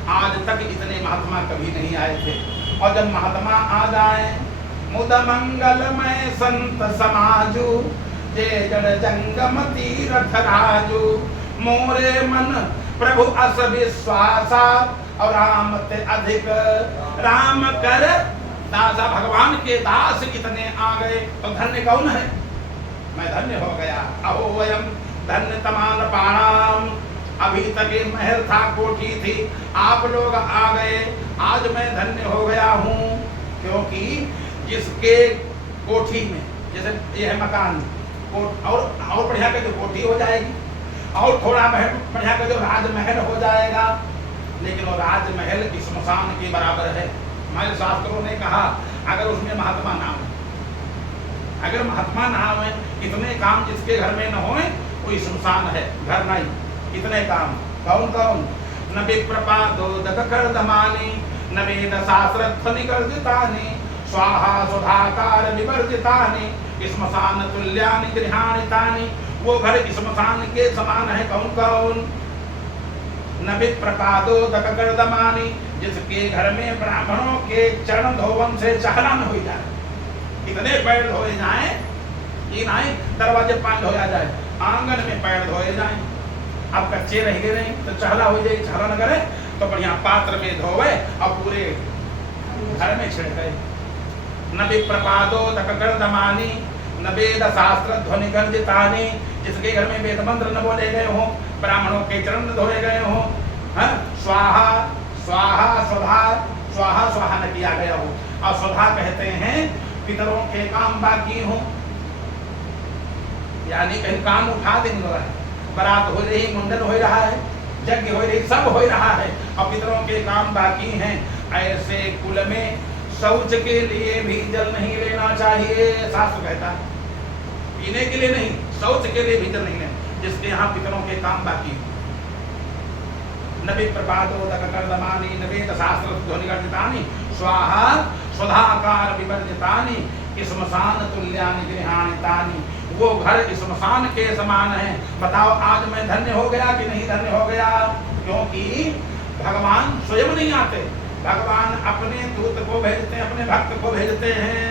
आज तक इतने महात्मा कभी नहीं आए थे। और जब महात्मा आ जाए, मुद मंगलमय संत समाजु, जय जड़ जंगम तीरथ राजू। मोरे मन प्रभु अस विश्वासा, और राम ते अधिक राम कर दासा। भगवान के दास कितने आ गए, तो धन्य कौन है? मैं धन्य हो गया। अहो वयम धन्य तमान पाणाम। अभी तक ये महल था, कोठी थी, आप लोग आ गए, आज मैं धन्य हो गया हूँ। क्योंकि जिसके कोठी में, जैसे ये है मकान, और बढ़िया के जो कोठी हो जाएगी, और थोड़ा बढ़िया के जो राजमहल हो जाएगा, लेकिन वो राजमहल स्मशान के बराबर है। हमारे शास्त्रों ने कहा अगर उसमें महात्मा ना हो, अगर महात्मा ना हो, इतने काम जिसके घर में न हो, वो स्मशान है, घर नहीं। इतने काम कौन कौन? न विप्रपादोदक कर्दमानि, न वेद शास्त्र ध्वनि गर्जितानि, स्वाहा सुधाकार विवर्जितानि, स्मशान तुल्यानि गृहाणि तानि। वो घर स्मशान के समान है। कौन कौन? न विप्रपादोदक कर्दमानि, जिसके घर में ब्राह्मणों के चरण धोवन से चहला न हो जाए। इतने पैर धोए जाए, ये नहीं दरवाजे 5 धोया जाए, आंगन में पैर धोए जाए। अब कच्चे रह गए नहीं तो चहला हो जाए, चहला न करे तो बढ़िया पात्र में धोवे और पूरे घर में छिड़के। न विप्रपादोदक कर्दमानि, न वेद शास्त्र ध्वनि गर्जितानि, जिसके घर में वेद मंत्र न बोले गए हो, ब्राह्मणों के चरण न धोए गए हो, स्वाहा स्वाहा स्वधा, स्वाहा स्वाहा न किया गया हो। और स्वधा कहते हैं पितरों के काम बाकी हो, यानी कहीं काम उठा देने वाला है। बारात हो रही, मुंडन हो रहा है, यज्ञ हो रही, सब हो रहा है और पितरों के काम बाकी हैं। ऐसे कुल में शौच के लिए भी जल नहीं लेना चाहिए, शास्त्र कहता है। पीने के लिए नहीं, शौच के लिए भी जल नहीं लेना, जिसके यहाँ पितरों के काम बाकी हो। न विप्रपादोदक कर्दमानि, न वेद शास्त्र ध्वनि गर्जितानि, स्वाहा स्वधाकार विवर्जितानि श्मशान तुल्यानि गृहाणि तानि। वो घर श्मशान के समान है। बताओ आज मैं धन्य हो गया कि नहीं धन्य हो गया? क्योंकि भगवान स्वयं नहीं आते, भगवान अपने दूत को भेजते हैं, अपने भक्त को भेजते हैं।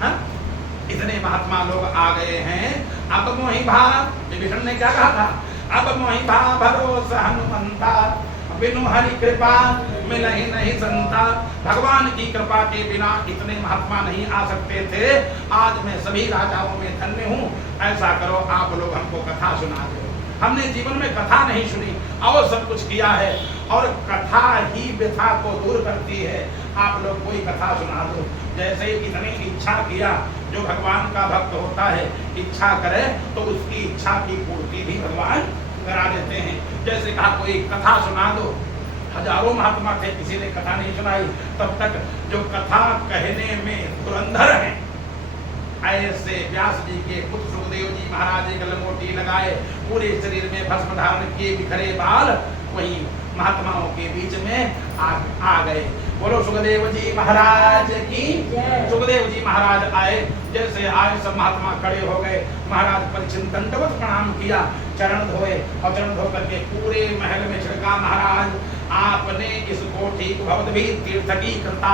हा? इतने महात्मा लोग आ गए हैं। अब मोहि भा, विभीषण ने क्या कहा था? अब मोहि भा भरोसा हनुमंता, बिनु हरि कृपा मिलहि नहीं संता। भगवान की कृपा के बिना इतने महात्मा नहीं आ सकते थे। आज मैं सभी राजाओं में धन्य हूँ। ऐसा करो आप लोग हमको कथा सुना दो। हमने जीवन में कथा नहीं सुनी और सब कुछ किया है, और कथा ही व्यथा को दूर करती है। आप लोग कोई कथा सुना दो। जैसे इतनी इच्छा किया, जो भगवान का भक्त होता है इच्छा करे तो उसकी इच्छा की पूर्ति भी भगवान करा देते हैं। जैसे कहा कोई कथा सुना दो, हजारों महात्मा थे, किसी ने कथा नहीं सुनाई। तब तक जो कथा कहने में धुरंधर हैं, ऐसे व्यास जी के पुत्र सुखदेव जी महाराज एक लंगोटी लगाए, पूरे शरीर में भस्म धारण किए, बिखरे बाल, वही महात्माओं के बीच में आ गए। बोलो सुखदेव जी महाराज की। सुखदेव जी महाराज आए, जैसे आए सब महात्मा खड़े हो गए। महाराज परीक्षित दंडवत प्रणाम किया, चरण धोए, और चरण धो करके पूरे महल में छिड़का। महाराज आपने इस कोठी को भवत भी तीर्थ की कृता,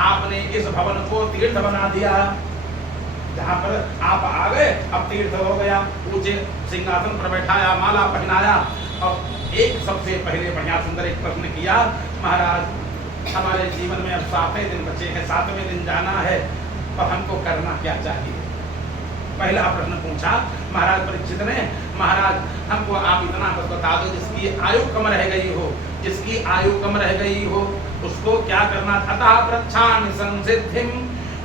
आपने इस भवन को तीर्थ बना दिया। जहाँ पर आप आ गए अब तीर्थ हो गया। ऊंचे सिंहासन पर बैठाया, माला पहनाया, और एक सबसे पहले बढ़िया सुंदर एक प्रश्न किया, महाराज हमारे जीवन में अब 7वें दिन बचे हैं, 7वें दिन जाना है, तो हमको करना क्या चाहिए? पहला प्रश्न पूछा महाराज परीक्षित ने। महाराज हमको आप इतना बस बता दो, जिसकी आयु कम रह गई हो, जिसकी आयु कम रह गई हो उसको क्या करना? अतः प्रच्छामि संसिद्धिम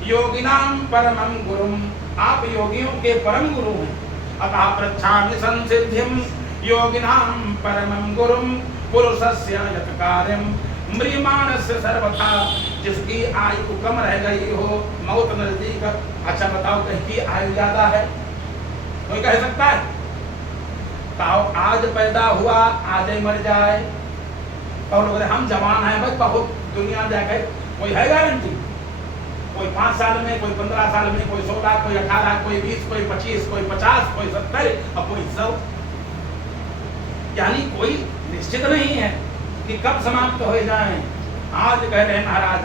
योगिनाम परमं गुरुम। आप योगियों के परम गुरु हैं। अतः प्रच्छामि संसिद्धिम योगिनाम परमं गुरुम पुरुषस्य यत् कार्यम म्रियमाणस्य सर्वथा। जिसकी आयु कम रह गई हो, मौत नजदीक। अच्छा बताओ, कहीं की आयु ज्यादा है? कोई कह सकता है? ताओ आज पैदा हुआ आज ही मर जाए। और लोग हम जवान हैं भाई, बहुत दुनिया जाके कोई है गारंटी? कोई 5 साल में, कोई 15 साल में, कोई 16, कोई 18, कोई 20, कोई 25, कोई 50, कोई 70 और कोई 100। यानी कोई निश्चित नहीं है कि कब समाप्त हो जाए। आज कह रहे हैं महाराज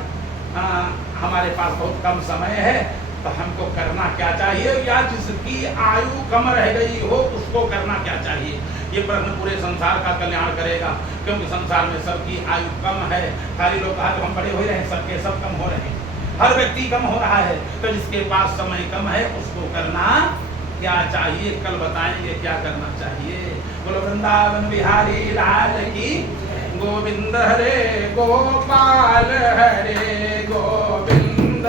हमारे पास बहुत कम समय है, तो हमको करना क्या चाहिए? या जिसकी आयु कम रह गई हो उसको करना क्या चाहिए? ये प्रश्न पूरे संसार का कल्याण करेगा, क्योंकि संसार में सबकी आयु कम है। खाली लोग कहा तो हम बड़े हो रहे हैं, सबके सब कम हो रहे हैं, हर व्यक्ति कम हो रहा है। तो जिसके पास समय कम है उसको करना क्या चाहिए? कल बताएंगे क्या करना चाहिए। बोलो वृंदावन बिहारी लाल की। गोविंद हरे गोपाल हरे गोविंद।